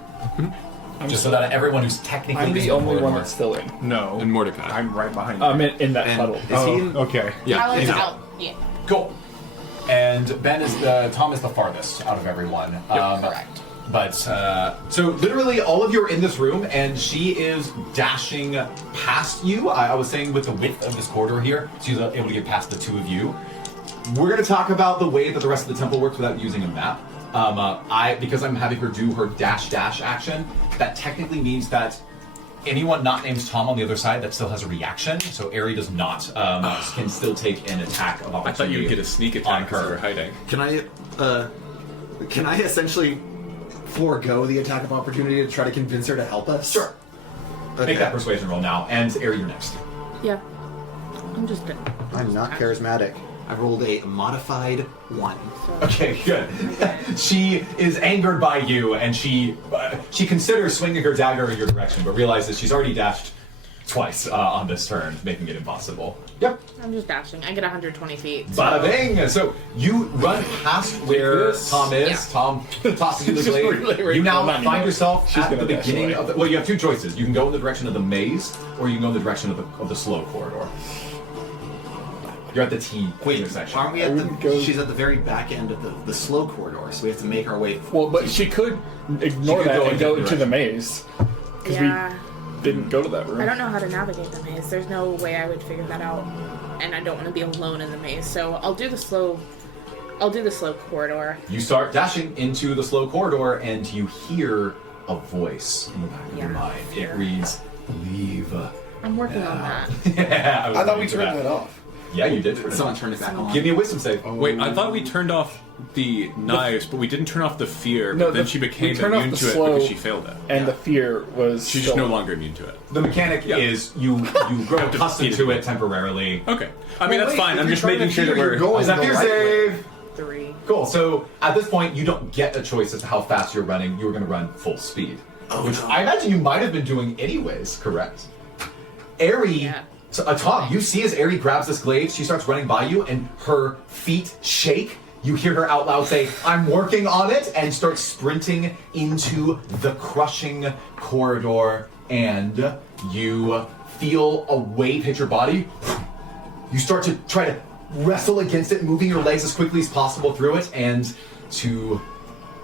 Just so that everyone who's technically I'm the in only one Voldemort- that's still in. No. And Mordecai. I'm right behind you. I'm in that And puddle. is he in? Okay. Yeah. I was he's out. Yeah. Cool. And Ben is Tom is the farthest out of everyone. Correct. But So literally, all of you are in this room, and she is dashing past you. I was saying with the width of this corridor here, she's able to get past the two of you. We're going to talk about the way that the rest of the temple works without using a map. Because I'm having her do her dash action, that technically means that anyone not named Tom on the other side that still has a reaction. So Aerie does not can still take an attack of opportunity. I thought you would get a sneak on attack because her. you were hiding. Can I essentially forego the attack of opportunity to try to convince her to help us? Sure. Okay. Make that persuasion roll now, and Aerie, you're next. Yeah. I'm just. I'm not charismatic. I rolled a modified 1. Okay, good. She is angered by you, and she considers swinging her dagger in your direction, but realizes she's already dashed twice on this turn, making it impossible. Yep. I'm just dashing. I get 120 feet. Bada bing! So you run past where Tom is. Yeah. Tom tosses you the Just glaive. really You now remind me find that yourself she's at the gonna dash beginning away. of the. Well, you have two choices. You can go in the direction of the maze, or you can go in the direction of the slow corridor. You're at the T intersection. Aren't we at would go- she's at the very back end of the slow corridor, so we have to make our way. Well, but she could ignore She could that go and in go different into the maze. Because Yeah. we didn't go to that room. I don't know how to navigate the maze. There's no way I would figure that out, and I don't want to be alone in the maze. So I'll do the slow corridor. You start dashing into the slow corridor, and you hear a voice in the back of your Yeah. mind. It reads, "Leave." I'm working on that. Yeah, I thought we turned that off. Yeah, you did. Someone turned it back on. Give me a wisdom save. Wait, I thought we turned off the knives, but we didn't turn off the fear. No, But then the- she we became turned off immune the to it slow- because she failed it. And the fear was. She's just still- no longer immune to it. The mechanic Yeah. is you grow accustomed to it temporarily. Okay. I mean, Well, that's wait, fine. if I'm you're just trying making to sure that fear, you're we're. going Is that the fear right way. save? 3. Cool. So at this point, you don't get a choice as to how fast you're running. You were going to run full speed, which I imagine you might have been doing anyways. Correct. Aerie. Yeah. So, Tom, you see as Aerie grabs this glaive, she starts running by you, and her feet shake. You hear her out loud say, "I'm working on it," and starts sprinting into the crushing corridor, and you feel a wave hit your body. You start to try to wrestle against it, moving your legs as quickly as possible through it, and to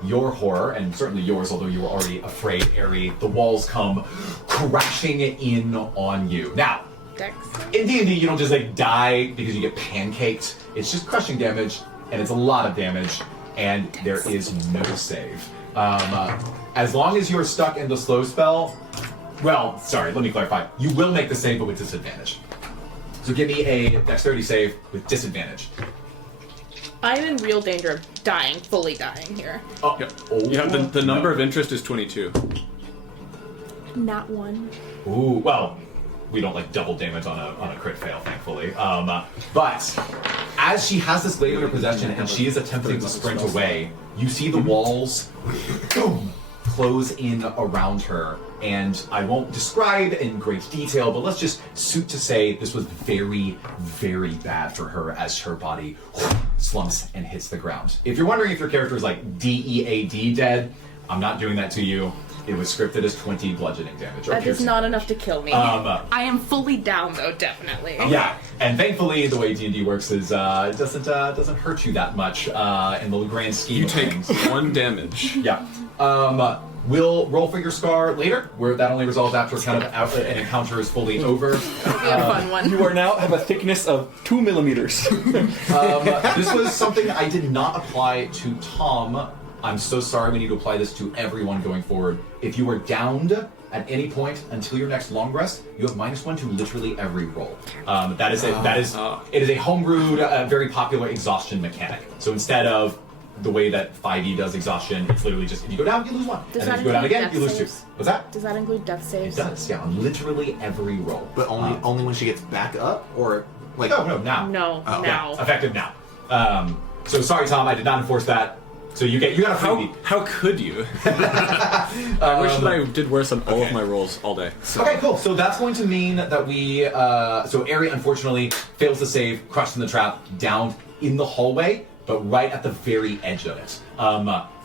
your horror, and certainly yours, although you were already afraid, Aerie, the walls come crashing in on you. Now, Dex. in D&D, you don't just like die because you get pancaked. It's just crushing damage, and it's a lot of damage, and there is no save. As long as you're stuck in the slow spell, well, sorry, let me clarify. You will make the save, but with disadvantage. So give me a dexterity save with disadvantage. I'm in real danger of dying, fully dying here. Oh, Yep. You have the number of interest is 22. Not one. Ooh, well, we don't like double damage on a crit fail, thankfully. But as she has this glaive in her possession and she is attempting to sprint away, you see the walls boom, close in around her. And I won't describe in great detail, but let's just suit to say this was very, very bad for her as her body slumps and hits the ground. If you're wondering if your character is like DEAD dead, I'm not doing that to you. It was scripted as 20 bludgeoning damage. Or That is piercing not damage. enough to kill me. Um, I am fully down though, definitely. Yeah, and thankfully the way D&D works is it doesn't hurt you that much in the grand scheme You of take things. 1 damage. Yeah. We'll roll for your scar later, where that only resolves after an encounter is fully over. It'll be a fun one. You are now have a thickness of 2 millimeters. This was something I did not apply to Tom. I'm so sorry. We need to apply this to everyone going forward. If you are downed at any point until your next long rest, you have -1 to literally every roll. It is a homebrewed, very popular exhaustion mechanic. So instead of the way that 5e does exhaustion, it's literally just if you go down, you lose 1. Does And that if you go down include again, death you lose 2. saves? What's that? Does that include death It saves? does, yeah, on literally every roll. But only when she gets back up, or like No, now. No, Oh. now. Yeah, effective now. So sorry, Tom, I did not enforce that. So you got a freebie. How could you? I wish that I did worse on all of my rolls all day. So. Okay, cool. So that's going to mean that we. So Ari unfortunately fails to save, crushed in the trap, down in the hallway, but right at the very edge of it.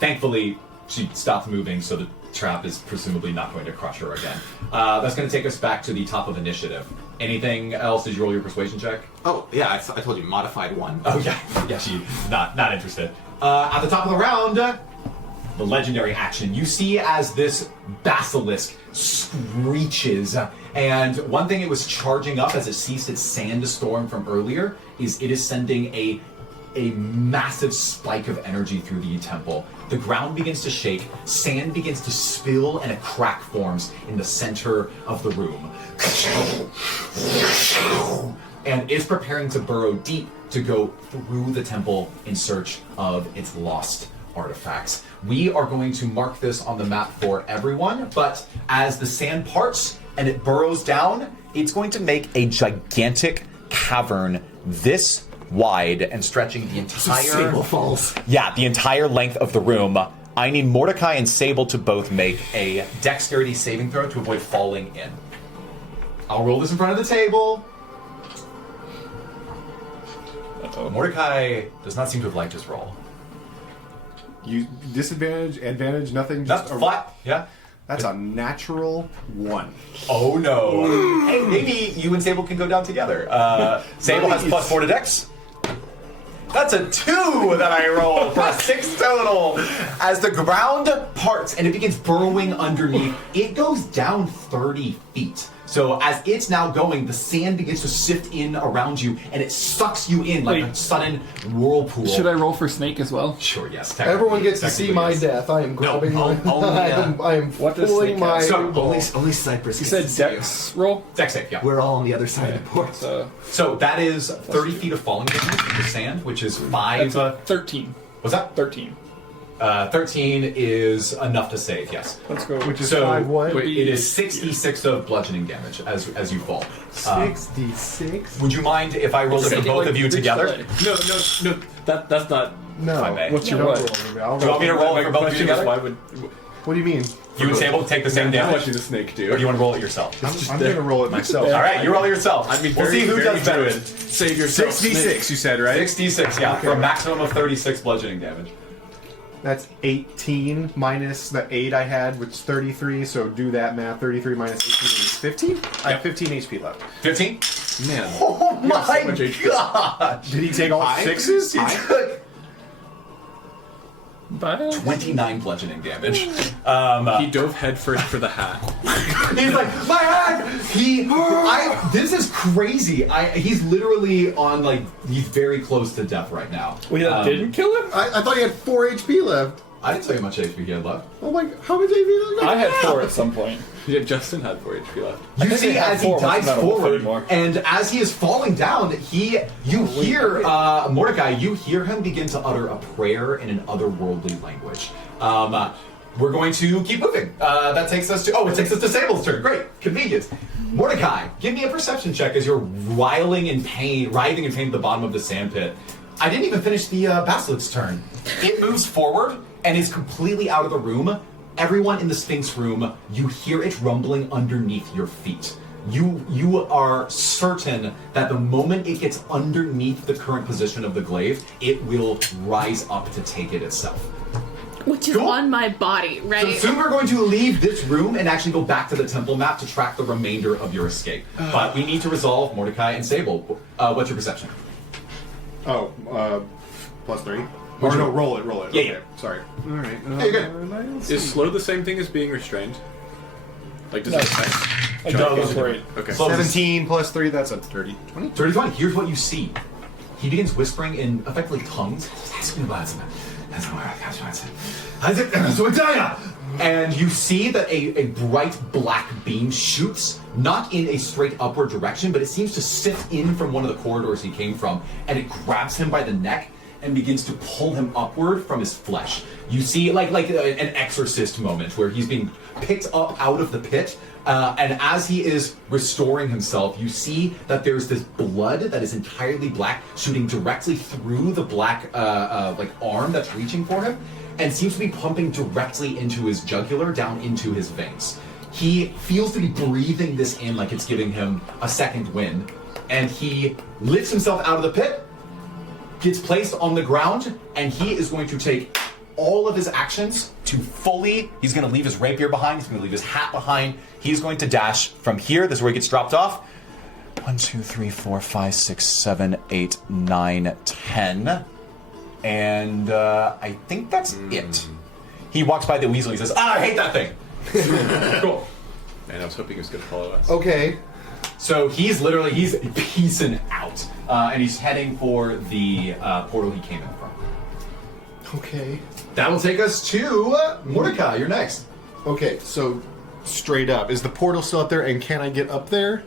Thankfully, she stopped moving, so the trap is presumably not going to crush her again. That's going to take us back to the top of initiative. Anything else? Did you roll your persuasion check? Oh yeah, I told you modified 1. Oh yeah, she not interested. At the top of the round, the legendary action. You see as this basilisk screeches, and one thing it was charging up as it ceased its sandstorm from earlier is it is sending a massive spike of energy through the temple. The ground begins to shake, sand begins to spill, and a crack forms in the center of the room. And it's preparing to burrow deep to go through the temple in search of its lost artifacts. We are going to mark this on the map for everyone, but as the sand parts and it burrows down, it's going to make a gigantic cavern this wide and stretching the entire Sable falls. Yeah, the entire length of the room. I need Mordecai and Sable to both make a dexterity saving throw to avoid falling in. I'll roll this in front of the table. Mordecai does not seem to have liked his roll. You disadvantage, advantage, nothing. That's flat. Yeah. That's a natural 1. Oh no. Hey, maybe you and Sable can go down together. Sable has +4 to dex. That's a 2 that I rolled for a 6 total. As the ground parts and it begins burrowing underneath, it goes down 30 feet. So as it's now going, the sand begins to sift in around you, and it sucks you in like a sudden whirlpool. Should I roll for snake as well? Sure, yes. Everyone gets to see my technically, yes. death. I am grabbing only, I am What does pulling snake my. have? So, Only Cypress. You said dex roll? Dex save, yeah. We're all on the other side of the port. So that is 30 feet of falling damage in the sand, which is 5. That's a 13. What's that? 13. 13 is enough to save, yes. Let's go. Which is So 5 what? it is 66 of bludgeoning damage as you fall. 66? Would you mind if I rolled it for both of you together? No. That's not. No. I may. What's your Don't what? roll, I'll Do you want me to roll it for both of you question is together? why would What do you mean? You and Sable take the same how much damage? did the snake do? Or do you want to roll it yourself? I'm going to roll it myself. All right, you roll it yourself. I mean, we'll very, see who very does better. druid. Save yourself. 6d6, you said, right? 66, yeah, for a maximum of 36 bludgeoning damage. That's 18 minus the 8 I had, which is 33. So do that math. 33 minus 18 is 15? I have 15 HP left. 15? Man. Oh my much HP. god! Did he take all 6s? He took Bye. 29 bludgeoning damage. He dove headfirst for the hat. He's like, my hat! This is crazy. He's literally on, like, he's very close to death right now. Wait, that didn't kill him? I thought he had 4 HP left. I didn't tell you how much HP he had left. Oh my, how much HP left? I had 4 at some point. Yeah, Justin had 4 HP left. You think see, they had as he 4, dives wasn't that a wolf forward, anymore? and as he is falling down, you hear Mordecai. You hear him begin to utter a prayer in an otherworldly language. We're going to keep moving. That takes us to it takes us to Sable's turn. Great, convenience. Mordecai, give me a perception check as you're writhing in pain at the bottom of the sand pit. I didn't even finish the Basilisk's turn. It moves forward and is completely out of the room. Everyone in the Sphinx room, you hear it rumbling underneath your feet. You are certain that the moment it gets underneath the current position of the glaive, it will rise up to take it itself. Which is Cool. on my body, So right? soon we're going to leave this room and actually go back to the temple map to track the remainder of your escape. But we need to resolve Mordecai and Sable. What's your perception? Oh, +3. Or no, roll it. Yeah, Okay, yeah. Sorry. All right. Hey, good. Is slow the same thing as being restrained? Like, does No. it affect? I don't go for it. Okay. 17 +3, that's a 30. 20? 30-20. Here's what you see. He begins whispering in effectively tongues. And you see that a bright black beam shoots, not in a straight upward direction, but it seems to sift in from one of the corridors he came from, and it grabs him by the neck and begins to pull him upward from his flesh. You see, like an exorcist moment where he's being picked up out of the pit, and as he is restoring himself, you see that there's this blood that is entirely black shooting directly through the black arm that's reaching for him, and seems to be pumping directly into his jugular, down into his veins. He feels to be breathing this in like it's giving him a second wind, and he lifts himself out of the pit, gets placed on the ground, and he is going to take all of his actions to fully, he's going to leave his rapier behind, he's going to leave his hat behind, he's going to dash from here, this is where he gets dropped off. 1, 2, 3, 4, 5, 6, 7, 8, 9, 10. And I think that's it. He walks by the weasel, he says, I hate that thing! Cool. And I was hoping he was going to follow us. Okay. So he's piecing out, and he's heading for the portal he came in from. Okay. That will take us to Mordecai. You're next. Okay, so straight up. Is the portal still up there, and can I get up there?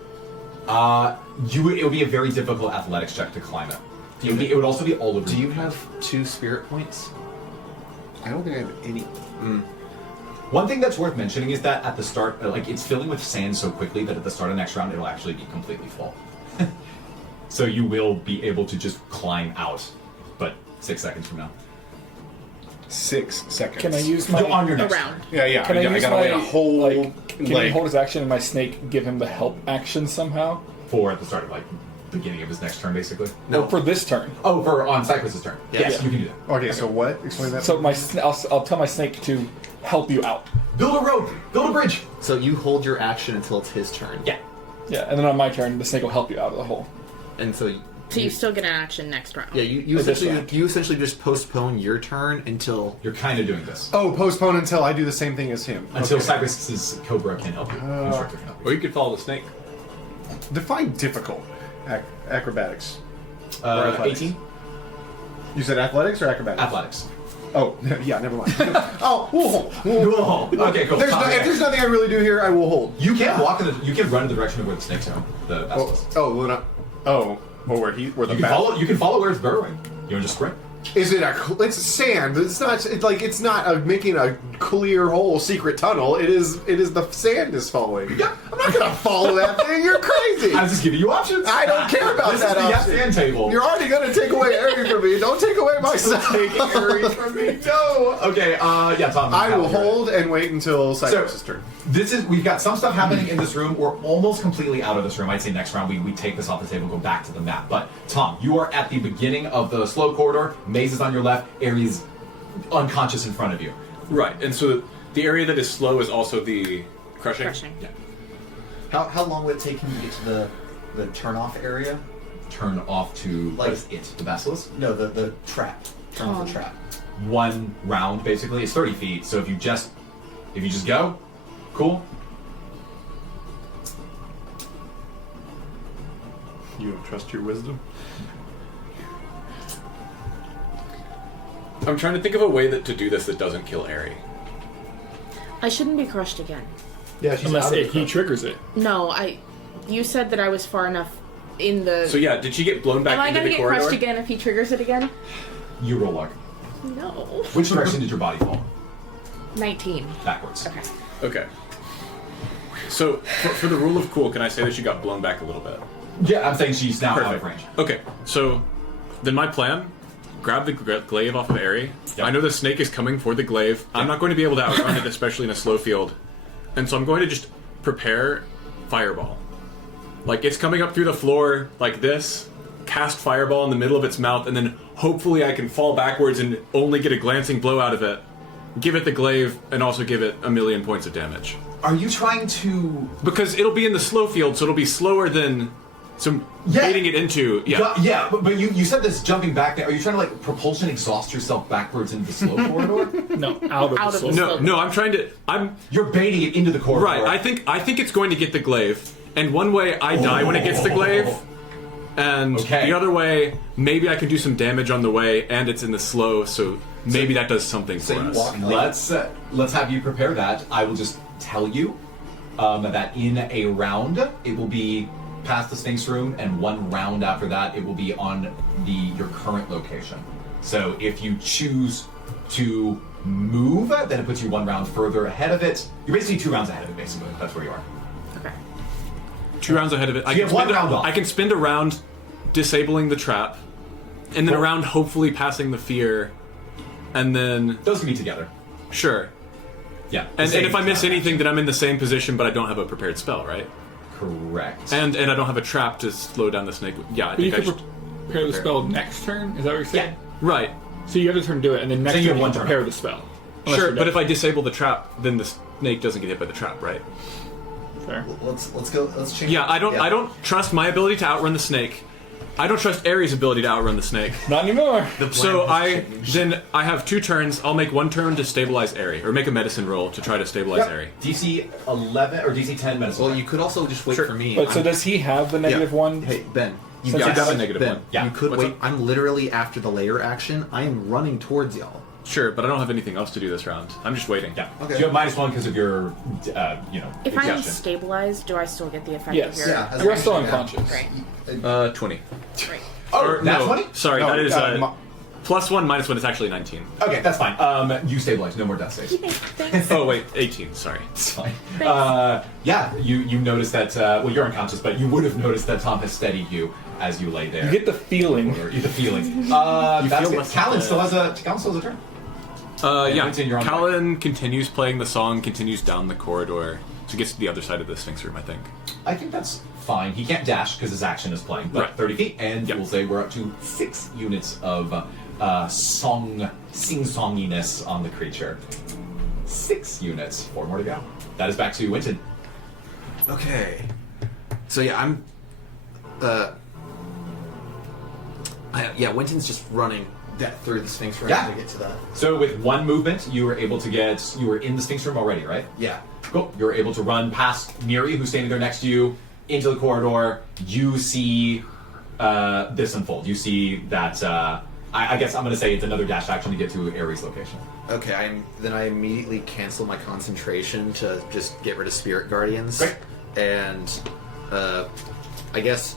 It would be a very difficult athletics check to climb it. It would also be all over. Do you have 2 spirit points? I don't think I have any. One thing that's worth mentioning is that at the start, it's filling with sand so quickly that at the start of next round, it'll actually be completely full. So you will be able to just climb out, but 6 seconds from now. 6 seconds. Can I use my On your next Around. turn. Yeah. Can I use gotta my wait a whole can he hold his action and my snake give him the help action somehow? For at the start of beginning of his next turn, basically. No, for this turn. Oh, for on Cypress's turn. Yes, Yeah. you can do that. Okay, so what? Explain that. So I'll tell my snake to help you out. Build a road. Build a bridge. So you hold your action until it's his turn. Yeah. Yeah, and then on my turn, the snake will help you out of the hole. And so So you still get an action next round. yeah, you This essentially round. you essentially just postpone your turn until You're kind of doing this. Oh, postpone until I do the same thing as him. Until Okay. Cypress's Cobra can help you. Instructor can help you. Or you could follow the snake. Define difficult. Acrobatics. Or athletics. 18? You said athletics or acrobatics? Athletics. Oh, yeah, never mind. Oh, we'll hold. Okay, cool. If there's nothing I really do here, I will hold. You can you can run in the direction of where the snakes are. The basilisk. Well, where the You can follow where it's burrowing. You want to just sprint? Is it it's sand. It's not making a clear hole secret tunnel. It is the sand is following. Yeah. I'm not gonna follow that thing. You're crazy. I'm just giving you options. I don't care about This that is the option. yes and table. You're already gonna take away Airy from me. Don't take away my son. taking Aries from me. No. Okay. Yeah, Tom. I will you're right. hold and wait until Cypress's turn. We've got some stuff happening in this room. We're almost completely out of this room. I'd say next round we take this off the table and go back to the map. But Tom, you are at the beginning of the slow corridor. Maze is on your left. Aries unconscious in front of you. Right, and so the area that is slow is also the crushing? Crushing. Yeah. how long would it take him to get to the turn off area? Turn off to what is it? The basilisk? No, the trap. Turn off the trap. 1 round basically. It's 30 feet. So if you just go, cool. You don't trust your wisdom? I'm trying to think of a way to do this that doesn't kill Ari. I shouldn't be crushed again. Yeah, she's Unless out of he triggers it. No, you said that I was far enough in the. So yeah, did she get blown back Am I into gonna the get corridor? crushed again if he triggers it again? You roll luck. No. Which direction did your body fall? 19. Backwards. Okay. Okay. So for the rule of cool, can I say that she got blown back a little bit? Yeah, I'm saying she's now out of range. Okay, so then my plan: grab the glaive off of Ari. Yep. I know the snake is coming for the glaive. I'm not going to be able to outrun it, especially in a slow field, and so I'm going to just prepare fireball. Like it's coming up through the floor like this. Cast fireball in the middle of its mouth, and then hopefully I can fall backwards and only get a glancing blow out of it, give it the glaive and also give it 1,000,000 points of damage. Are you trying to? Because it'll be in the slow field, so it'll be slower than. So baiting it into Yeah, but you said this jumping back there. Are you trying to like propulsion exhaust yourself backwards into the slow corridor? No, out of the slow. No, I'm trying to. You're baiting it into the corridor. Right. I think it's going to get the glaive, and one way I die when it gets the glaive, and the other way maybe I can do some damage on the way, and it's in the slow, so maybe that does something for us. Let's have you prepare that. I will just tell you that in a round it will be past the Sphinx room, and one round after that it will be on your current location. So if you choose to move, then it puts you one round further ahead of it. You're basically 2 rounds ahead of it, basically. That's where you are. Okay. 2 rounds ahead of it. So you have 1 round off. I can spend a round disabling the trap, and then a round hopefully passing the fear, and then... Those can be together. Sure. Yeah. And if I miss anything, then I'm in the same position, but I don't have a prepared spell, right? Correct. And I don't have a trap to slow down the snake. Yeah, I But you think could prepare the spell next turn? Is that what you're saying? Right. So you have a turn to do it, and then next you turn have you one can turn. prepare the spell. Unless Sure, you're but dead. if I disable the trap, then the snake doesn't get hit by the trap, right? Fair. Let's go. Let's change. Yeah, I don't trust my ability to outrun the snake. I don't trust Ares' ability to outrun the snake. Not anymore. So I have 2 turns. I'll make 1 turn to stabilize Ares, or make a medicine roll to try to stabilize Ares. DC 11 or DC 10 medicine. Well, you could also just wait for me. But so does he have the negative one? Hey, Ben. You got a negative Ben, one. Yeah. You could What's wait. up? I'm literally after the layer action. I am running towards y'all. Sure, but I don't have anything else to do this round. I'm just waiting. Yeah. Okay. So you have -1 because of your, If I'm exhaustion. stabilized, do I still get the effect Yes. of your... Yeah, as You're long still as you have- unconscious. 20. Great. Oh, Or, that's no, 20? sorry, No, that is mo- +1 -1 is actually 19. Okay, that's fine. You stabilize. No more death saves. Thanks. Oh wait, 18. Sorry. It's fine. Yeah, you notice that. Well, you're unconscious, but you would have noticed that Tom has steadied you as you lay there. You get the feeling. Or the feeling. That's feel good. less Callan dead. still has a turn. Yeah, Winston, you're on Callan continues playing the song, continues down the corridor, so he gets to the other side of the Sphinx room, I think. I think that's fine. He can't dash because his action is playing, but Right. 30 feet, and Yep. we'll say we're up to 6 units of sing-songiness on the creature. 6 units. 4 more to go. That is back to Winton. Okay. So yeah, I'm. Winton's just running through the Sphinx room Yeah. to get to that. So with 1 movement, you were able to get. You were in the Sphinx room already, right? Yeah. Cool. You're able to run past Miri, who's standing there next to you, into the corridor. You see this unfold. You see that. I guess I'm going to say it's another dash action to get to Ares' location. Okay. I immediately cancel my concentration to just get rid of Spirit Guardians. Great. And I guess.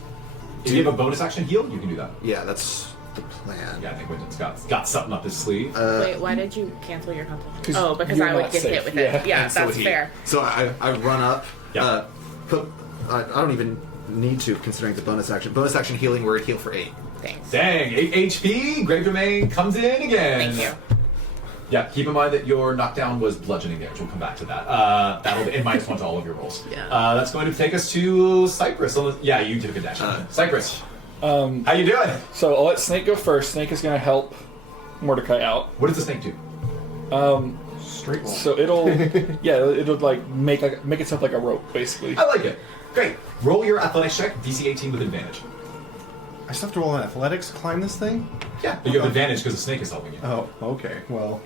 If you have a bonus action heal, you can do that. Yeah, that's the plan. Yeah, I think Winton's got something up his sleeve. Wait, why did you cancel your concentration? 'Cause Oh, because you're I would not get safe. hit with it. Yeah, And so that's would he. fair. So I run up. Yeah. I don't even need to, considering the bonus action. Bonus action healing, where it heal for 8. Thanks. Dang, 8 HP. Grave Domain comes in again. Thank you. Yeah, keep in mind that your knockdown was bludgeoning damage. We'll come back to that. That'll be -1 to all of your rolls. Yeah. That's going to take us to Cypress. Yeah, you did a good dash. Cypress, how you doing? So I'll let Snake go first. Snake is going to help Mordecai out. What does the snake do? Straight roll. So it'll like make itself like a rope, basically. I like it. Great. Roll your athletics check, DC 18 with advantage. I still have to roll an athletics to climb this thing? Yeah, but you have advantage because the snake is helping you. Oh, okay. Well,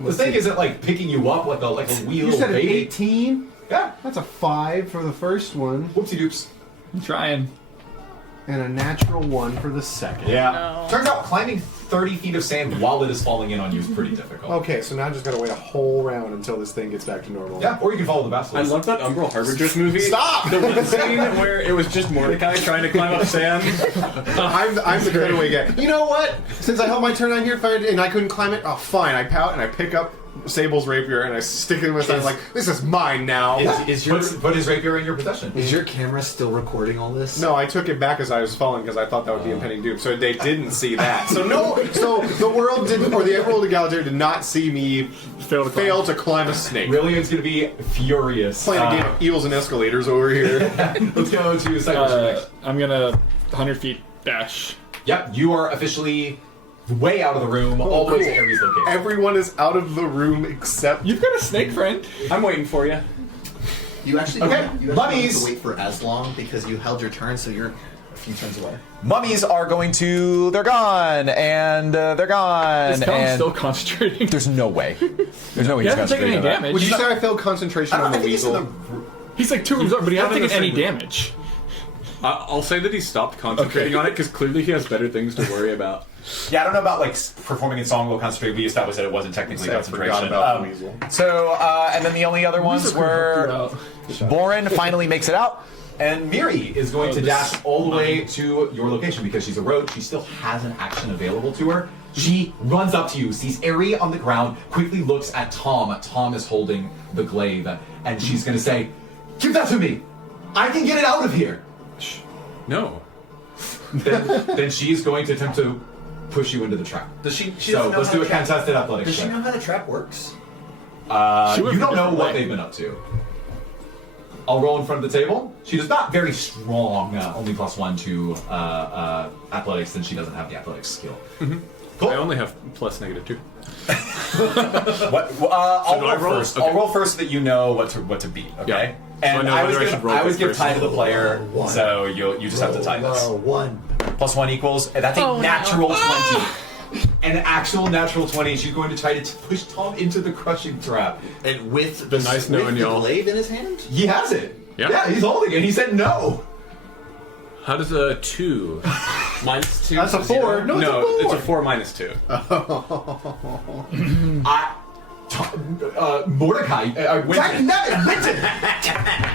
The snake isn't like picking you up like a wheel you said an baby. 18? Yeah. That's a 5 for the first one, Whoopsie doops. I'm trying. and a natural 1 for the second. Yeah. No. Turns out climbing 30 feet of sand while it is falling in on you is pretty difficult. Okay, so now I just gotta wait a whole round until this thing gets back to normal. Yeah, or you can follow the I basilisk. love that Umbral Harbingers movie. Stop! The one scene where it was just Mordecai trying to climb up sand. I'm the cutaway guy. You know what? Since I held my turn on here and I couldn't climb it, oh fine. I pout and I pick up Sable's rapier and I stick it in my side. Like, this is mine now. Put his rapier in your possession. Is your camera still recording all this? No, I took it back as I was falling because I thought that would be impending doom. So they didn't see that. So the world didn't, or the Emerald Egalitarian did not see me fail to climb a snake. Brilliant's gonna be furious. Playing a game of eels and escalators over here. Let's go to Cypress next. I'm gonna 100 feet dash. Yep, you are officially way out of the room, all the way to Aries' location. Everyone is out of the room except. You've got a snake friend. I'm waiting for you. You actually Okay, don't, you actually don't mummies. have to wait for as long because you held your turn, so you're a few turns away. Mummies are going to. They're gone, and they're gone. This town's And still concentrating. there's no way. There's no way He he's hasn't taken any concentrating on that. damage. Would you say I failed concentration on the weasel? He's like 2 rooms over, but he I hasn't think taken it's any like- damage. I'll say that he stopped concentrating on it because clearly he has better things to worry about. Yeah, I don't know about like performing in song while concentrating. We established that it wasn't technically I concentration. forgot about the weasel. So, and then the only other ones were Boren finally makes it out. And Miri is going to dash all the way to your location because she's a rogue. She still has an action available to her. She runs up to you, sees Ari on the ground, quickly looks at Tom. Tom is holding the glaive, and she's going to say, "Give that to me. I can get it out of here." No. Then she is going to attempt to push you into the trap. Does she So doesn't know let's how do a the trap- contested athletics Does she check. know how the trap works? She went You for a don't know different what way. they've been up to. I'll roll in front of the table. She does not very strong, only +1 to athletics, and she doesn't have the athletics skill. Cool. I only have +-2. What? I'll do I roll roll? first. Okay. I'll roll first so that you know what to beat. Okay. Yeah. And So I know I whether I was should roll I always give first. tie to the player, One. so you just have to tie this. One. +1 equals. That's a Oh, no. natural 20. An actual natural 20. She's going to try to push Tom into the crushing trap. And with Been nice knowing with the y'all. glaive in his hand? He has it. Yeah. He's holding it. He said no. How does a 2 -2? That's a 4. No, it's a 4 -2. Mordecai, Winton.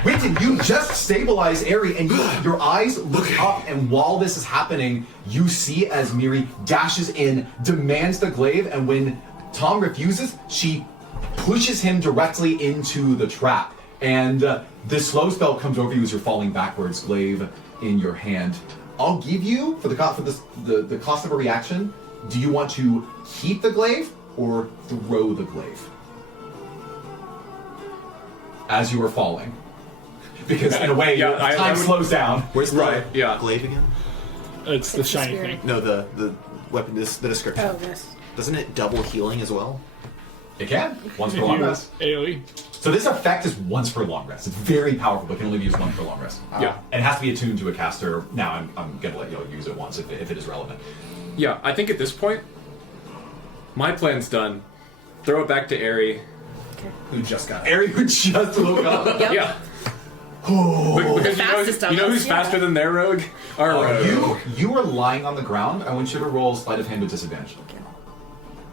Winton, you just stabilize Ari, and your eyes look up, and while this is happening, you see as Miri dashes in, demands the glaive, and when Tom refuses, she pushes him directly into the trap. And this slow spell comes over you as you're falling backwards, glaive in your hand. I'll give you, for the cost of a reaction, do you want to keep the glaive or throw the glaive as you are falling? Because in a way, Yeah, I time would- slows down. Where's the Right, yeah. glaive again? It's the shiny spirit. thing. No, the weapon, the description. Oh, this. Doesn't it double healing as well? It can, once per If long you rest. AoE. So this effect is once per long rest. It's very powerful, but can only be used once per long rest. Yeah. And it has to be attuned to a caster. Now, I'm going to let you use it once if it is relevant. Yeah, I think at this point, my plan's done. Throw it back to Ari. Who just got it? Ari who just woke up. Yep. Yeah. Because fastest of you know us, who's yeah. faster than their rogue? Our rogue. You are lying on the ground. I want you to roll sleight of hand with disadvantage.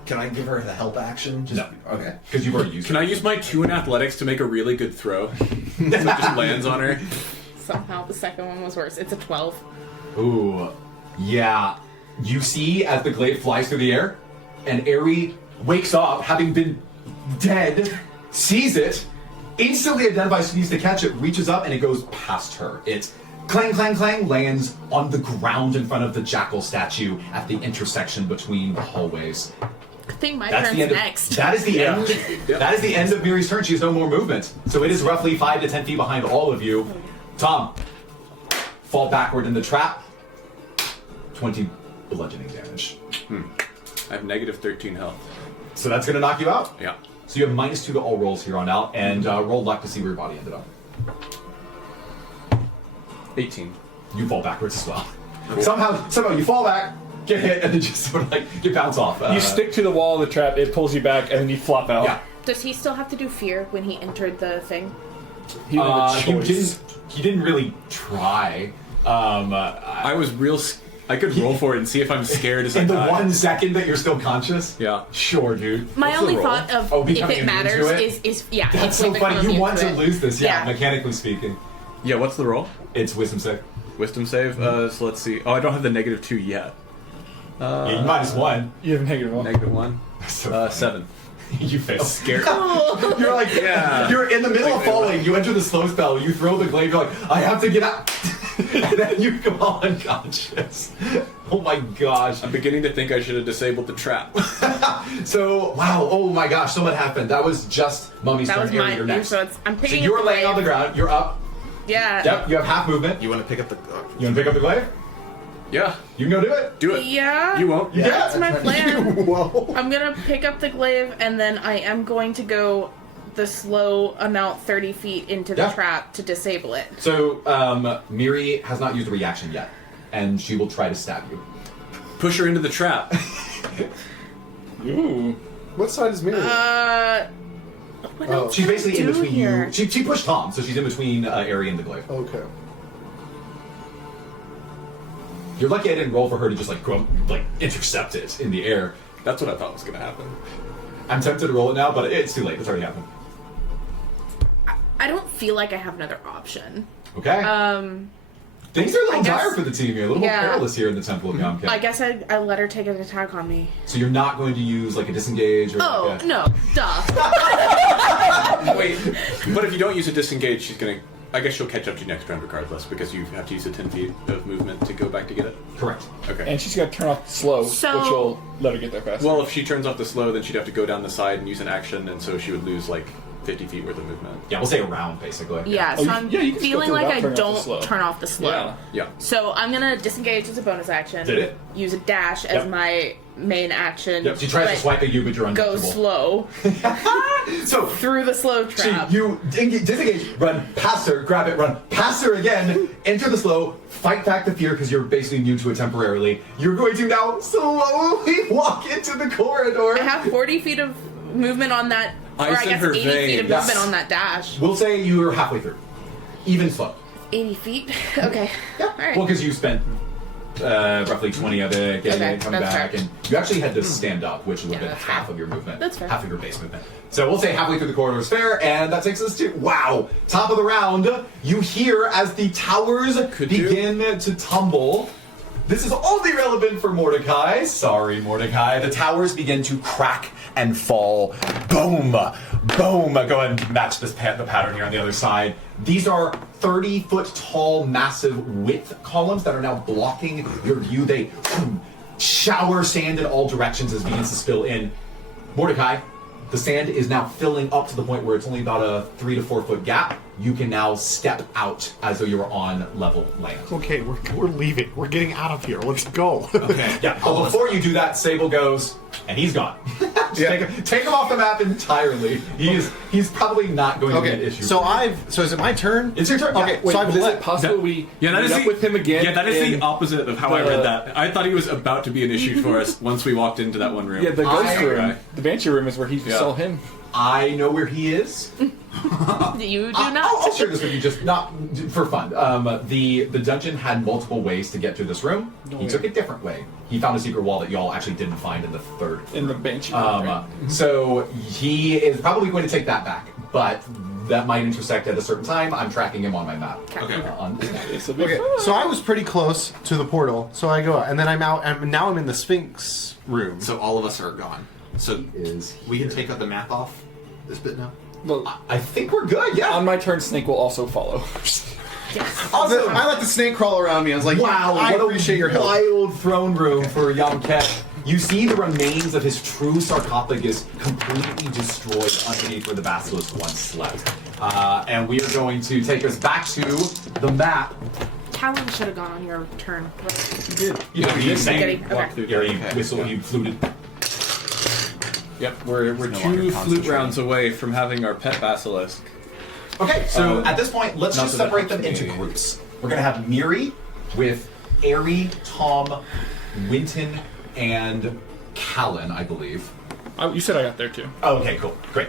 Can I give her the help action? Just, No. Okay. Because you've already used Can it. I use my 2 in athletics to make a really good throw? So it just lands on her. Somehow the second one was worse. It's a 12. Ooh, yeah. You see as the glaive flies through the air, and Ari wakes up, having been dead, sees it, instantly identifies who needs to catch it, reaches up, and it goes past her. It clang, clang, clang, lands on the ground in front of the jackal statue at the intersection between the hallways. I think my That's turn's the end. next. That is the end. That is the end of Miri's turn. She has no more movement, so it is roughly 5 to 10 feet behind all of you. Tom, fall backward in the trap. 20 bludgeoning damage. I have -13 health. So that's going to knock you out. Yeah. So you have -2 to all rolls here on out, and roll luck to see where your body ended up. 18. You fall backwards as well. Somehow you fall back, get hit, and then just sort of like you bounce off. You stick to the wall of the trap, it pulls you back, and then you flop out. Yeah. Does he still have to do fear when he entered the thing? He didn't have a choice. He didn't really try. I was real. I could roll for it and see if I'm scared as I In the die. 1 second that you're still conscious? Yeah. Sure, dude. My What's only the roll? thought of Oh, if becoming it immune to matters it? is yeah. That's if so we funny. become You immune want to it. lose this, yeah, Yeah. mechanically speaking. Yeah, what's the roll? It's wisdom save. Wisdom save? So let's see. Oh, I don't have the -2 yet. Yeah, you -1. You have a -1. -1. So 7. you fail. Scared. You're like, Yeah. You're in the middle of falling. You enter the slow spell. You throw the glaive. You're like, I have to get out. And then you go unconscious. Oh my gosh. I'm beginning to think I should have disabled the trap. So, wow. Oh my gosh. So much happened. That was just Mummy's That turn. was Ari, my you're next. so it's I'm So picking. you're up laying on the glaive. ground. You're up. Yeah. Yep. You have half movement. You want to pick up the. You want to pick up the glaive? Yeah. You can go do it. Do it. Yeah. You won't. Yeah. That's my plan. Whoa. I'm gonna pick up the glaive, and then I am going to go the slow amount 30 feet into the Yeah. trap to disable it. So, Miri has not used a reaction yet, and she will try to stab you. Push her into the trap. Ooh. What side is Miri? What else She's can I basically in do between here? you. She pushed Tom, so she's in between Ari and the glaive. Okay. You're lucky I didn't roll for her to just like intercept it in the air. That's what I thought was going to happen. I'm tempted to roll it now, but it's too late. It's already happened. I don't feel like I have another option. Okay. Things are a little I guess- dire for the team here. A little more yeah. perilous here in the Temple of Yom Kippur. I guess I let her take an attack on me. So you're not going to use like a disengage or Oh, like a... no. Duh. Wait, but if you don't use a disengage, she's going to... I guess she'll catch up to you next round regardless, because you have to use the 10 feet of movement to go back to get it. Correct. Okay. And she's got to turn off slow, So- which will let her get there faster. Well, if she turns off the slow, then she'd have to go down the side and use an action, and so she would lose like 50 feet worth of movement. Yeah, we'll say a round basically. Yeah, Oh, so I'm yeah, you can just go feeling through like without I turning off the don't slow. turn off the slow. Yeah. Yeah. So I'm gonna disengage as a bonus action. Did it? Use a dash as Yep. my main action. Yep, she tries to but swipe at you, but you're Go uncomfortable. slow So through the slow she, trap. you disengage, run past her, grab it, run past her again, enter the slow, fight back the fear because you're basically immune to it temporarily. You're going to now slowly walk into the corridor. I have 40 feet of movement on that, or Ice I in guess her 80 feet of veins. movement on that dash. We'll say you're halfway through. Even slow. 80 feet? Okay. Yeah. All right. Well, because you spent roughly 20 of it, getting Okay, it, coming that's back, fair. and you actually had to stand up, which would have Yeah, been that's half fair. of your movement. That's fair. Half of your base movement. So we'll say halfway through the corridor is fair, and that takes us to, wow, top of the round. You hear as the towers begin to tumble. This is only relevant for Mordecai. Sorry, Mordecai. The towers begin to crack and fall. Boom! Boom! Go ahead and match this the pattern here on the other side. These are 30-foot tall, massive width columns that are now blocking your view. They shower sand in all directions as it begins to spill in. Mordecai, the sand is now filling up to the point where it's only about a 3 to 4 foot gap. You can now step out as though you were on level land. Okay, we're leaving. We're getting out of here. Let's go. Okay. Yeah. But before you do that, Sable goes, and he's gone. Just Yeah. take him off the map entirely. He's probably not going to be an Okay, issue. so is it my turn? It's your turn. Okay, Yeah. so I've But is let- it possible we Yeah, that meet is up the, with him again? Yeah, that is in the opposite of how I the- read that. I thought he was about to be an issue for us once we walked into that one room. Yeah, the ghost I- room. The Banshee room is where he Yeah. saw him. I know where he is. You do not. I'll share this with you, just not for fun. The dungeon had multiple ways to get to this room. He took a different way. He found a secret wall that y'all actually didn't find in the third. In the Banshee room. right? So he is probably going to take that back, but that might intersect at a certain time. I'm tracking him on my map. Okay. On this map. It's a big Okay, so I was pretty close to the portal, so I go out, and then I'm out, and now I'm in the Sphinx room. So all of us are gone. So Is we can here. take out the map off this bit now. Well, I think we're good. Yeah. on my turn, Snake will also follow. Also, I let the snake crawl around me. I was like, wow, I what appreciate a your help. wild throne room for Yom Kippur. You see the remains of his true sarcophagus completely destroyed underneath where the basilisk once slept. And we are going to take us back to the map. Talon should have gone on your turn. You know, you Spaghetti. sang, Okay. yeah, you whistled, you fluted. Yep, we're no longer 2 flute concentrating. rounds away from having our pet basilisk. Okay, so at this point, let's not just that that separate them helps into me. groups. We're gonna have Miri with Ari, Tom, Winton, and Callan, I believe. You said I got there too. Oh, okay, cool, great.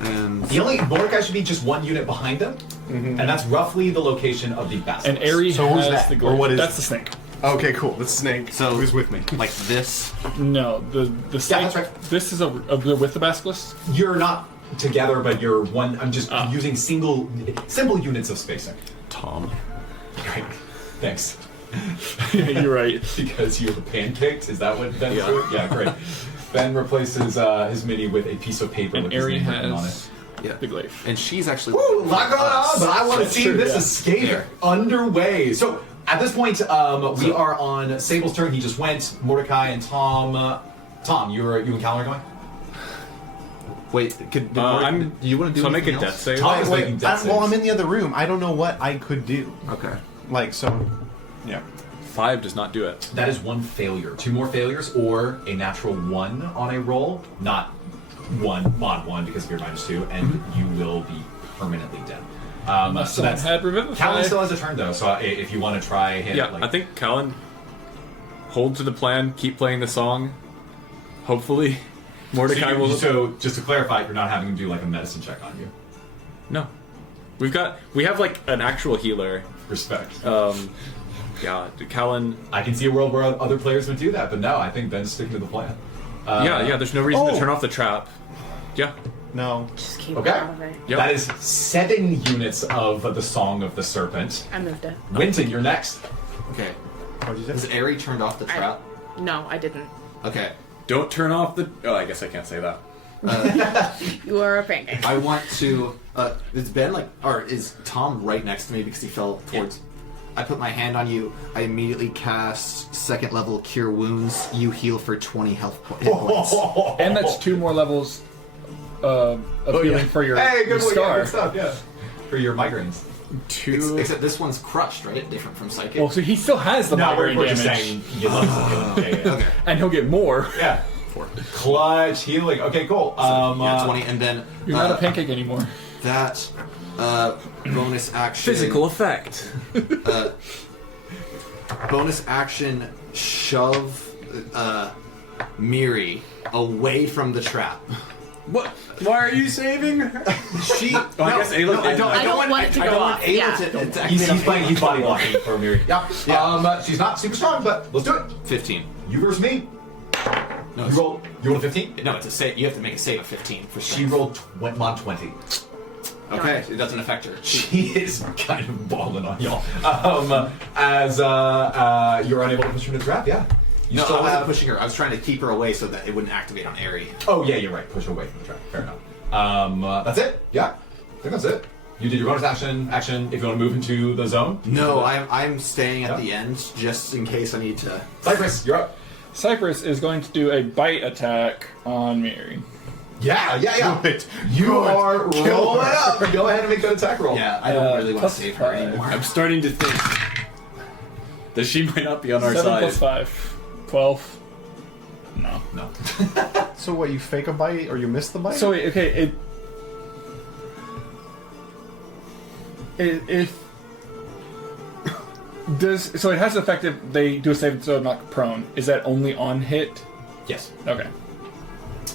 And The only Mordecai should be just one unit behind them, and that's roughly the location of the basilisk. And Ari So who's has that? the Or glaive. what is That's it? the snake. Okay, cool. The snake. So- who's with me? like this. No, the snake. that's right. This is a with the basilisk. You're not together, but you're one. I'm just using simple units of spacing. Tom. Great, thanks. You're right. Because you're pancaked? Is that what Ben's doing? Yeah, great. Ben replaces his mini with a piece of paper And with his Ari name written on it. has Yeah. the glaive. And she's actually. Woo, a lot going on, but I want to That's see true, this yeah. escape underway. So at this point, we are on Sable's turn. He just went. Mordecai and Tom. Tom, you and Callan are going. Wait, could I'm. do you want to do So make a anything death else? save. Tom is making death well, I'm saves. in the other room. I don't know what I could do. Okay. Like, so, yeah. 5 does not do it. That is 1 failure. 2 more failures or a natural 1 on a roll, not 1 mod 1 because of your -2, and you will be permanently dead. So that's had Revivify. Callan still has a turn though, so if you want to try him, Yeah, I think Callan, hold to the plan, keep playing the song. Hopefully, Mordecai will. So just to clarify, you're not having him do like a medicine check on you. No, we have like an actual healer. Respect. Yeah, Callan. I can see a world where other players would do that, but no, I think Ben's sticking to the plan. Yeah. There's no reason to Oh. turn off the trap. Yeah. No. Just keep Okay. it out of it. Yep. That is 7 units of the Song of the Serpent. I moved it. Winton, you're next. Okay. What did you Has say? Airy turned off the trap? No, I didn't. Okay. Don't turn off the. Oh, I guess I can't say that. You are a pancake. I want to. Is Ben like, or is Tom right next to me because he fell towards? I put my hand on you. I immediately cast 2nd level Cure Wounds. You heal for 20 hit points. And that's 2 more levels of healing for your, Hey, your good, one, yeah, scar. good stuff, yeah. For your migraines. 2. Except this one's crushed, right? Different from psychic. Well, so he still has the No, migraine we're just damage, saying he gets yeah. Okay. and he'll get more. Yeah. 4. Clutch healing. Okay, cool. Yeah, 20, and then You're not a pancake anymore. that bonus action. Physical effect. Bonus action. Shove Miri away from the trap. What? Why are you saving her? She. I guess Ayla I did. don't. I don't want it to I go don't off, want Ayla yeah. to He's playing, he's body blocking for Miri. Yeah. Yeah. She's not super strong, but let's do it. 15. You versus me. No, You roll a 15? No, it's a save. You have to make a save of 15 for She strength. rolled mod 20. Okay, it doesn't affect her. She is kind of balling on y'all. As you're unable to push her into the trap, yeah. You No, I still wasn't have... pushing her. I was trying to keep her away so that it wouldn't activate on Airy. Oh, yeah, you're right. Push her away from the trap. Fair enough. That's it? Yeah. I think that's it. You did your bonus action. If you want to move into the zone. No, I'm staying at Yeah. the end just in case I need to. Cypress, you're up. Cypress is going to do a bite attack on Miri. Yeah. Good. You Good. are Kill rolling her. up. Go ahead and make that attack roll. Yeah, I don't really want to plus save her 5. anymore. I'm starting to think that she might not be on our 7 side. plus 5. 12. No. No. So what? You fake a bite or you miss the bite? So wait, okay, if does so it has effective. They do a save so knock prone. Is that only on hit? Yes. Okay.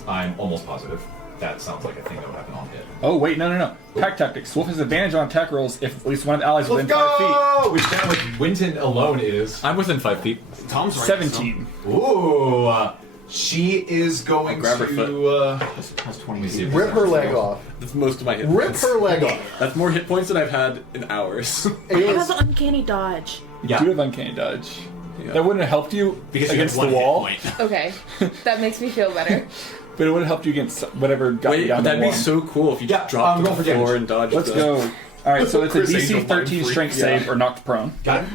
I'm almost positive. That sounds like a thing that would happen on hit. Oh wait, no. Pack tactics. Wolf has advantage on attack rolls if at least one of the allies Let's within 5 feet. go! Which then with Winton alone is... I'm within 5 feet. Tom's right. 17. Ooh. She is going grab her to... Has let me see 20. if Rip her leg off. That's most of my hit Rip points. her leg off. That's more hit points than I've had in hours. I have uncanny dodge. Yeah. Do have uncanny dodge. Yeah. That wouldn't have helped you Because you against have the one hit wall, point. Okay, that makes me feel better. but it would have helped you against whatever got you Wait, down that'd to be 1. so cool if you Yeah, just dropped to roll the for floor damage. and dodged Let's the... go. All right, so it's a Chris Angel DC 13 mind strength freak, save yeah. or knocked prone. Got it?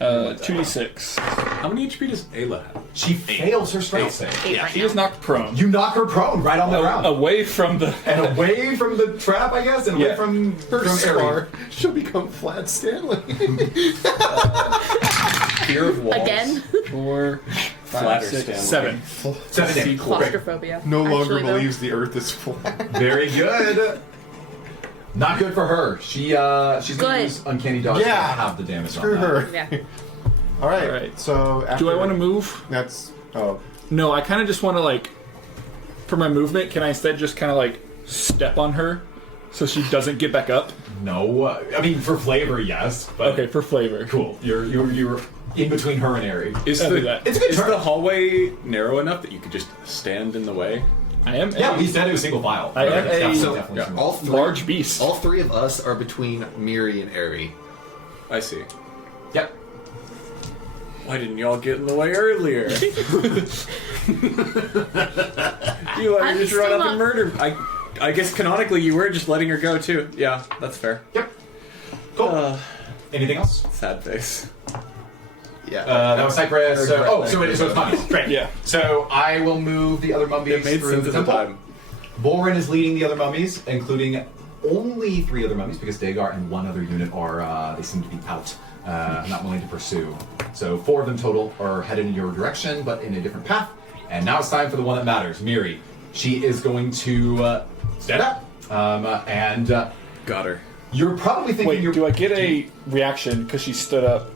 2d6. How many HP does Ayla have? She fails her strength save. 8 right He now. is knocked prone. You knock her prone right on the ground. Away from the. And away from the trap, I guess, and away Yeah. from Her Aerie. scar. She'll become Flat Stanley. Fear of walls. Again? 4, 5, Flatter 6, Stanley. 7. 7 damage. Cool. Claustrophobia. No longer Actually, though. believes the Earth is flat. Very good. Not good for her. She's gonna Good. use uncanny dodge to Yeah. have the damage Screw on that. her. Yeah. All right. All right. So after Do I want to move? That's oh. No, I kind of just want to, like, for my movement, can I instead just kind of, like, step on her so she doesn't get back up? No, I mean for flavor, yes. But Okay, for flavor. cool. You're in between her and Aerie. Is I'll do the, that. It's a good is turn. the hallway narrow enough that you could just stand in the way? I am Yeah, a we said it was single file. I am It's a- definitely yeah. single. All three, large beast. All 3 of us are between Miri and Airy. I see. Yep. Why didn't y'all get in the way earlier? You let her I'm just run still up and not- murder. I guess canonically you were just letting her go too. Yeah, that's fair. Yep. Cool. Anything else? Sad face. Yeah. That was Cypress. So it's mummies. Great. Yeah. So I will move the other mummies It made through sense the at the temple. time. Boren is leading the other mummies, including only 3 other mummies because Dagar and 1 other unit are they seem to be out, not willing to pursue. So 4 of them total are headed in your direction, but in a different path. And now it's time for the one that matters, Miri. She is going to stand up, and Got her. you're probably thinking Wait, you're. do I get a reaction because she stood up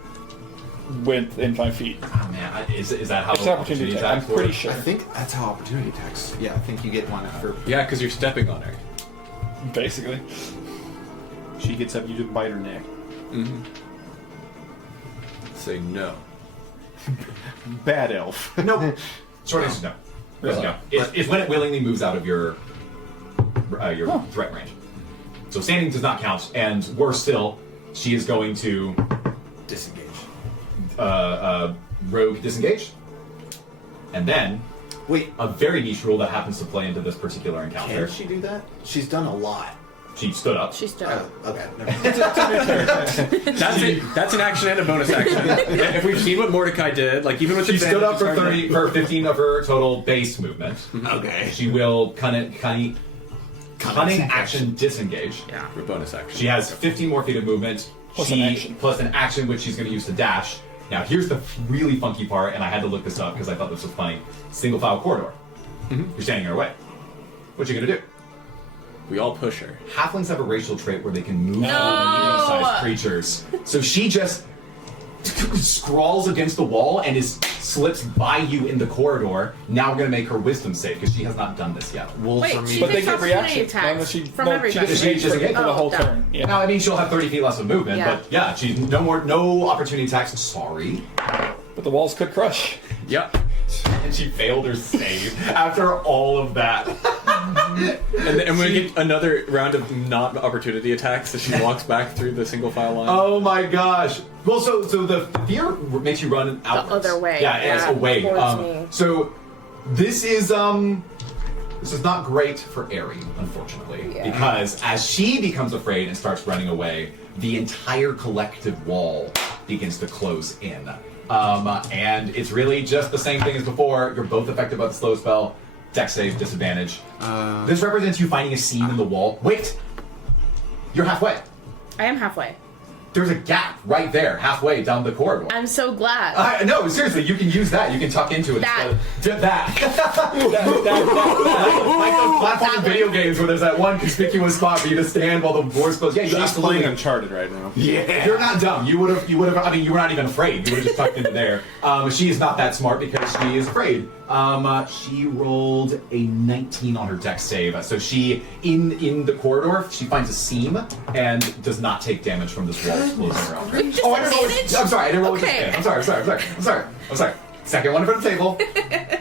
within 5 feet? Oh, man, is that how It's an opportunity attack. I'm attacks work? pretty sure. I think that's how opportunity attacks. Yeah, I think you get one for. Yeah, because you're stepping on her. Basically. She gets up, you just bite her neck. Say no. Bad elf. No. Short answer is no. Really? No. It's when it willingly moves out of your threat range. So standing does not count, and worse still, she is going to Disengage. rogue disengage, and then Wait, a very niche rule that happens to play into this particular encounter. can she do that? She's done a lot. She stood up. She's still. Oh, okay. Never mind. That's an action and a bonus action. If we've seen what Mordecai did, like even with She stood up for advantage, 30 for 15 of her total base movement. Okay. She will cunning action disengage. Yeah. for bonus action. She has 15 more feet of movement. Plus she, an action. Plus an action, which she's going to use to dash. Now, here's the really funky part, and I had to look this up because I thought this was funny. Single file corridor. You're standing in her way. What you going to do? We all push her. Halflings have a racial trait where they can move No! medium-sized creatures. So she just scrawls against the wall and slips by you in the corridor. Now we're going to make her wisdom save because she has not done this yet. Well, Wait, for me, she But they takes get opportunity reaction. attacks She, from no, everybody. She disengaged Does she for the Oh, whole done. turn. Yeah. Now, I mean, she'll have 30 feet less of movement, Yeah. but yeah, she's no opportunity attacks. Sorry. But the walls could crush. Yep. And she failed her save after all of that. And we get another round of not opportunity attacks as she walks back through the single file line. Oh my gosh. Well, so the fear makes you run out The other way. Yeah, it's Yeah, away. towards me. So this is not great for Aerie, unfortunately, Yeah. because as she becomes afraid and starts running away, the entire collective wall begins to close in. And it's really just the same thing as before. You're both affected by the slow spell. Dex save disadvantage. This represents you finding a seam in the wall. Wait! You're halfway. I am halfway. There's a gap right there, halfway down the corridor. I'm so glad. No, seriously, you can use that. You can tuck into it. That. Like those platforming video games where there's that one conspicuous spot for you to stand while the doors close. Yeah, you She's absolutely. playing Uncharted right now. Yeah. You're not dumb. You would have. I mean, you were not even afraid. You would have just tucked into there. She is not that smart because she is afraid. She rolled a 19 on her dex save. So she, in the corridor, she finds a seam and does not take damage from this wall closing around her. With Oh, I didn't roll. disadvantage? I'm sorry. I didn't roll with Okay. disadvantage. I'm sorry. Second one in front of the table.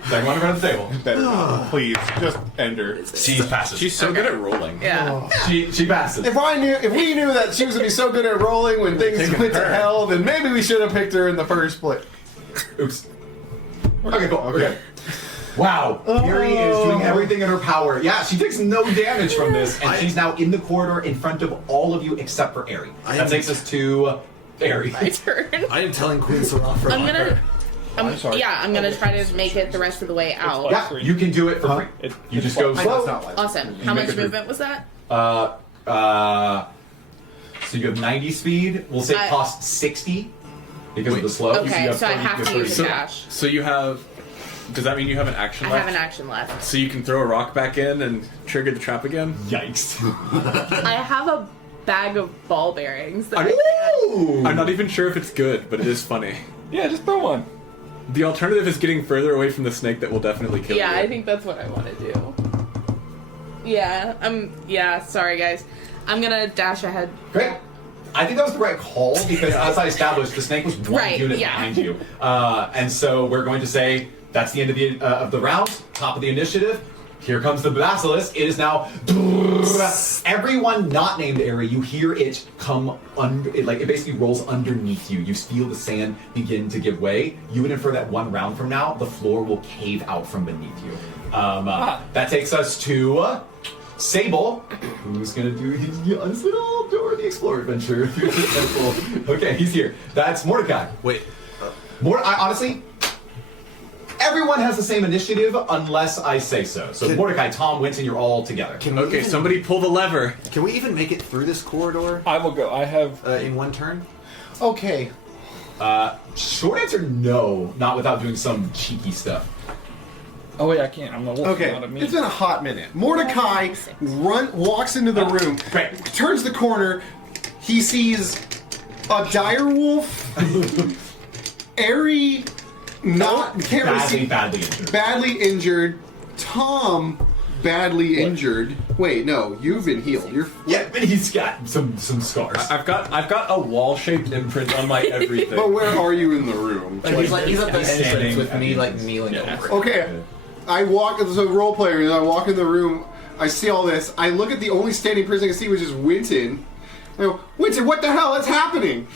Second one in front of the table. Better not. Please, just end her. She passes. She's so good at rolling. Yeah. She passes. If we knew that she was gonna be so good at rolling when things went to hell, then maybe we should have picked her in the first place. Oops. Okay, cool. Okay. Wow. Fury is doing everything in her power. Yeah, she takes no damage from this, and she's now in the corridor in front of all of you except for Aerie. That takes us to Aerie. My turn. I am telling Queen Seraph. I'm gonna. I'm sorry. Yeah, I'm gonna try to make it the rest of the way out. Yeah, you can do it for free. You just go slow. Awesome. How make much it through. movement was that? So you have 90 speed. We'll say it I- costs 60 because of the slow. Okay, so I have to use a 30. dash. So you have. Does that mean you have an action I left? have an action left. So you can throw a rock back in and trigger the trap again? Yikes. I have a bag of ball bearings. That Ooh. I'm not even sure if it's good, but it is funny. Yeah, just throw one. The alternative is getting further away from the snake that will definitely kill you. Yeah, I think that's what I want to do. Yeah, sorry guys. I'm gonna dash ahead. Great. I think that was the right call because, as I established, the snake was one Right, unit yeah. behind you, and so we're going to say that's the end of the round. Top of the initiative. Here comes the basilisk. It is now everyone not named Aerie. You hear it come under. It basically rolls underneath you. You feel the sand begin to give way. You would infer that one round from now, the floor will cave out from beneath you. That takes us to Sable, who's gonna do his little Dora the Explorer adventure through the temple. Okay, he's here. That's Mordecai. Wait. Honestly, everyone has the same initiative unless I say so. So Mordecai, Tom, Winston, you're all together. Okay, somebody pull the lever. Can we even make it through this corridor I will go. I have. in one turn? Okay. Short answer, no. Not without doing some cheeky stuff. Oh wait, I can't. I'm a wolf. Okay, Not a me. it's been a hot minute. Mordecai walks into the room, Great. turns the corner. He sees a dire wolf, Airy, Badly injured. badly injured. Tom, badly injured. Wait, no, you've been healed. You're Yeah, but he's got some scars. I've got a wall-shaped imprint on my everything. But where are you in the room? He's at the entrance standing with at me, the like entrance. kneeling Yeah. over. Okay, I walk as a role player, and I walk in the room. I see all this. I look at the only standing person I can see, which is Winton. I go, Winton, what the hell is happening?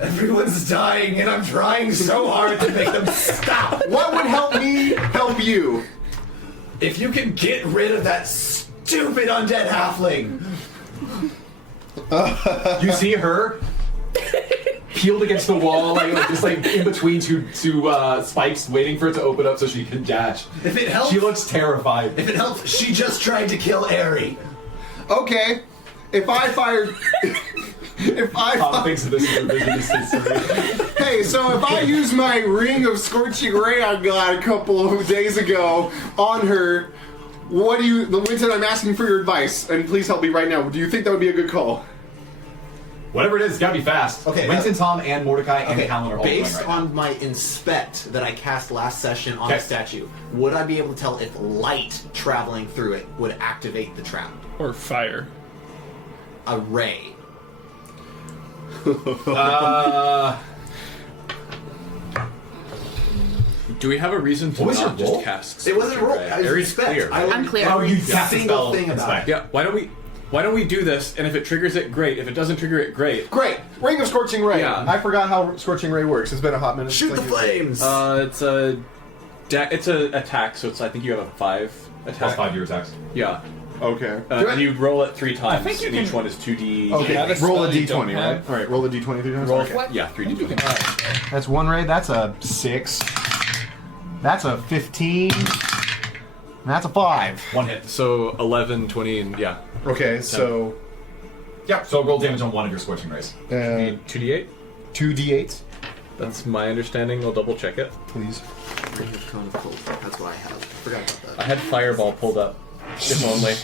Everyone's dying, and I'm trying so hard to make them stop. What would help me help you? If you can get rid of that stupid undead halfling. You see her peeled against the wall, just in between two spikes, waiting for it to open up so she can dash. If it helps, She looks terrified. If it helps, she just tried to kill Airy. Okay, if I fired... Tom thinks that this is revisionist history. Hey, so if I use my ring of scorching ray I got a couple of days ago on her, what do you... Winton, I'm asking for your advice, and please help me right now. Do you think that would be a good call? Whatever it is, it's gotta be fast. Okay, Winston, Tom, and Mordecai, and Okay, Callan are all based going right on my inspect that I cast last session on Okay. the statue, would I be able to tell if light traveling through it would activate the trap? Or fire. A ray. Do we have a reason to What was not your roll? just cast? It wasn't roll. Scorching Ray? I was Aries inspect. clear. I I'm clear. Oh, you every cast the single spell, thing about inspect. it. Yeah. Why don't we do this? And if it triggers it, great. If it doesn't trigger it, great. Great! Ring of Scorching Ray. Yeah. I forgot how Scorching Ray works. It's been a hot minute. Shoot the flames. It's a attack, so I think you have a 5 attack. Plus 5 year attacks. Yeah. Okay. And you roll it 3 times. think you and can- each one is 2d. Okay, Yeah, that's roll a spell you don't d20, right? have. Alright, roll a d20 3 times. Roll. Okay. Yeah, 3d20. That's 1 ray. That's a 6. That's a 15. That's a 5. One hit. So 11, 20, and yeah. Okay, so Yep, so roll damage on one of your scorching rays. 2d8. 2d8, That's my understanding. I'll double check it. please. Ring of Cone of Cold. That's what I have. Forgot about I that. had Fireball pulled up. If only.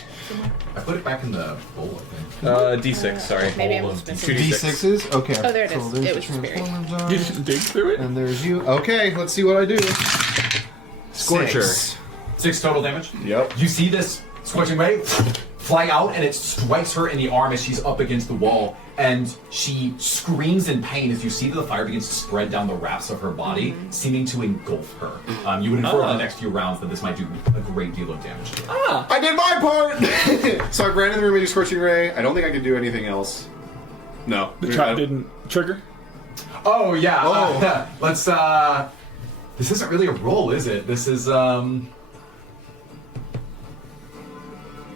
I put it back in the bowl, I think. D6, sorry. Maybe I'm Bowl just of missing. D6s? Okay. Oh, there it so is. there's It the was just buried. Transformer zone. You didn't dig through it? And there's you. Okay, let's see what I do. Scorcher. 6 total damage. Yep. You see this scorching ray fly out, and it strikes her in the arm as she's up against the wall, and she screams in pain as you see that the fire begins to spread down the wraps of her body, seeming to engulf her. You would infer over the next few rounds that this might do a great deal of damage to her. I did my part! So I ran in the room and used Scorching Ray. I don't think I can do anything else. No. The trap didn't trigger? Oh, yeah. Let's, this isn't really a roll, is it? This is,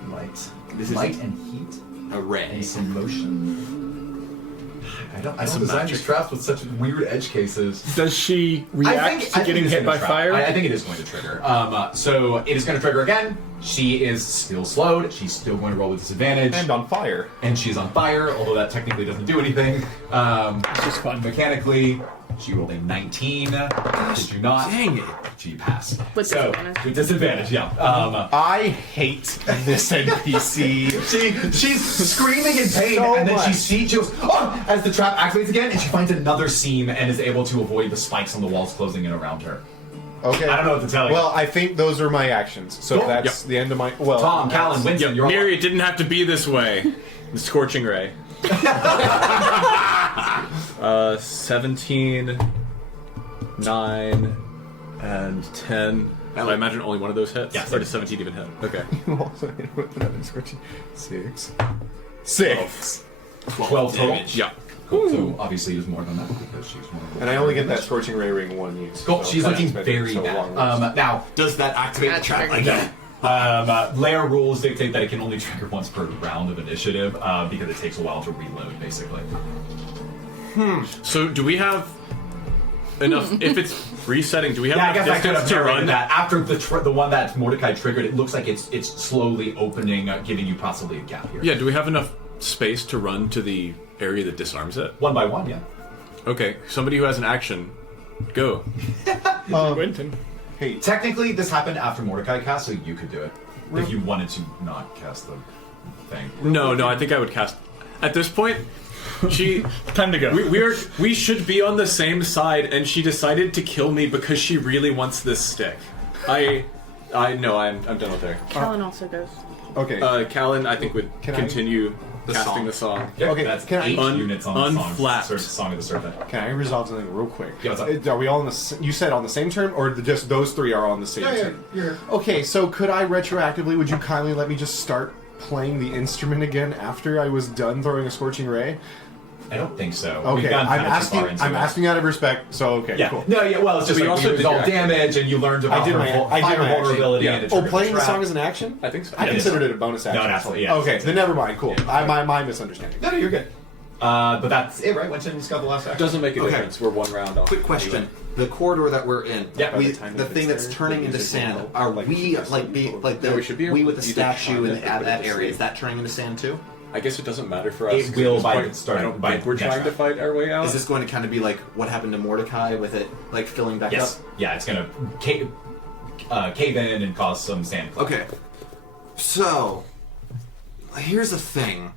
light. This is light and heat a ray. and some motion. I don't Some design magic. these traps with such weird edge cases. Does she react to getting it's hit gonna by trap. fire? I think it is going to trigger. So it is going to trigger again. She is still slowed. She's still going to roll with disadvantage. And on fire. And she's on fire, although that technically doesn't do anything. It's just fun. Mechanically, she rolled a 19. Did you not? Dang it. She passed. With so, disadvantage? with disadvantage, yeah. I hate this NPC. She's screaming in pain, So and then much. she goes, oh, as the trap activates again, and she finds another seam and is able to avoid the spikes on the walls closing in around her. Okay. I don't know what to tell you. Well, I think those are my actions. So Cool. that's the end of my... Well, Tom, Callan, Winston, you're Miri, it didn't have to be this way. The Scorching Ray. 17, 9, and 10. I imagine only one of those hits? Yeah. Or does 17 even hit? Okay. also hit with another Scorching... 6. 12 total. Yeah. Cool. So obviously it was more than that because she's more than And I only get that Scorching Ray ring one use. Cool. So She's that's looking been very so bad. long. Now, Does that activate the That's trap triggered. again? layer rules dictate that it can only trigger once per round of initiative because it takes a while to reload, basically. So do we have enough... If it's resetting, do we have Yeah, I enough guess I could distance have to narrated run? that. After the one that Mordecai triggered, it looks like it's slowly opening, giving you possibly a gap here. Yeah, do we have enough space to run to the area that disarms it? One by one, yeah. Okay, somebody who has an action, go. Winton. Hey, Technically, this happened after Mordecai cast, so you could do it if you wanted to not cast the thing. No, I think I would cast. At this point, she. Time to go. We should be on the same side, and she decided to kill me because she really wants this stick. I'm done with her. Callan also goes. okay. Callan, I think, would Can I- continue The casting song. the song. Yep, Okay, that's can I- 8 units on the Unflapped. Song of the Serpent. Can I resolve something real quick? Yeah, what's up? Are we all on the? You said on the same turn, or just those three are on the same turn? Okay, so could I retroactively? Would you kindly let me just start playing the instrument again after I was done throwing a scorching ray? I don't think so. We've Okay, gone I'm kinda too far asking. into I'm it. asking out of respect. So okay, Yeah. cool. No, yeah, well, it's just we like also you did resolved your action. damage, and you learned about I did her my fire action. vulnerability. Yeah. And it Oh, triggered playing the trap. song as an action? I think so. I Yeah, considered it it a bonus action. No, absolutely, yeah. Okay, then never mind. Cool. My misunderstanding. No, you're good. But that's it, right? Winston's got the last action. Doesn't make a Okay. difference. We're one round off. Quick question: the corridor that we're in, Yeah. By we, the time the it thing gets that's there, turning the into music sand, will, are like, we like the No, we should be we with the either statue trying in to at put that it to area? sleep. Is that turning into sand too? I guess it doesn't matter for us. It 'cause will at this by point, the start- I don't by think we're next trying to round. fight our way out. Is this going to kind of be like what happened to Mordecai with it like filling back Yes. Yeah, it's gonna cave in and cause some sand. up? Okay. So here's the thing.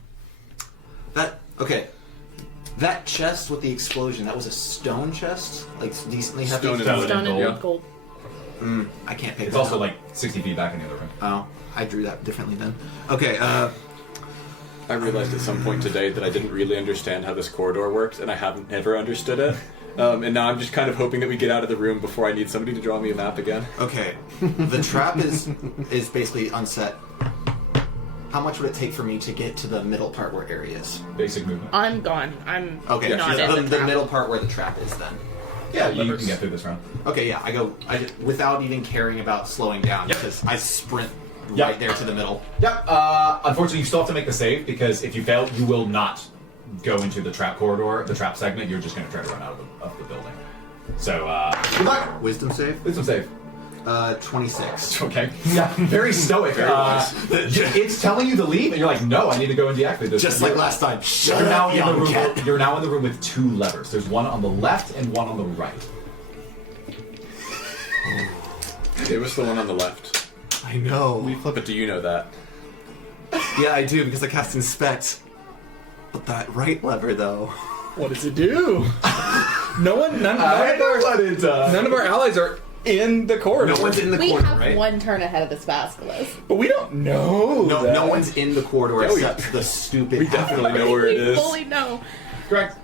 That chest with the explosion, that was a stone chest? Like decently heavy? Stone and Stone wood. Stone and gold. gold. I can't pick It's that also up. like 60 feet back in the other room. Oh, I drew that differently then. Okay, I realized at some point today that I didn't really understand how this corridor works, and I haven't ever understood it. And now I'm just kind of hoping that we get out of the room before I need somebody to draw me a map again. okay. The trap is basically unset. How much would it take for me to get to the middle part where Aerie is? Basic movement. I'm gone. I'm Okay, not so in the the trap. middle part where the trap is then. Yeah, you levers. can get through this round. Okay, yeah, without even caring about slowing down Yep. because I sprint Yep. right there to the middle. Yep. Unfortunately, you still have to make the save because if you fail, you will not go into the trap corridor, the trap segment. You're just going to try to run out of the building. So, good luck. Wisdom save? Wisdom save. 26. Okay. Yeah. Very stoic. It's telling you to leave, and you're like, no, I need to go and deactivate this. Just like last time. You're now in the room. You're now in the room with 2 levers. There's one on the left and one on the right. It was the one on the left. I know. But do you know that? Yeah, I do because I cast Inspect. But that right lever, though. What does it do? None of our allies are in the corridor. No one's in the We corridor, have right? one turn ahead of this basilisk. But we don't know. No one's in the corridor Yeah, we- except the stupid. We definitely know where it We is. fully know. Correct.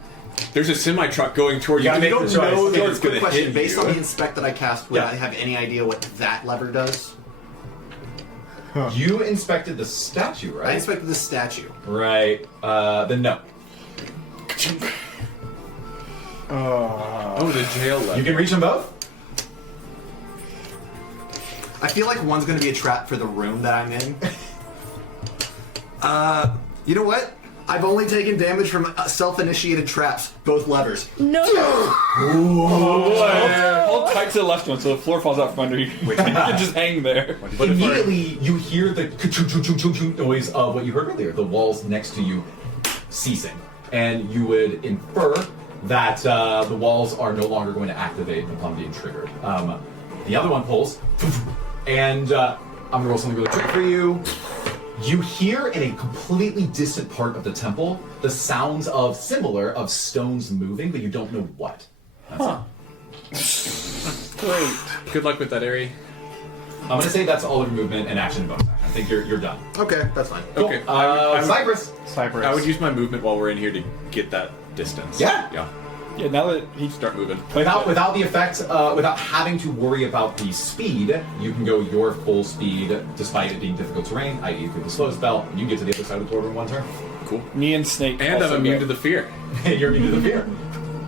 There's a semi truck going toward you. gotta You make don't the choice. know Okay, that it's Quick going to question: hit based you. on the Inspect that I cast, would Yeah. I have any idea what that lever does? You inspected the statue, I right? inspected the statue. Right. Then no. Oh, the jail lever. You can reach them both. I feel like one's going to be a trap for the room that I'm in. You know what? I've only taken damage from self-initiated traps, both levers. No. Hold tight to the left one so the floor falls out from under you. You can just hang there. Immediately, you hear the noise of what you heard earlier, the walls next to you ceasing. And you would infer that the walls are no longer going to activate upon being triggered. The other one pulls, and I'm going to roll something really quick for you. You hear in a completely distant part of the temple the sounds of similar of stones moving, but you don't know what. Great. Good luck with that, Aerie. I'm going to say that's all of your movement and action and bonus action. I think you're done. Okay, that's fine. Okay. Cypress. Cypress. I would use my movement while we're in here to get that distance. Yeah. Yeah. Yeah, now that he Start moving. Without the effect, without having to worry about the speed, you can go your full speed despite it being difficult terrain, i.e. through the slow spell, and you can get to the other side of the corridor in one turn. Cool. me and Snake. And I'm also immune go. to the fear. You're immune to the fear.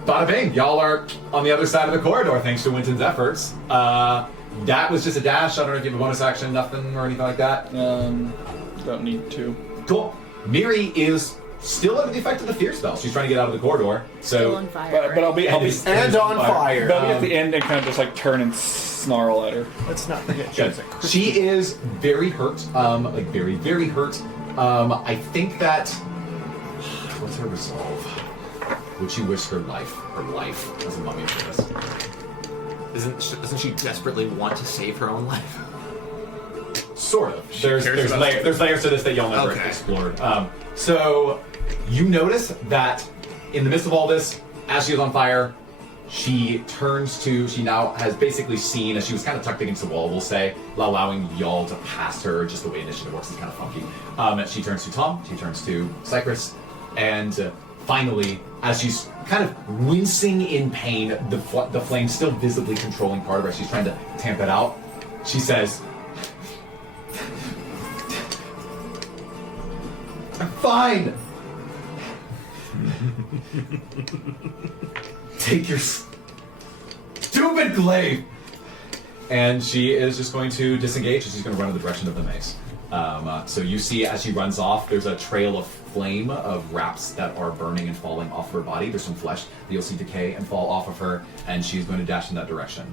Bada bing, y'all are on the other side of the corridor thanks to Winton's efforts. That was just a dash. I don't know if you have a bonus action, nothing, or anything like that. Don't need to. Cool. Miri is still under the effect of the fear spell. She's trying to get out of the corridor. Still So on fire. But I'll be and on fire. But I'll be at the end and kind of just like turn and snarl at her. Let's not forget. Good. She is very hurt, like very, very hurt. I think that what's her resolve? would she risk her life as a mummy for this? Doesn't she desperately want to save her own life? Sort of. There's cares about layers to this that y'all never explored. So you notice that in the midst of all this, as she is on fire, she now has basically seen, as she was kind of tucked against the wall, we'll say, allowing y'all to pass her, just the way initiative works is kind of funky. She turns to Tom, she turns to Cypress, and finally, as she's kind of wincing in pain, the flame still visibly controlling part of her, she's trying to tamp it out, she says, I'm fine! Take your stupid glaive! And she is just going to disengage, and she's going to run in the direction of the maze. So you see as she runs off, there's a trail of flame of wraps that are burning and falling off her body. There's some flesh that you'll see decay and fall off of her, and she's going to dash in that direction.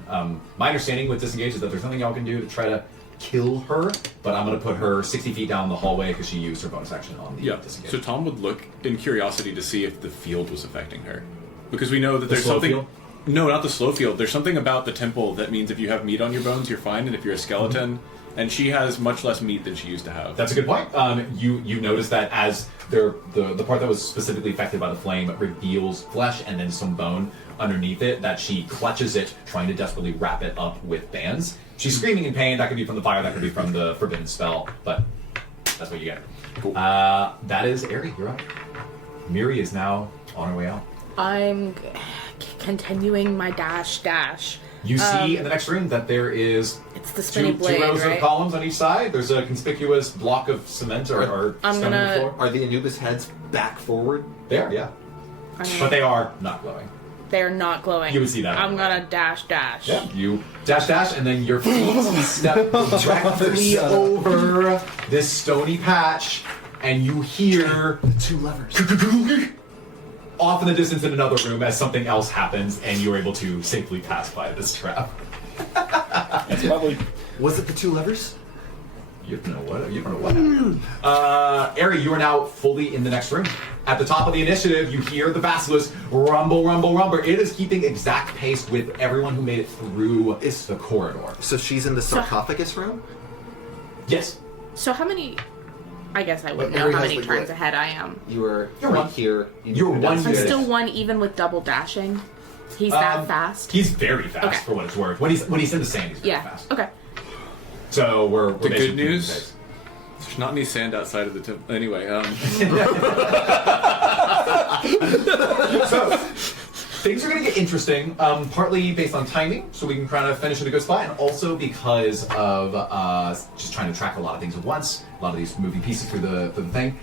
My understanding with disengage is that there's nothing y'all can do to try to kill her, but I'm going to put her 60 feet down the hallway because she used her bonus action on the disengage. So Tom would look in curiosity to see if the field was affecting her. Because we know that there's slow something... field? No, not the slow field. There's something about the temple that means if you have meat on your bones, you're fine, and if you're a skeleton... And she has much less meat than she used to have. That's a good point. You notice that as the part that was specifically affected by the flame reveals flesh and then some bone underneath it, that she clutches it, trying to desperately wrap it up with bands. She's screaming in pain. That could be from the fire, that could be from the forbidden spell, but that's what you get. Cool. That is Aerie, you're up. Miri is now on her way out. I'm continuing my dash. You see in the next room that there is It's the spinning blade, two rows right? of columns on each side. There's a conspicuous block of cement or stone on the floor. Are the Anubis heads back forward? They are, yeah. But they are not glowing. They're not glowing. You would see that. I'm gonna dash. Yeah, you dash, and then your feet step directly over this stony patch, and you hear Two levers. off in the distance in another room as something else happens, and you're able to safely pass by this trap. That's probably. Was it the two levers? You don't know what happened. Aerie, you are now fully in the next room. At the top of the initiative, you hear the basilisk rumble. It is keeping exact pace with everyone who made it through the corridor. So she's in the sarcophagus room? Yes. So how many? I guess I wouldn't But know Aerie how has many the turns glaive. ahead I am. You're one. right here. You're one I'm unit. still one even with double dashing. He's that fast. He's very fast Okay. for what it's worth. When he's in the sand, he's very Yeah. fast. Okay. So we're The basically good keeping news, pace. there's not any sand outside of the temple. Anyway, So things are going to get interesting, partly based on timing, so we can kind of finish in a good spot, and also because of just trying to track a lot of things at once, a lot of these moving pieces through the thing.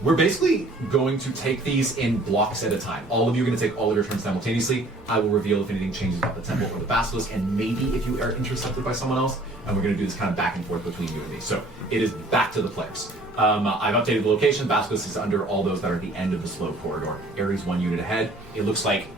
We're basically going to take these in blocks at a time. All of you are going to take all of your turns simultaneously. I will reveal if anything changes about the temple or the basilisk, and maybe if you are intercepted by someone else, and we're going to do this kind of back and forth between you and me. So it is back to the players. I've updated the location. Basilisk is under all those that are at the end of the slow corridor. Ares 1 unit ahead. It looks like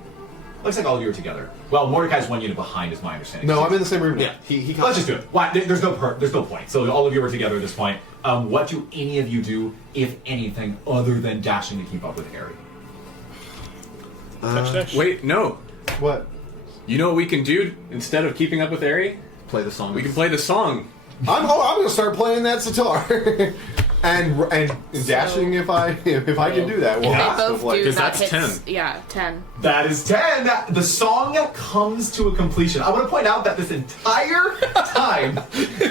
all of you are together. Well, Mordecai's 1 unit behind is my understanding. No, I'm in the same room now. Yeah, he Let's just do it. Why? There's no point. So all of you are together at this point. What do any of you do, if anything, other than dashing to keep up with Harry? Dash. wait, no. What? You know what we can do instead of keeping up with Aerie? play the song. We can play the song. I'm gonna start playing that sitar. and dashing if I can do that. Well, They that's both the play. do. 'Cause That that's hits, 10. Yeah, 10. That is 10. The song comes to a completion. I want to point out that this entire time,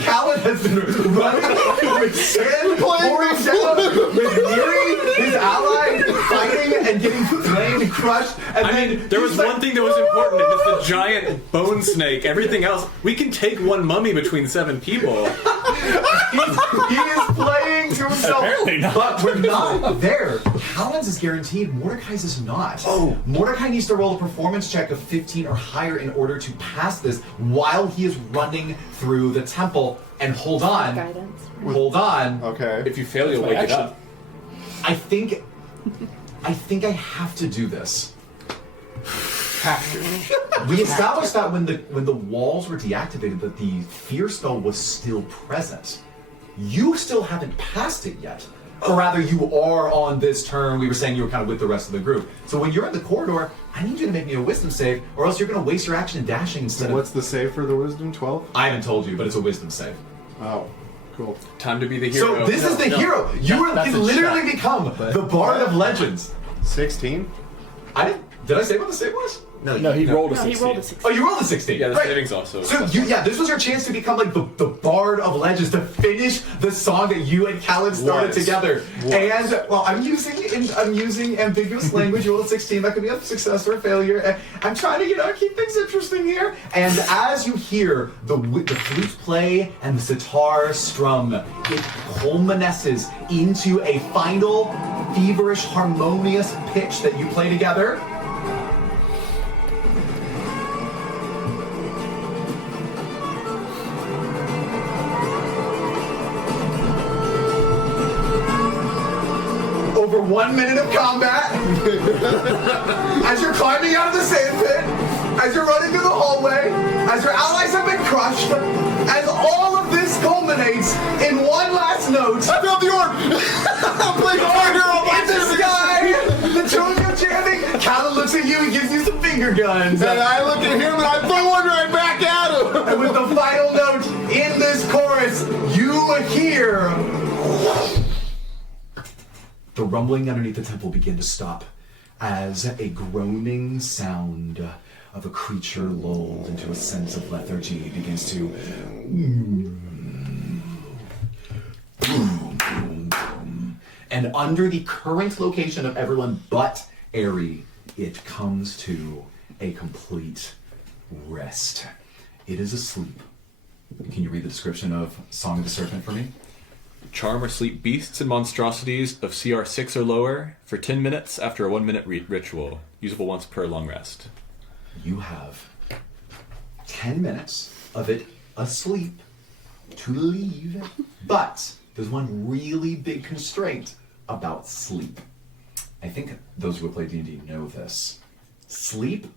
Callan has been running with sand pouring down, with Miri, his ally, fighting and getting flamed and crushed. And then There was he's like, one thing that was important, and it's the giant bone snake. Everything else, we can take one mummy between 7 people. He is playing to himself. Apparently not. But we're not there. Callan's is guaranteed. Mordecai's is not. Oh. Mordecai needs to roll a performance check of 15 or higher in order to pass this while he is running through the temple. And hold on. Guidance. Hold on. Okay. If you fail, you'll wake it up. I think I have to do this. We established that when the walls were deactivated, that the fear spell was still present. You still haven't passed it yet. Or rather, you are on this turn. We were saying you were kind of with the rest of the group. So when you're in the corridor, I need you to make me a wisdom save, or else you're going to waste your action in dashing instead What's of... the save for the wisdom? 12? I haven't told you, but it's a wisdom save. Oh, cool. Time to be the hero. So this is the hero. You that's a literally check, become but- the Bard of Legends. 16? Did I say what the save was? No, he rolled a No, 16. he rolled a 16. Oh, you rolled a 16. Yeah, the Right. savings also. So this was your chance to become like the Bard of Legends, to finish the song that you and Khaled started Was. together. Was. And well, I'm using ambiguous language. You rolled a 16. That could be a success or a failure. And I'm trying to keep things interesting here. And as you hear the flute play and the sitar strum, it culminates into a final feverish, harmonious pitch that you play together. Over 1 minute of combat, as you're climbing out of the sand pit, as you're running through the hallway, as your allies have been crushed, as all of this culminates in one last note. I found the orb! I'm playing Fire Hero In the sky, the two of you jamming. Callan looks at you and gives you some finger guns. And I look at him and I throw one right back at him! And with the final note in this chorus, you hear the rumbling underneath the temple begin to stop as a groaning sound of a creature lulled into a sense of lethargy begins to and under the current location of everyone but Aerie, it comes to a complete rest. It is asleep. Can you read the description of Song of the Serpent for me? Charm or sleep beasts and monstrosities of CR 6 or lower for 10 minutes after a 1 minute ritual. Usable once per long rest. You have 10 minutes of it asleep to leave, but there's one really big constraint about sleep. I think those who have played D&D know this. Sleep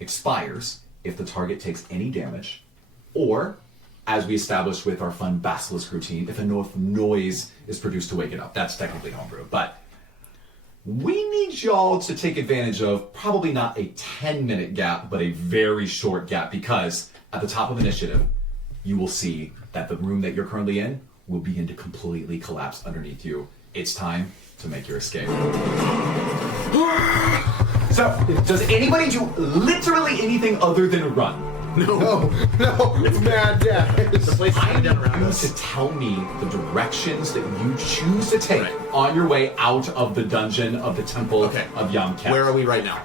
expires if the target takes any damage, or, as we established with our fun Basilisk routine, if enough noise is produced to wake it up. That's technically homebrew, but we need y'all to take advantage of probably not a 10-minute gap, but a very short gap, because at the top of initiative, you will see that the room that you're currently in will begin to completely collapse underneath you. It's time to make your escape. So, does anybody do literally anything other than run? No, it's mad dash. I need you to tell me the directions that you choose to take on your way out of the dungeon of the Temple of Yom Ket. Where are we right now?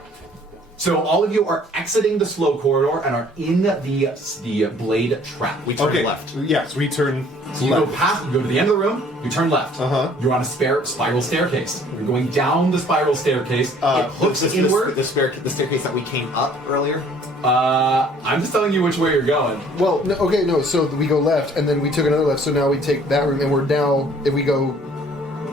So all of you are exiting the slow corridor and are in the blade trap. We turn left. Yes, we turn So you go past, you go to the end of the room, you turn left. You're on a spiral staircase. You're going down the spiral staircase. It hooks inward. The staircase that we came up earlier. I'm just telling you which way you're going. Well, no, so we go left, and then we took another left, so now we take that room, and we're now, if we go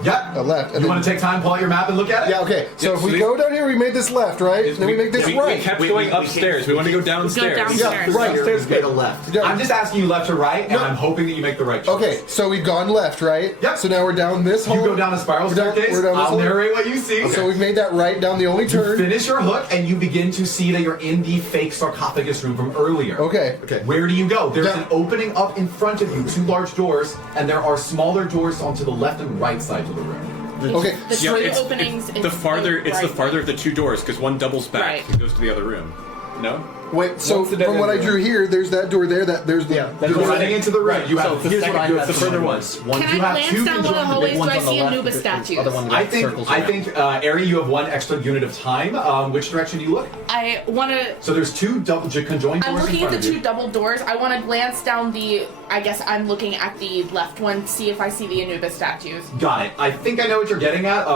Yep. left. And You want to take time, pull out your map, and look at it? Yeah, okay. So if we we- go down here, we made this left, right? Then we make this we right. kept going upstairs. We want to go downstairs. downstairs. Yeah, right. Stairs go to left. Yeah. I'm just asking you left or right, and I'm hoping that you make the right choice. Okay, so we've gone left, right? Yep. So now we're down this hall. You go down the spiral We're down- staircase. we're down this I'll hall. narrate what you see. So we've made that right down the only You turn. finish your hook, and you begin to see that you're in the fake sarcophagus room from earlier. Okay. Where do you go? There's Yeah. an opening up in front of you, two large doors, and there are smaller doors onto the left and right sides of the room. Okay. The Yeah, three it's openings. the farther. It's the farther of the two doors because one doubles back Right. and goes to the other room. No. Wait, so What's the dead from what I end drew here, there's that door there, there's the... You're running into the room. You have Here's what I the had. further one. Can you have I two glance down one of the conjoined- hallways? Do one's I on the see left, Anubis the statues? other one I think, circles around. Ari, you have one extra unit of time. Which direction do you look? I want to. So there's two double conjoined doors I'm in looking front at the of two you. double doors. I want to glance down the. I guess I'm looking at the left one, see if I see the Anubis statues. Got it. I think I know what you're getting at.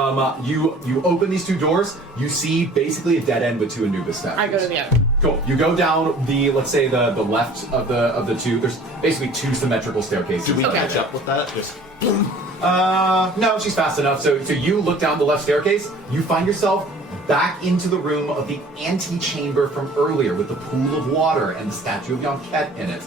You open these two doors. You see basically a dead end with two Anubis statues. I go to the other. Cool. You go down the, let's say the left of the two. There's basically two symmetrical staircases. Do we Okay. catch up with that? Just No, she's fast enough. So you look down the left staircase. You find yourself back into the room of the antechamber from earlier with the pool of water and the statue of Yom Ket in it.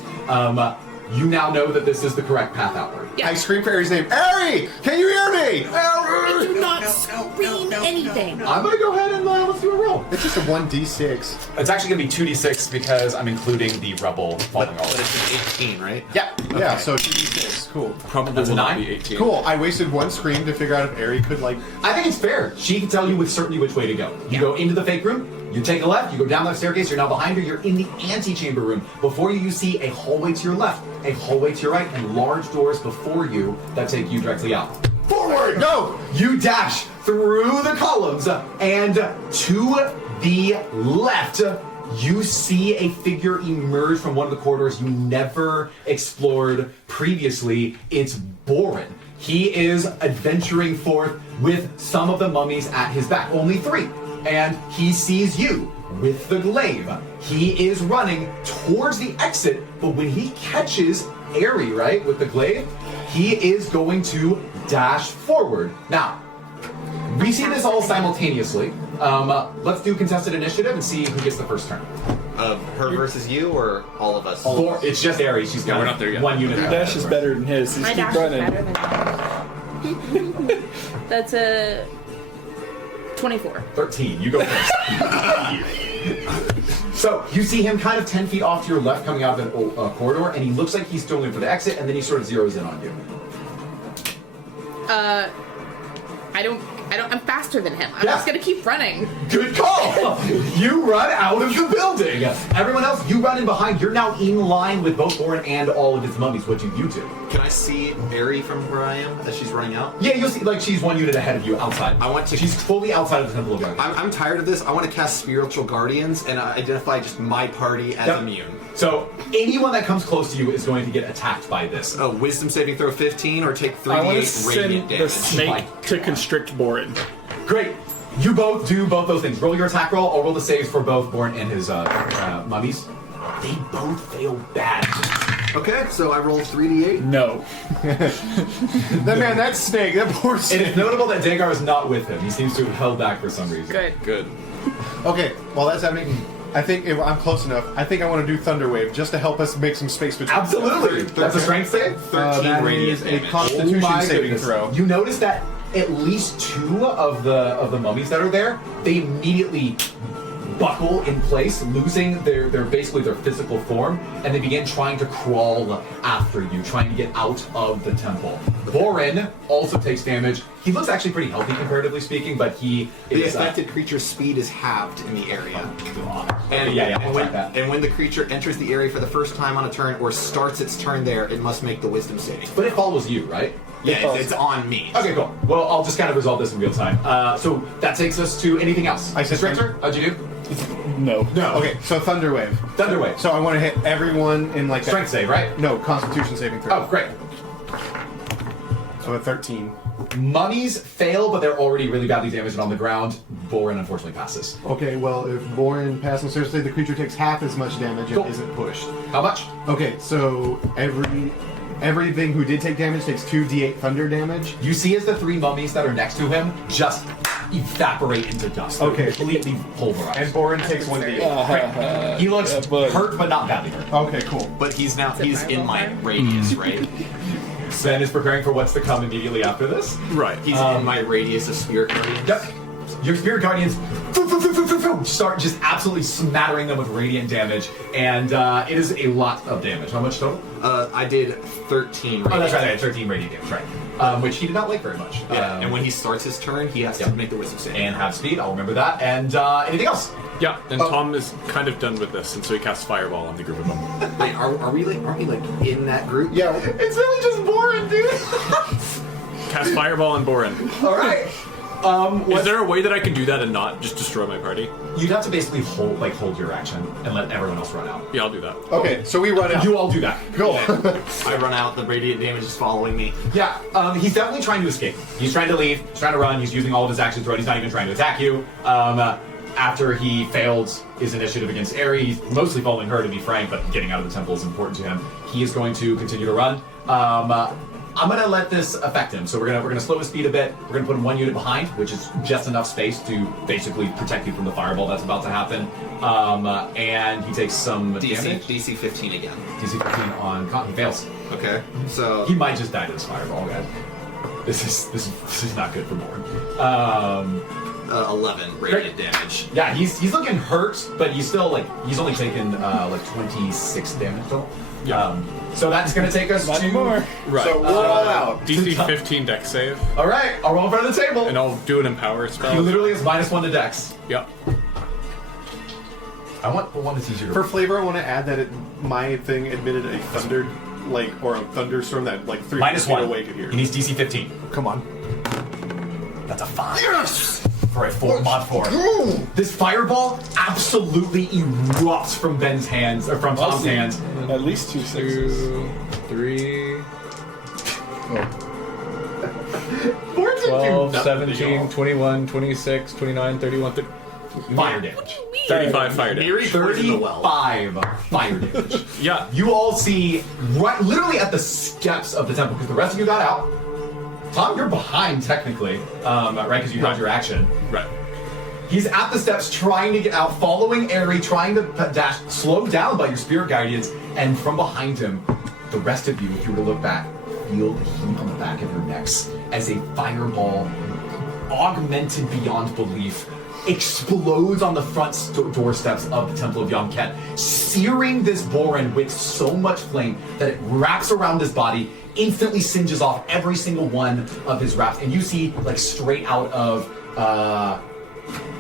you now know that this is the correct path outward. Yeah. I scream for Aries' name. Ari! Can you hear me? I do not scream anything. I'm gonna go ahead and let's do a roll. It's just a 1d6. It's actually going to be 2d6 because I'm including the rebel falling But over. it's an 18, right? Yeah. Yeah, so 2d6. Cool. Probably That's a will not 9? be 18. Cool. I wasted one scream to figure out if Ari could, like... I think it's fair. She can tell you with certainty which way to go. You go into the fake room, you take a left, you go down that staircase, you're now behind her, you're in the antechamber room. Before you see a hallway to your left, a hallway to your right, and large doors before you that take you directly out. Forward! Go! You dash through the columns, and to the left, you see a figure emerge from one of the corridors you never explored previously. It's Boren. He is adventuring forth with some of the mummies at his back, only 3. And he sees you with the glaive. He is running towards the exit, but when he catches Airy, right, with the glaive, he is going to dash forward. Now, we see this all simultaneously. Let's do contested initiative and see who gets the first turn. Her versus you, or all of us? It's just Airy. She's got we're not there yet. 1 unit. Your dash is better than his. He's My keep dash running. is better than yours. That's a 24. 13. You go first. So you see him kind of 10 feet off to your left coming out of the corridor, and he looks like he's still in for the exit, and then he sort of zeroes in on you. I'm faster than him. I'm Yeah. just gonna keep running. Good call! You run out of the building. Everyone else, you run in behind. You're now in line with both Boren and all of his mummies. What do you do? Can I see Ari from where I am as she's running out? Yeah, you'll see, like, she's 1 unit ahead of you outside. I want to- She's fully outside of the Temple of Young. I'm tired of this. I want to cast Spiritual Guardians and identify just my party as Yep. immune. So anyone that comes close to you is going to get attacked by this. Oh, Wisdom saving throw 15 or take I want to 3d8 radiant send the damage. snake to constrict Boren. Great. You both do both those things. Roll your attack roll. I'll roll the saves for both Boren and his mummies. They both fail bad. Okay, so I rolled 3d8. No. That snake, that poor It snake. is notable that Dagar is not with him. He seems to have held back for some reason. Good. Good. Okay, well that's happening. I think if I'm close enough. I think I want to do Thunder Wave just to help us make some space between. Absolutely. That's a strength save. 13 that radiant is a damage. Constitution Oh my saving goodness. throw. You notice that at least 2 of the mummies that are there, they immediately buckle in place, losing their basically their physical form, and they begin trying to crawl after you, trying to get out of the temple. Boren also takes damage. He looks actually pretty healthy comparatively speaking, but he The is affected creature's speed is halved in the area. And And like that. when the creature enters the area for the first time on a turn or starts its turn there, it must make the wisdom saving. But it follows you, right? Yeah, it's on me. Okay, cool. Well, I'll just kind of resolve this in real time. So that takes us to anything else. I said Stricter, how'd you do? No. No. Okay, so Thunder Wave. Thunder Wave. So I want to hit everyone in like Strength save, right? No, Constitution saving throw. Oh, great. So a 13. Mummies fail, but they're already really badly damaged and on the ground. Boren unfortunately passes. Okay, well if Boren passes seriously, the creature takes half as much damage and Cool. isn't pushed. How much? Okay, so everything who did take damage takes 2d8 thunder damage. You see as the 3 mummies that are next to him just evaporate into dust. They're Okay. completely pulverized. And Boren takes 1d8. He looks buddy. hurt, but not badly hurt. Okay, cool. But he's it in my fireball radius, right? Sven is preparing for what's to come immediately after this. Right. He's in my radius of Spirit Guardians. Yep. Your spirit guardians start just absolutely smattering them with radiant damage, and it is a lot of damage. How much total? I did 13 radiant. Oh, that's right. I had 13 radiant damage, right? Which he did not like very much. Yeah, and when he starts his turn, he has to make the wisdom save. and have speed. I'll remember that. And anything else? Yeah, and Oh. Tom is kind of done with this, and so he casts Fireball on the group of them. Wait, aren't we like in that group? Yeah, It's really just boring, dude. Cast Fireball on Boren. All right. Is there a way that I can do that and not just destroy my party? You'd have to basically hold your action and let everyone else run out. Yeah, I'll do that. okay, so we run out. You all do that. Cool. I run out, the radiant damage is following me. Yeah, he's definitely trying to escape. He's trying to leave. He's trying to run. He's using all of his actions throughout. He's not even trying to attack you. After he failed his initiative against Aerie, he's mostly following her, to be frank, but getting out of the temple is important to him. He is going to continue to run. I'm gonna let this affect him. So we're gonna slow his speed a bit. We're gonna put him 1 unit behind, which is just enough space to basically protect you from the fireball that's about to happen. And he takes some damage. DC 15 again. DC 15 on Cotton. He fails. Okay. So He might just die to this fireball, guys. This is not good for Boren. 11 radiant damage. Yeah, he's looking hurt, but he's still he's only taken 26 damage total. So that's gonna take us to more. Right. So we're all out. DC 15 dex save, All right, I'll roll in front of the table. and I'll do an empower He spell. literally is -1 to Dex. Yep. I want the one that's easier to For flavor, I want to add that my thing admitted a thunder, or a thunderstorm that 3 -1. away could hear. He needs DC 15. Come on. That's a 5. Yes! For a 4 mod 4. This fireball absolutely erupts from Ben's hands, or from Tom's hands. At least 2 sixes. 2, 3, 12, 17, 21, 26, 29, 31, Fire damage. 35 fire damage. 35 fire damage. Yeah. You all see right, literally at the steps of the temple, because the rest of you got out. Tom, you're behind technically, right? Because you had your action. Right. He's at the steps trying to get out, following Aerie, trying to dash, slowed down by your spirit guardians, and from behind him, the rest of you, if you were to look back, feel the heat on the back of your necks as a fireball, augmented beyond belief, explodes on the front doorsteps of the Temple of Yom-Ket, searing this Boren with so much flame that it wraps around his body, instantly singes off every single one of his wraps, and you see, straight out of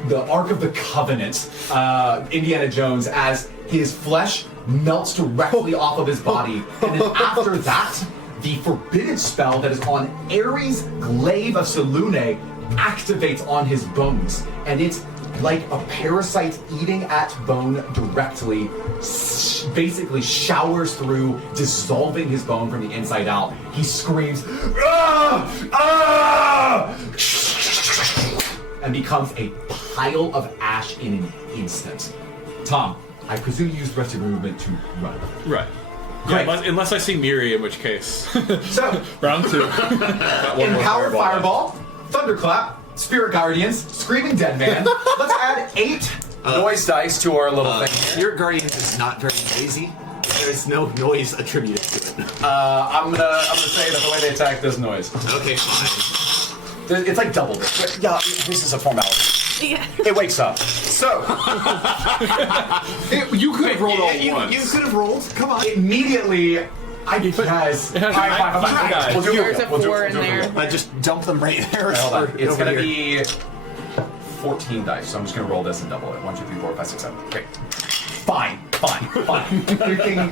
the Ark of the Covenant, Indiana Jones, as his flesh melts directly off of his body, and then after that, the forbidden spell that is on Ares' Glaive of Selúne activates on his bones, and it's like a parasite eating at bone directly, basically showers through, dissolving his bone from the inside out. He screams, "Ah! Ah!" and becomes a pile of ash in an instant. Tom, I presume you used the rest of your movement to run. Right. Great. Yeah, unless I see Miri, in which case. So, Round 2. Empower Fireball, Thunderclap, Spirit Guardians, Screaming Dead Man. Let's add 8 noise dice to our little thing. Your guardian is not very noisy. There's no noise attributed to it. I'm gonna say that the way they attack does noise. Okay, fine. It's like double this. Yeah, this is a formality. Yeah. It wakes up. So You could have rolled all You once. could have rolled. Come on. immediately, guys. Guys. We'll do There's it. a We'll do 4 it. in there. I just dump them right there. Hold on. It's over gonna here. be 14 dice, so I'm just gonna roll this and double it. 1, 2, 3, 4, 5, 6, 7. Great. Fine. Freaking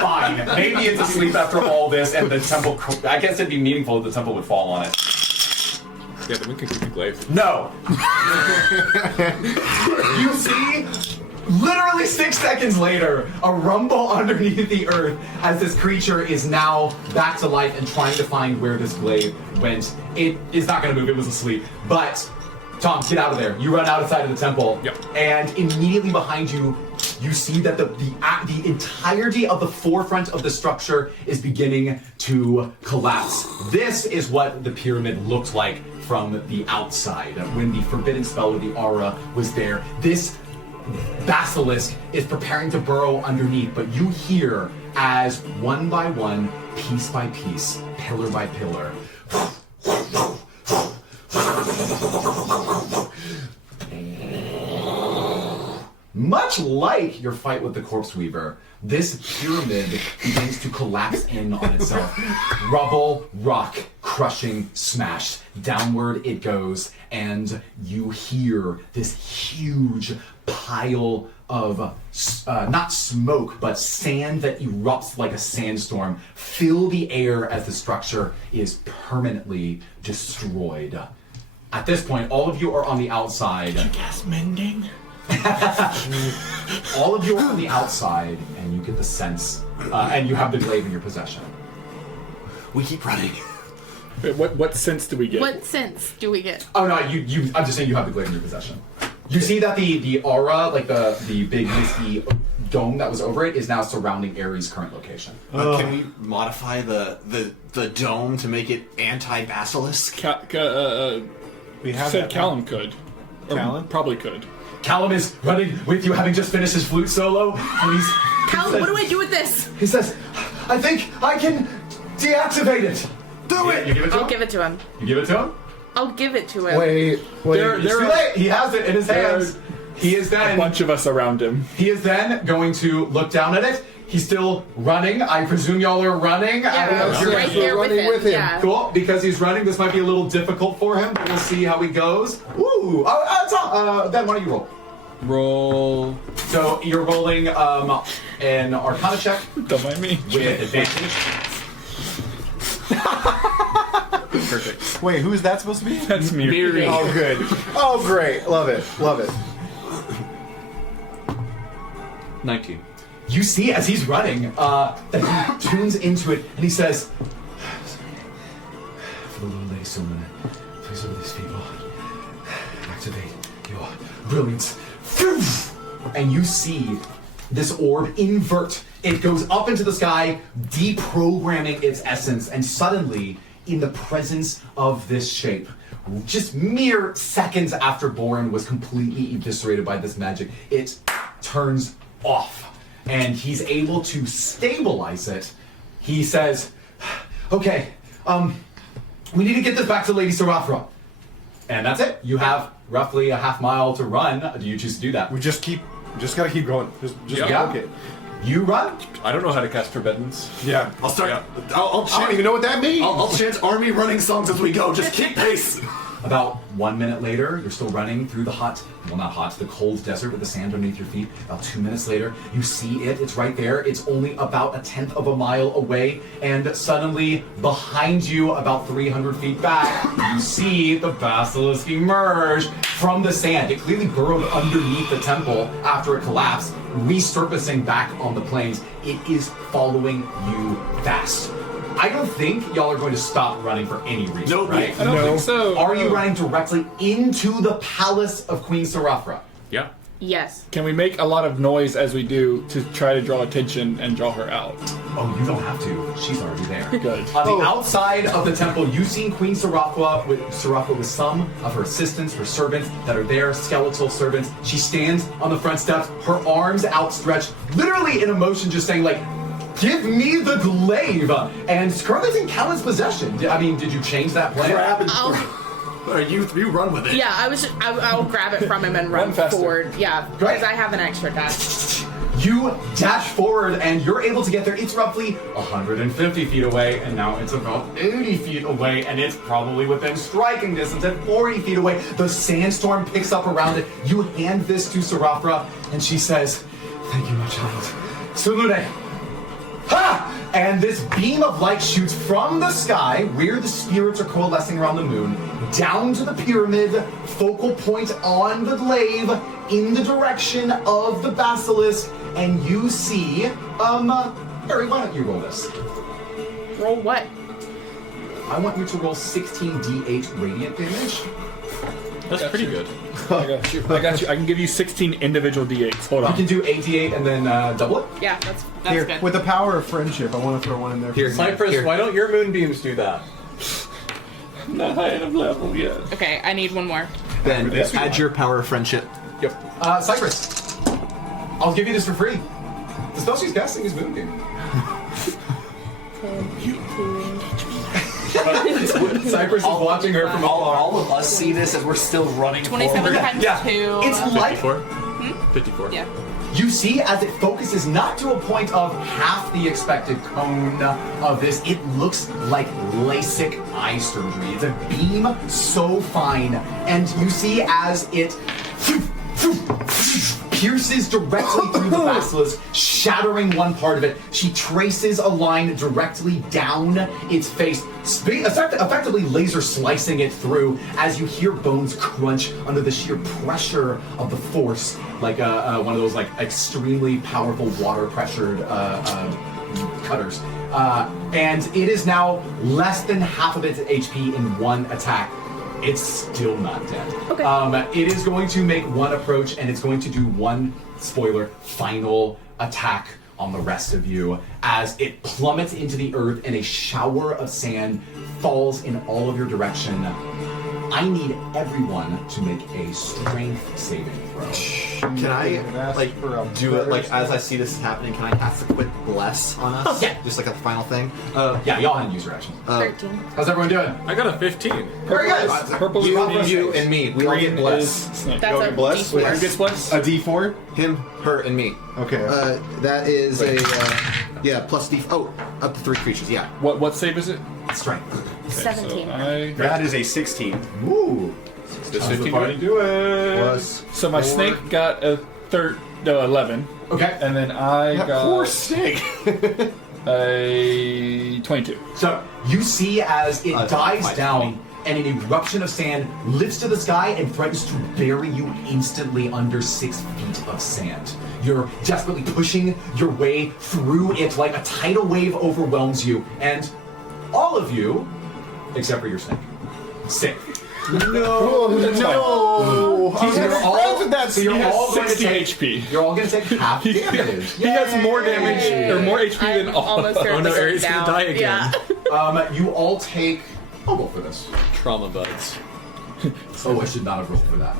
fine. Maybe it's asleep after all this, and the temple. I guess it'd be meaningful if the temple would fall on it. Yeah, then we can keep the glaive. No. You see, literally 6 seconds later, a rumble underneath the earth as this creature is now back to life and trying to find where this glaive went. It is not going to move. It was asleep. But Tom, get out of there. You run outside of the temple. Yep. And immediately behind you, you see that the entirety of the forefront of the structure is beginning to collapse. This is what the pyramid looked like from the outside when the forbidden spell or the aura was there. This basilisk is preparing to burrow underneath, but you hear as one by one, piece by piece, pillar by pillar, much like your fight with the Corpse Weaver, this pyramid begins to collapse in on itself. Rubble, rock, crushing, smash. Downward it goes, and you hear this huge pile of, not smoke, but sand that erupts like a sandstorm fill the air as the structure is permanently destroyed. At this point, all of you are on the outside. Gas mending? All of you are on the outside, and you get the sense, and you have the glaive in your possession. We keep running. What sense do we get? What sense do we get? Oh no, I'm just saying you have the glaive in your possession. You see that the aura, like the big misty dome that was over it, is now surrounding Ares' current location. Can we modify the dome to make it anti-basilisk? We have Said that. Callum could. Or Callum? Probably could. Callum is running with you, having just finished his flute solo, and he's... Callum, what do I do with this? He says, I think I can deactivate it. Do it! You give it to him? I'll give it to him. You give it to him? I'll give it to him. Wait. It's too late. He has it in his hands. He is A then... bunch of us around him. He is then going to look down at it. He's still running. I presume y'all are running. I don't know if Yeah, you're right there with running him. with him. Yeah. Cool, because he's running. This might be a little difficult for him, but we'll see how he goes. Ooh, Ben, why don't you roll? Roll. So you're rolling an Arcana check Don't mind me. with advantage. Perfect. Wait, who is that supposed to be? That's me. Oh, good. Oh, great. Love it. Love it. 19. You see, as he's running, that he tunes into it, and he says, "For the little lady Selúne, please over these people. Activate your brilliance." And you see this orb invert. It goes up into the sky, deprogramming its essence, and suddenly, in the presence of this shape, just mere seconds after Boren was completely eviscerated by this magic, it turns off. And he's able to stabilize it. He says, "Okay, we need to get this back to Lady Sarafra." And that's it. You have roughly a half mile to run. Do you choose to do that? We just gotta keep going. Just Yeah. book it. You run? I don't know how to cast Forbiddance. Yeah. I'll start. Yeah. I'll I chant. don't even know what that means. I'll chant army running songs as we go. Just keep pace. About 1 minute later, you're still running through the the cold desert with the sand underneath your feet. About 2 minutes later, you see it. It's right there. It's only about a tenth of a mile away. And suddenly, behind you, about 300 feet back, you see the basilisk emerge from the sand. It clearly burrowed underneath the temple after it collapsed, resurfacing back on the plains. It is following you fast. I don't think y'all are going to stop running for any reason, Nope. right? I don't think so. Are you running directly into the palace of Queen Sarafra? Yeah. Yes. Can we make a lot of noise as we do to try to draw attention and draw her out? Oh, you don't have to. She's already there. Good. On the outside of the temple, you've seen Queen Sarafra with some of her assistants, her servants that are there, skeletal servants. She stands on the front steps, her arms outstretched, literally in a motion, just saying like, "Give me the glaive!" And currently it's in Callan's possession. Did you change that plan? Grab and I'll, you run with it. yeah, I'll grab it from him and run faster. forward. Yeah, Great. because I have an extra dash. You dash forward and you're able to get there. It's roughly 150 feet away, and now it's about 80 feet away, and it's probably within striking distance at 40 feet away. The sandstorm picks up around it. You hand this to Sarafra, and she says, "Thank you, my child. Selúne." Ha! And this beam of light shoots from the sky, where the spirits are coalescing around the moon, down to the pyramid, focal point on the glaive, in the direction of the basilisk, and you see, Harry, why don't you roll this? Roll what? I want you to roll 16d8 radiant damage. That's pretty good. I got you. I got you. I can give you 16 individual d8s. Hold You on. can do 8d8 and then double it. Yeah, that's Here, good. with the power of friendship, I want to throw one in there. Here, Cypress, why don't your moonbeams do that? Not high enough level yet. Okay, I need one more. Then add your power of friendship. Yep. Cypress, I'll give you this for free. The spell she's casting is Moonbeam. Cypress is watching her from All of us see this as we're still running 27 forward. times Yeah, 2. it's like 54? 54. Yeah. you see as it focuses not to a point of half the expected cone of this, it looks like LASIK eye surgery. It's a beam so fine, and you see as it pierces directly through the basilisk, shattering one part of it. She traces a line directly down its face, effectively laser slicing it through as you hear bones crunch under the sheer pressure of the force, like one of those like extremely powerful water pressured cutters. And it is now less than half of its HP in one attack. It's still not dead. Okay. It is going to make one approach, and it's going to do one, spoiler, final attack on the rest of you as it plummets into the earth and a shower of sand falls in all of your direction. I need everyone to make a strength saving throw. Can I like do it like as I see this happening? Can I cast a quick bless on us? Yeah. Just like a final thing. Yeah, y'all hadn't used your actions. 13. How's everyone doing? I got a 15. Very good. Purple You and me. We all get green bless. is snake. That's a bless? D4. Who gets blessed? A D4? Him, her, and me. Okay. That is plus D. Oh, up to 3 creatures. Yeah. What save is it? Strength. 17. That is a 16. Ooh. Does How's the 15 party do it? doing? Plus. So my 4. snake got a 11, Okay. and then I got Poor snake. a 22. So you see as it dives 5 down and an eruption of sand lifts to the sky and threatens to bury you instantly under 6 feet of sand. You're desperately pushing your way through it like a tidal wave overwhelms you, and all of you, except for your snake, safe. No. You're all, with that so you're all going to 60 take HP. You're all going to take half damage. He has more damage or more HP than I'm all. almost Oh certainly no, going Aries down. gonna die again. Yeah. You all take. I'll roll for this. Trauma buds. Oh, I should not have rolled for that.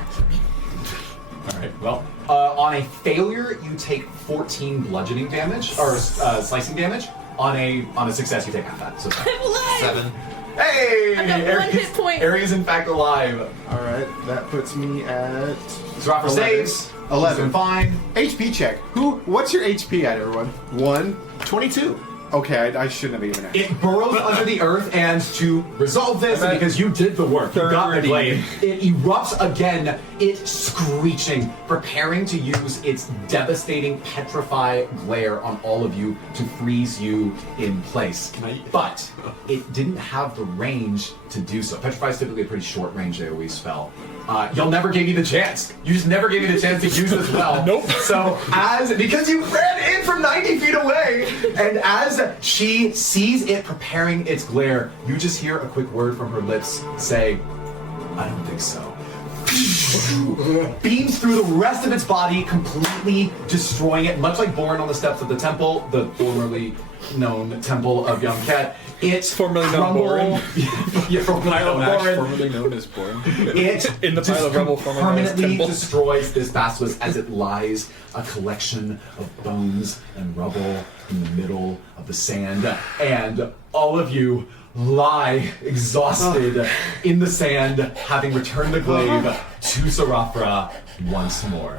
All right. Well, on a failure, you take 14 bludgeoning damage or slicing damage. On a success, you take half that. So 7. hey, I got one hit point. Aries in fact alive. All right, that puts me at Zarafa 11. saves. 11. He's doing fine. HP check. What's your HP at, everyone? 1. 22. Okay, I shouldn't have even asked. It burrows under the earth, and to resolve this, I'm at because you did the work, you got the 30. glaive, it erupts again, it screeching, preparing to use its devastating petrify glare on all of you to freeze you in place. But it didn't have the range to do so. Petrify is typically a pretty short range AoE spell. Y'all never gave me the chance. You just never gave me the chance to use this well. Nope. So because you ran in from 90 feet away, and as she sees it preparing its glare, you just hear a quick word from her lips say, "I don't think so." Beams through the rest of its body, completely destroying it, much like Born on the steps of the temple, the formerly known temple of Young Ket. It's Formerly known Borin. Yeah, formerly known Borin. Formerly known as Borin. It In the pile of rubble formerly known as permanently temple. destroys this basilisk as it lies a collection of bones and rubble in the middle of the sand, and all of you lie exhausted in the sand, having returned the glaive to Sarafra once more.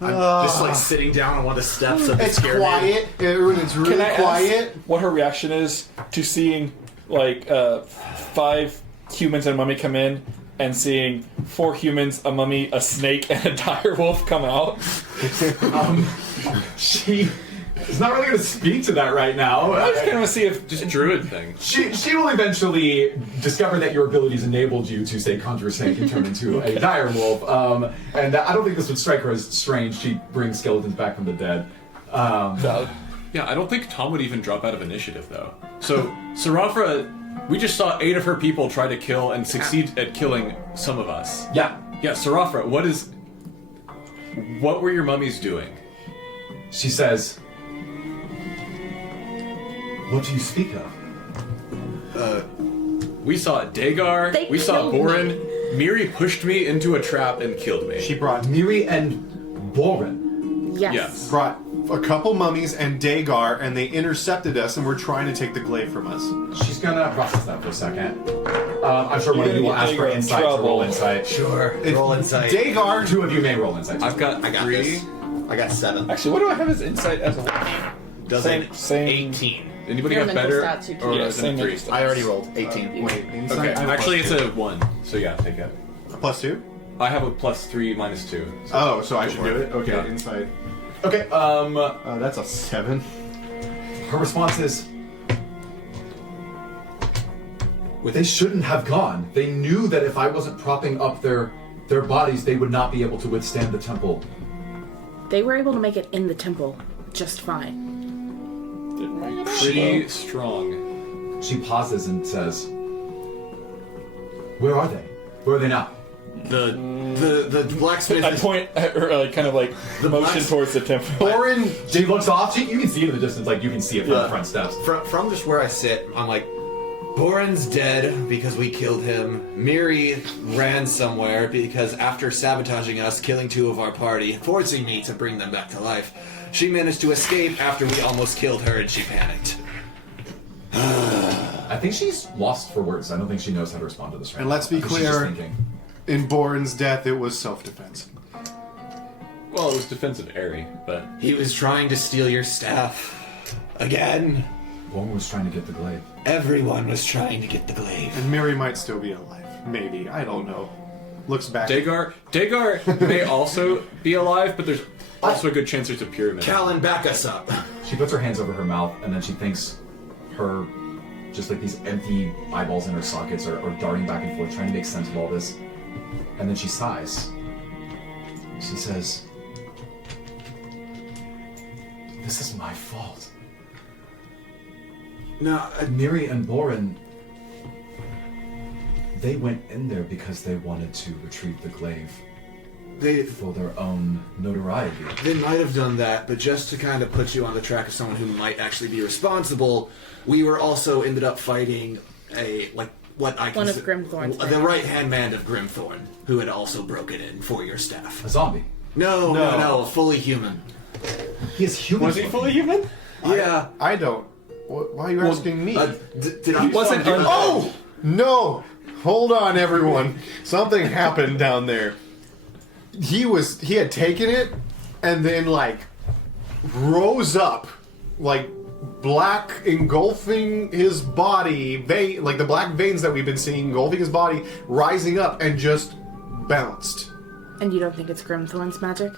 I'm just like sitting down on one of the steps of the It's stairway. quiet. Everyone, it's really Can I quiet. ask what her reaction is to seeing like 5 humans and a mummy come in, and seeing 4 humans, a mummy, a snake, and a dire wolf come out? She is not really going to speak to that right now. I just kind of want to see if Just druid thing. She will eventually discover that your abilities enabled you to, say, conjure a snake and turn into a dire wolf. And I don't think this would strike her as strange. She brings skeletons back from the dead. Yeah, I don't think Tom would even drop out of initiative, though. So, Sarafra, we just saw 8 of her people try to kill and succeed at killing some of us. Yeah. Yeah, Sarafra, what were your mummies doing? She says, "What do you speak of?" We saw Dagar, They we saw killed Borin, Miri pushed me into a trap and killed me. She brought Miri and Borin. Yes. Yes. brought a couple mummies and Dagar, and they intercepted us and were trying to take the glaive from us. She's gonna process that for a second. I'm sure one of you will You're ask for gonna get insight to trouble. roll insight. Sure. Roll insight. Dagar. 2 of you may roll insight. I've got, I got 3. this. I got 7. actually, what do I have as insight as a wolf? Doesn't Same. 18. Anybody Your got mental better? stats, you can- Or Yeah, is it same 3? mental stats. I already rolled 18. Wait, inside. Okay, I have actually plus it's two. a 1. So yeah, take it. +2. I have a +3 -2. So Oh, so I should for do it. it. Okay, Yeah. inside. Okay. That's a 7. Her response is, they shouldn't have gone. They knew that if I wasn't propping up their bodies, they would not be able to withstand the temple. They were able to make it in the temple just fine. pretty strong. She pauses and says, Where are they? Where are they now? The blacksmith. I point at her, like, kind of like The motion blacks- towards the temple. Boren, She looks off. You can see it in the distance. Like, you can see it from the front steps. From just where I sit, I'm like, Boren's dead because we killed him. Miri ran somewhere because after sabotaging us, killing 2 of our party, forcing me to bring them back to life, she managed to escape after we almost killed her and she panicked. I think she's lost for words. I don't think she knows how to respond to this right And now. let's be I think she's just clear. thinking. in Boren's death, it was self-defense. Well, it was defensive Airy, but He was trying to steal your staff. Again. One was trying to get the glaive. Everyone was trying to get the glaive. And Miri might still be alive. Maybe. I don't know. Looks back. Dagar may also be alive, but there's also a good chance there's a pyramid. Callan, back us up. She puts her hands over her mouth, and then she thinks her, just like these empty eyeballs in her sockets are darting back and forth, trying to make sense of all this. And then she sighs. She says, "This is my fault. No, Miri and Boren, they went in there because they wanted to retrieve the glaive they for their own notoriety. they might have done that, but just to kind of put you on the track of someone who might actually be responsible, we were also ended up fighting One of Grimthorn's the men. right-hand man of Grimthorn, who had also broken in for your staff. A zombie. No, fully human. He is human. Was he fully human? Yeah. I don't. Why are you asking me? Did he wasn't undead. Oh! No! Hold on, everyone. Something happened down there. He had taken it and then, like, rose up, like, black engulfing his body, like the black veins that we've been seeing engulfing his body, rising up and just bounced. And you don't think it's Grimthorn's magic?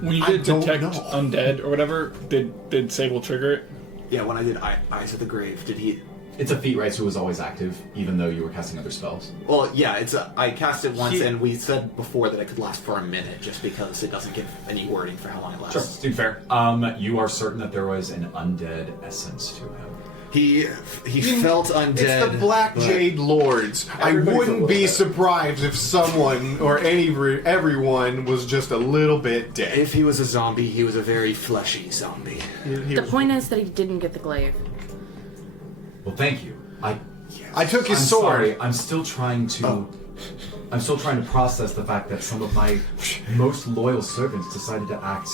When you I did don't detect know. undead or whatever, did Sable trigger it? Yeah, when I did Eyes of the Grave, did he... It's a feat, right? So it was always active, even though you were casting other spells. Well, yeah, I cast it once, and we said before that it could last for a minute, just because it doesn't give any wording for how long it lasts. Dude, fair. You are certain that there was an undead essence to him. He felt undead. It's the Black but Jade Lords. I Everybody's a wouldn't little be bit. surprised if someone or everyone was just a little bit dead. If he was a zombie, he was a very fleshy zombie. The point is that he didn't get the glaive. Well, thank you. I took his I'm sword. sorry. I'm still trying to process the fact that some of my most loyal servants decided to act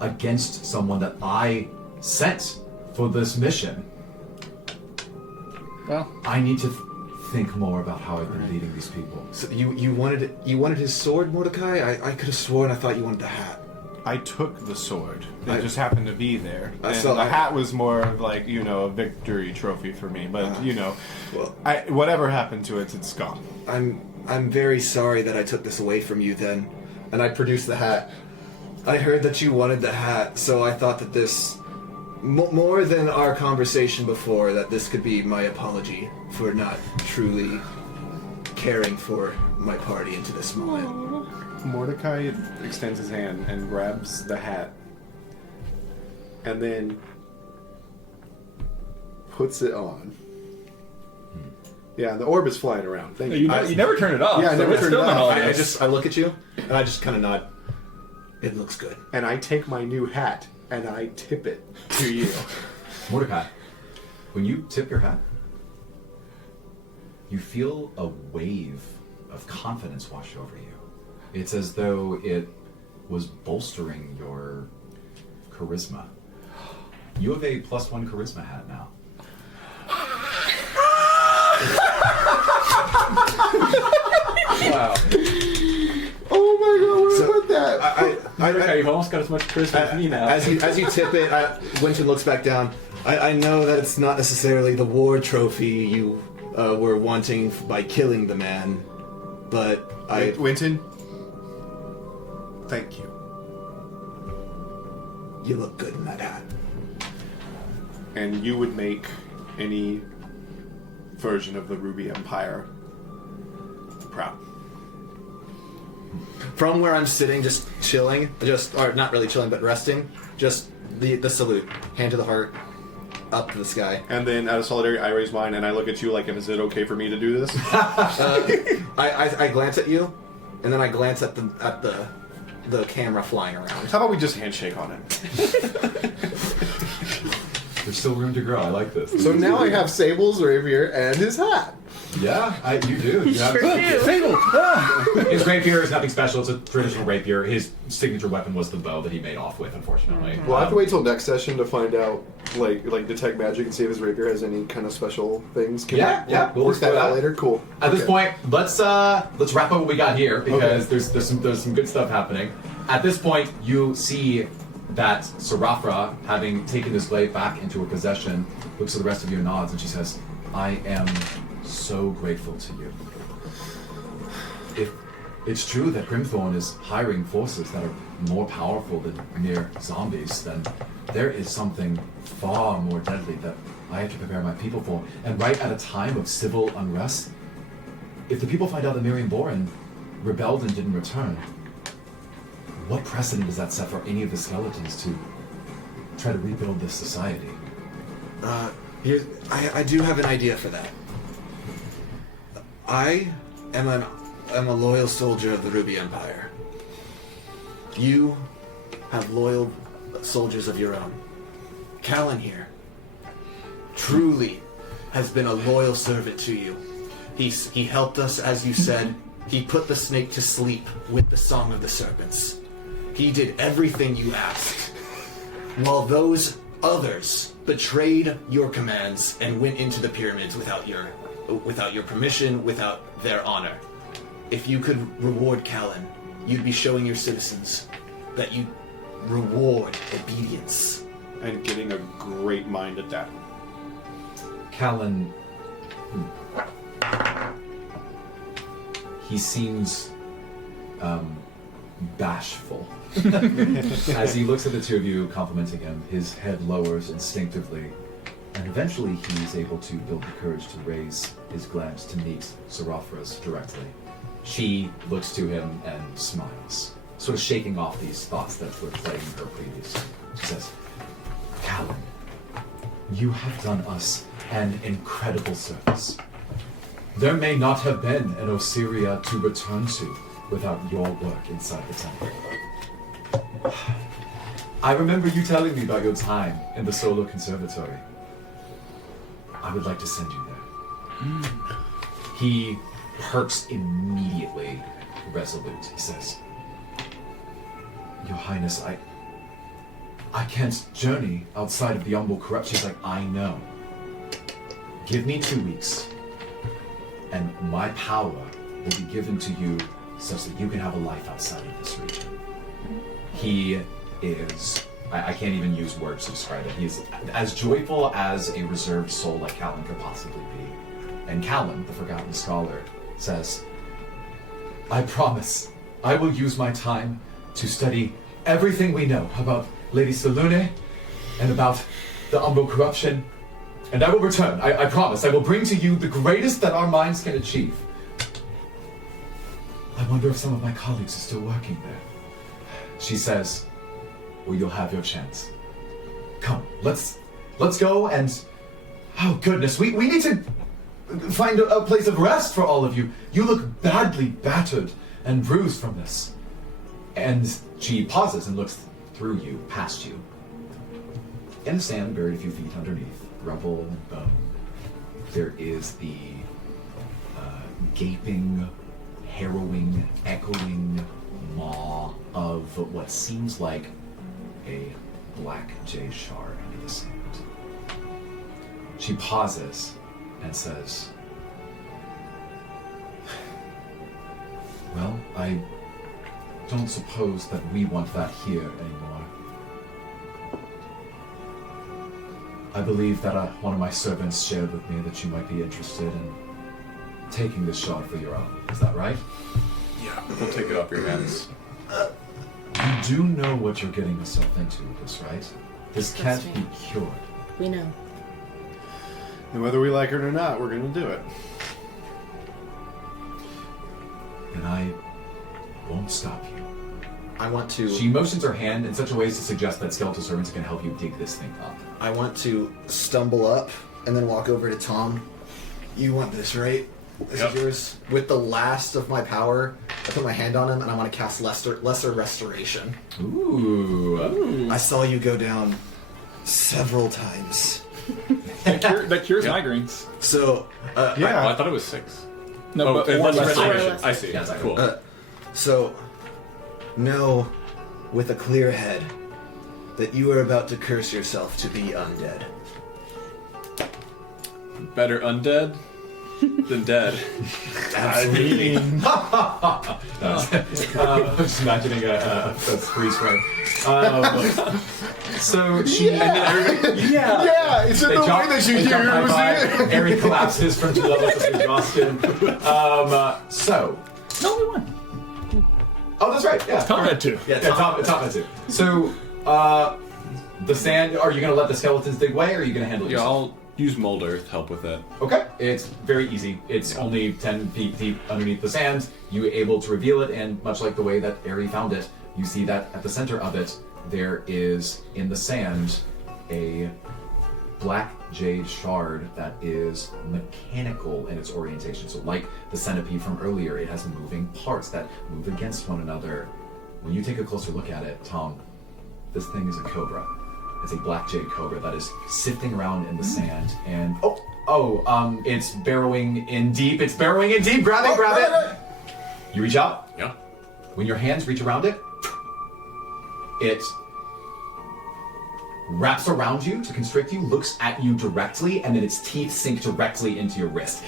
against someone that I sent for this mission. Well, I need to think more about how I've been leading these people. So you wanted his sword, Mordecai? I could have sworn I thought you wanted the hat. I took the sword. It I- just happened to be there. I And saw the that. hat was more of like, a victory trophy for me. But, Well, whatever happened to it, it's gone. I'm very sorry that I took this away from you then, and I produced the hat. I heard that you wanted the hat, so I thought that this, more than our conversation before, that this could be my apology for not truly caring for my party into this moment. Mordecai extends his hand and grabs the hat and then puts it on. Yeah, the orb is flying around. Thank you. you never turn it off. Yeah, I so never it's turned still it not off. all I look at you, and I just kind of nod. It looks good. And I take my new hat and I tip it to you. Mordecai, when you tip your hat, you feel a wave of confidence wash over you. It's as though it was bolstering your charisma. You have a +1 charisma hat now. Wow. Oh my god, where did I put that? Mordecai, you've almost got as much charisma as me now. As you tip it, Winton looks back down. I know that it's not necessarily the war trophy you were wanting by killing the man, but Winton, thank you. You look good in that hat. And you would make any version of the Ruby Empire proud. From where I'm sitting, just chilling, or not really chilling, but resting, just the salute, hand to the heart. up to the sky. And then out of solidarity, I raise mine and I look at you like, is it okay for me to do this? I glance at you, and then I glance at the camera flying around. How about we just handshake on it? There's still room to grow. I like this. So now I have Sable's rapier and his hat. Yeah, you do. You have Sure do. Sable! Ah! His rapier is nothing special. It's a traditional rapier. His signature weapon was the bow that he made off with, unfortunately. Well, I have to wait till next session to find out, like detect magic and see if his rapier has any kind of special things. Yeah, we'll work that explore out that. later. Cool. At this Okay. point, let's wrap up what we got here because there's some good stuff happening. At this point, you see that Sarafra, having taken this blade back into her possession, looks at the rest of you and nods, and she says, "I am so grateful to you. If it's true that Grimthorn is hiring forces that are more powerful than mere zombies, then there is something far more deadly that I have to prepare my people for. And right at a time of civil unrest, if the people find out that Miriam Boren rebelled and didn't return, what precedent does that set for any of the skeletons to try to rebuild this society?" I do have an idea for that. I am a loyal soldier of the Ruby Empire. You have loyal soldiers of your own. Callan here truly has been a loyal servant to you. He helped us, as you said. He put the snake to sleep with the Song of the Serpents. He did everything you asked. While those others betrayed your commands and went into the pyramids without your permission, without their honor. If you could reward Callan, you'd be showing your citizens that you reward obedience. And getting a great mind at that. Callan, he seems bashful. As he looks at the two of you complimenting him, his head lowers instinctively, and eventually he's able to build the courage to raise his glance to meet Sarafra's directly. She looks to him and smiles, sort of shaking off these thoughts that were plaguing her previously. She says, "Callan, you have done us an incredible service. There may not have been an Osiria to return to without your work inside the temple. I remember you telling me about your time in the Solo Conservatory. I would like to send you there." He perks immediately, resolute. He says, "Your Highness, I can't journey outside of the Umbral corrupt." She's like, "I know. Give me 2 weeks, and my power will be given to you such that you can have a life outside of this region." He is, I can't even use words to describe it. He is as joyful as a reserved soul like Callan could possibly be. And Callan, the Forgotten Scholar, says, "I promise I will use my time to study everything we know about Lady Selúne and about the Umbral corruption, and I will return. I promise. I will bring to you the greatest that our minds can achieve." I wonder if some of my colleagues are still working there. She says, "Well, you'll have your chance. Come, let's go and... Oh, goodness, we need to find a place of rest for all of you. You look badly battered and bruised from this." And she pauses and looks through you, past you. In the sand, buried a few feet underneath, rubble and bone, there is the gaping, harrowing, echoing maw of what seems like a black jade shard under the sand. She pauses and says, "Well, I don't suppose that we want that here anymore. I believe that one of my servants shared with me that you might be interested in taking this shard for your own. Is that right?" Yeah, we'll take it off your hands. You do know what you're getting yourself into with this, right? This can't be cured. We know. And whether we like it or not, we're gonna do it. And I won't stop you. I want to. She motions her hand in such a way as to suggest that skeletal servants can help you dig this thing up. I want to stumble up and then walk over to Tom. You want this, right? This is yours. With the last of my power, I put my hand on him and I want to cast Lesser Restoration. Ooh. I saw you go down several times. That cures migraines. So, Oh, I thought it was 6. No, but and or less lesser. restoration. I see. Yeah, exactly. Cool. So, know with a clear head that you are about to curse yourself to be undead. Better undead than dead. Absolutely. I'm just imagining a freeze frame. So she and then everybody, Yeah, it's in the way that you hear it, wasn't it? Aaron collapses from 2 levels of exhaustion. So No, we won. oh, that's right. Yeah, Tom had 2. yeah, top had 2. So the sand. Are you going to let the skeletons dig away, or are you going to handle it Yeah, yourself? I'll use mold earth to help with it. Okay, it's very easy. It's only 10 feet deep underneath the sand. You able to reveal it, and much like the way that Ari found it, you see that at the center of it, there is, in the sand, a black jade shard that is mechanical in its orientation. So like the centipede from earlier, it has moving parts that move against one another. When you take a closer look at it, Tom, this thing is a cobra. It's a black jade cobra that is sifting around in the sand, and it's burrowing in deep. It's burrowing in deep. Grab it. You reach out. Yeah. When your hands reach around it, it wraps around you to constrict you, looks at you directly, and then its teeth sink directly into your wrist.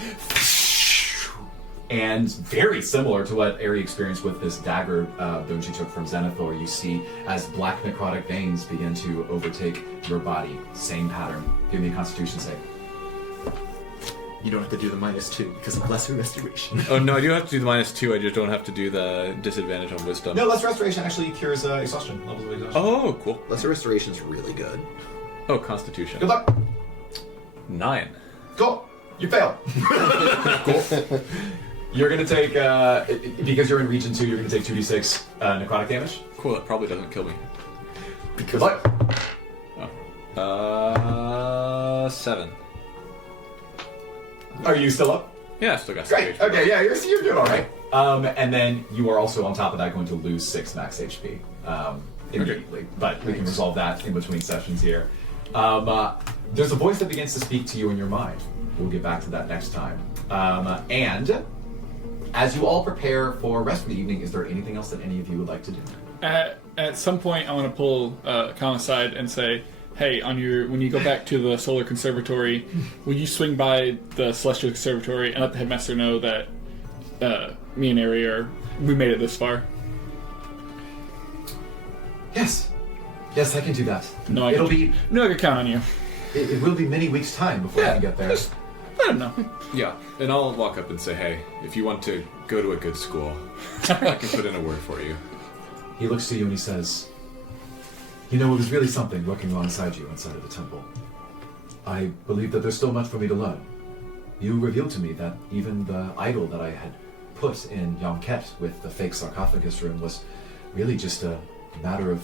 And very similar to what Ari experienced with this dagger boon she took from Zenithor, you see as black necrotic veins begin to overtake your body. Same pattern. Give me a Constitution save. You don't have to do the -2 because of Lesser Restoration. Oh no, I do have to do the -2. I just don't have to do the disadvantage on wisdom. No, less restoration actually cures exhaustion. Levels of exhaustion. Oh, cool. Lesser Restoration's really good. Oh, Constitution. Good luck. 9. Cool. You fail. Cool. You're going to take, because you're in region 2, you're going to take 2d6 necrotic damage. Cool. That probably doesn't kill me. Good luck. 7. Are you still up? Yeah, I still got some Great. HP. Okay, yeah, you're doing all right. And then you are also on top of that going to lose 6 max HP immediately. But we can resolve that in between sessions here. There's a voice that begins to speak to you in your mind. We'll get back to that next time. And as you all prepare for rest for the evening, is there anything else that any of you would like to do? At some point, I want to pull Khan aside and say, "Hey, when you go back to the Solar Conservatory, will you swing by the Celestial Conservatory and let the headmaster know that me and Ari we made it this far?" Yes, I can do that. I can count on you. It will be many weeks' time before I can get there. Just let him know. Yeah, and I'll walk up and say, hey, if you want to go to a good school, I can put in a word for you. He looks to you and he says, "You know, it was really something working alongside you inside of the temple. I believe that there's still much for me to learn. You revealed to me that even the idol that I had put in Yomket with the fake sarcophagus room was really just a matter of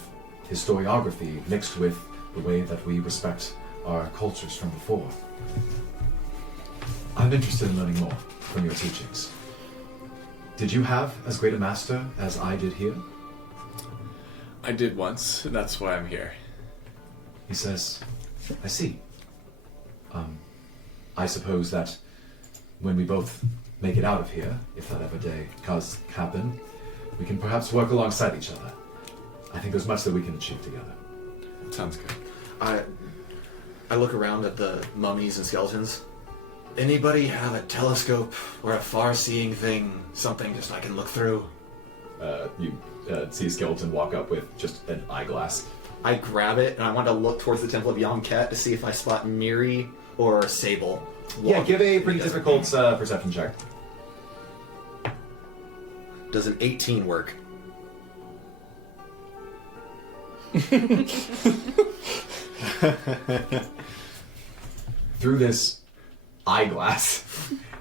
historiography mixed with the way that we respect our cultures from before. I'm interested in learning more from your teachings. Did you have as great a master as I did here?" I did once, and that's why I'm here. He says, "I see. I suppose that when we both make it out of here, if that ever day does happen, we can perhaps work alongside each other. I think there's much that we can achieve together." Sounds good. I look around at the mummies and skeletons. Anybody have a telescope or a far-seeing thing, something just I can look through? You see a skeleton walk up with just an eyeglass. I grab it and I want to look towards the Temple of Yomket to see if I spot Miri or Sable. Yeah, give a pretty difficult perception check. Does an 18 work? Through this eyeglass,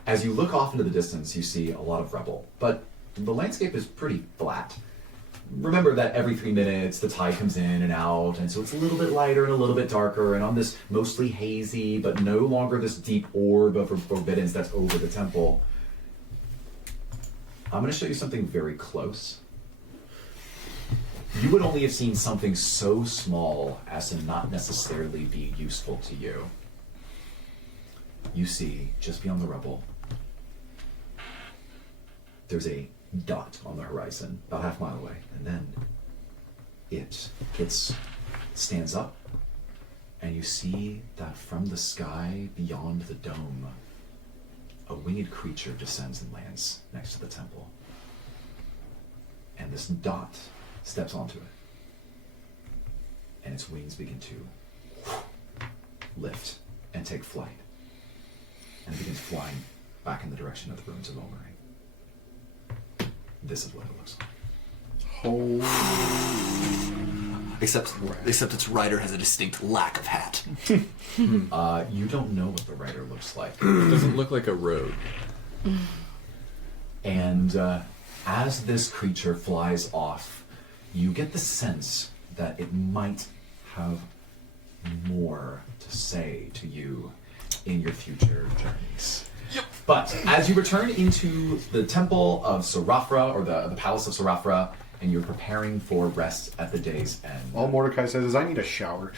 as you look off into the distance, you see a lot of rubble, but the landscape is pretty flat. remember that every 3 minutes the tide comes in and out, and so it's a little bit lighter and a little bit darker, and on this mostly hazy, but no longer this deep orb of forbiddance that's over the temple. I'm going to show you something very close. You would only have seen something so small as to not necessarily be useful to you. You see, just beyond the rubble, there's a dot on the horizon, about half a mile away, and then it stands up, and you see that from the sky beyond the dome, a winged creature descends and lands next to the temple. And this dot steps onto it, and its wings begin to lift and take flight, and it begins flying back in the direction of the ruins of Omering. This is what it looks like. Except its rider has a distinct lack of hat. You don't know what the rider looks like. It doesn't look like a road. And as this creature flies off, you get the sense that it might have more to say to you in your future journeys. But as you return into the temple of Sarafra, or the palace of Sarafra, and you're preparing for rest at the day's end, All Mordecai says is, I need a shower.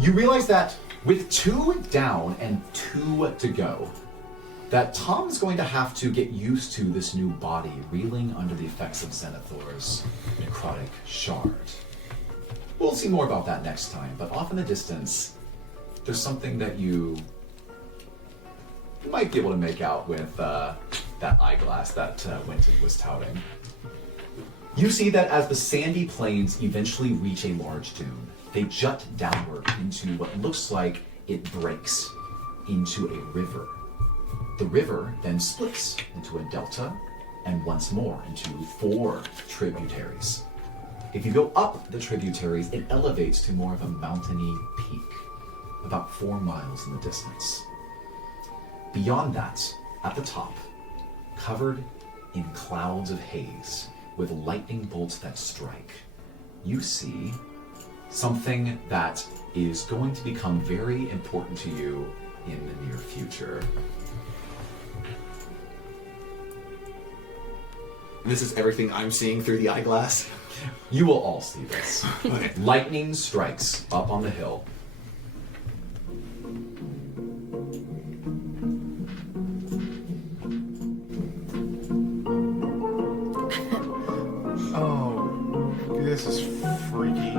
you realize that with 2 down and 2 to go, that Tom's going to have to get used to this new body reeling under the effects of Zenithor's necrotic shard. We'll see more about that next time, but off in the distance, there's something that you might be able to make out with that eyeglass that Winton was touting. You see that as the sandy plains eventually reach a large dune, they jut downward into what looks like it breaks into a river. The river then splits into a delta, and once more into 4 tributaries. If you go up the tributaries, it elevates to more of a mountainy peak, about 4 miles in the distance. Beyond that, at the top, covered in clouds of haze, with lightning bolts that strike, you see something that is going to become very important to you in the near future. This is everything I'm seeing through the eyeglass. You will all see this. Lightning strikes up on the hill. Oh, this is freaky.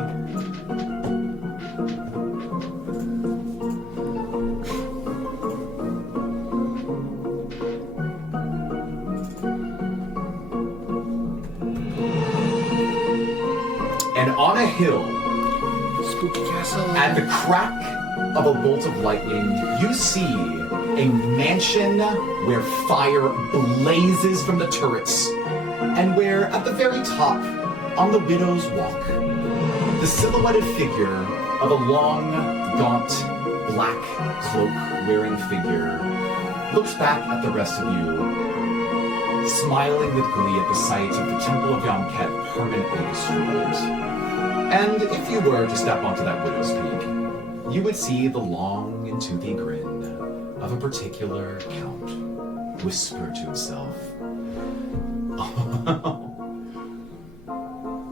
And on a hill, Spooky castle. at the crack of a bolt of lightning, you see a mansion where fire blazes from the turrets, and where, at the very top, on the Widow's Walk, the silhouetted figure of a long, gaunt, black cloak-wearing figure looks back at the rest of you, smiling with glee at the sight of the Temple of Yamket permanently destroyed. And if you were to step onto that Widow's Peak, you would see the long and toothy grin of a particular count whisper to himself,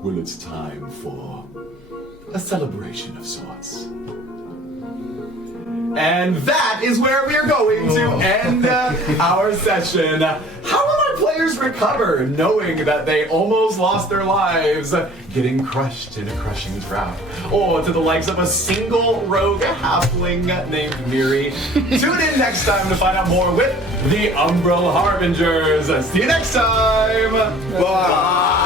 well, it's time for a celebration of sorts. And that is where we are going to end our session. How will our players recover knowing that they almost lost their lives getting crushed in a crushing drought? Or to the likes of a single rogue halfling named Miri. Tune in next time to find out more with the Umbral Harbingers. See you next time. Bye.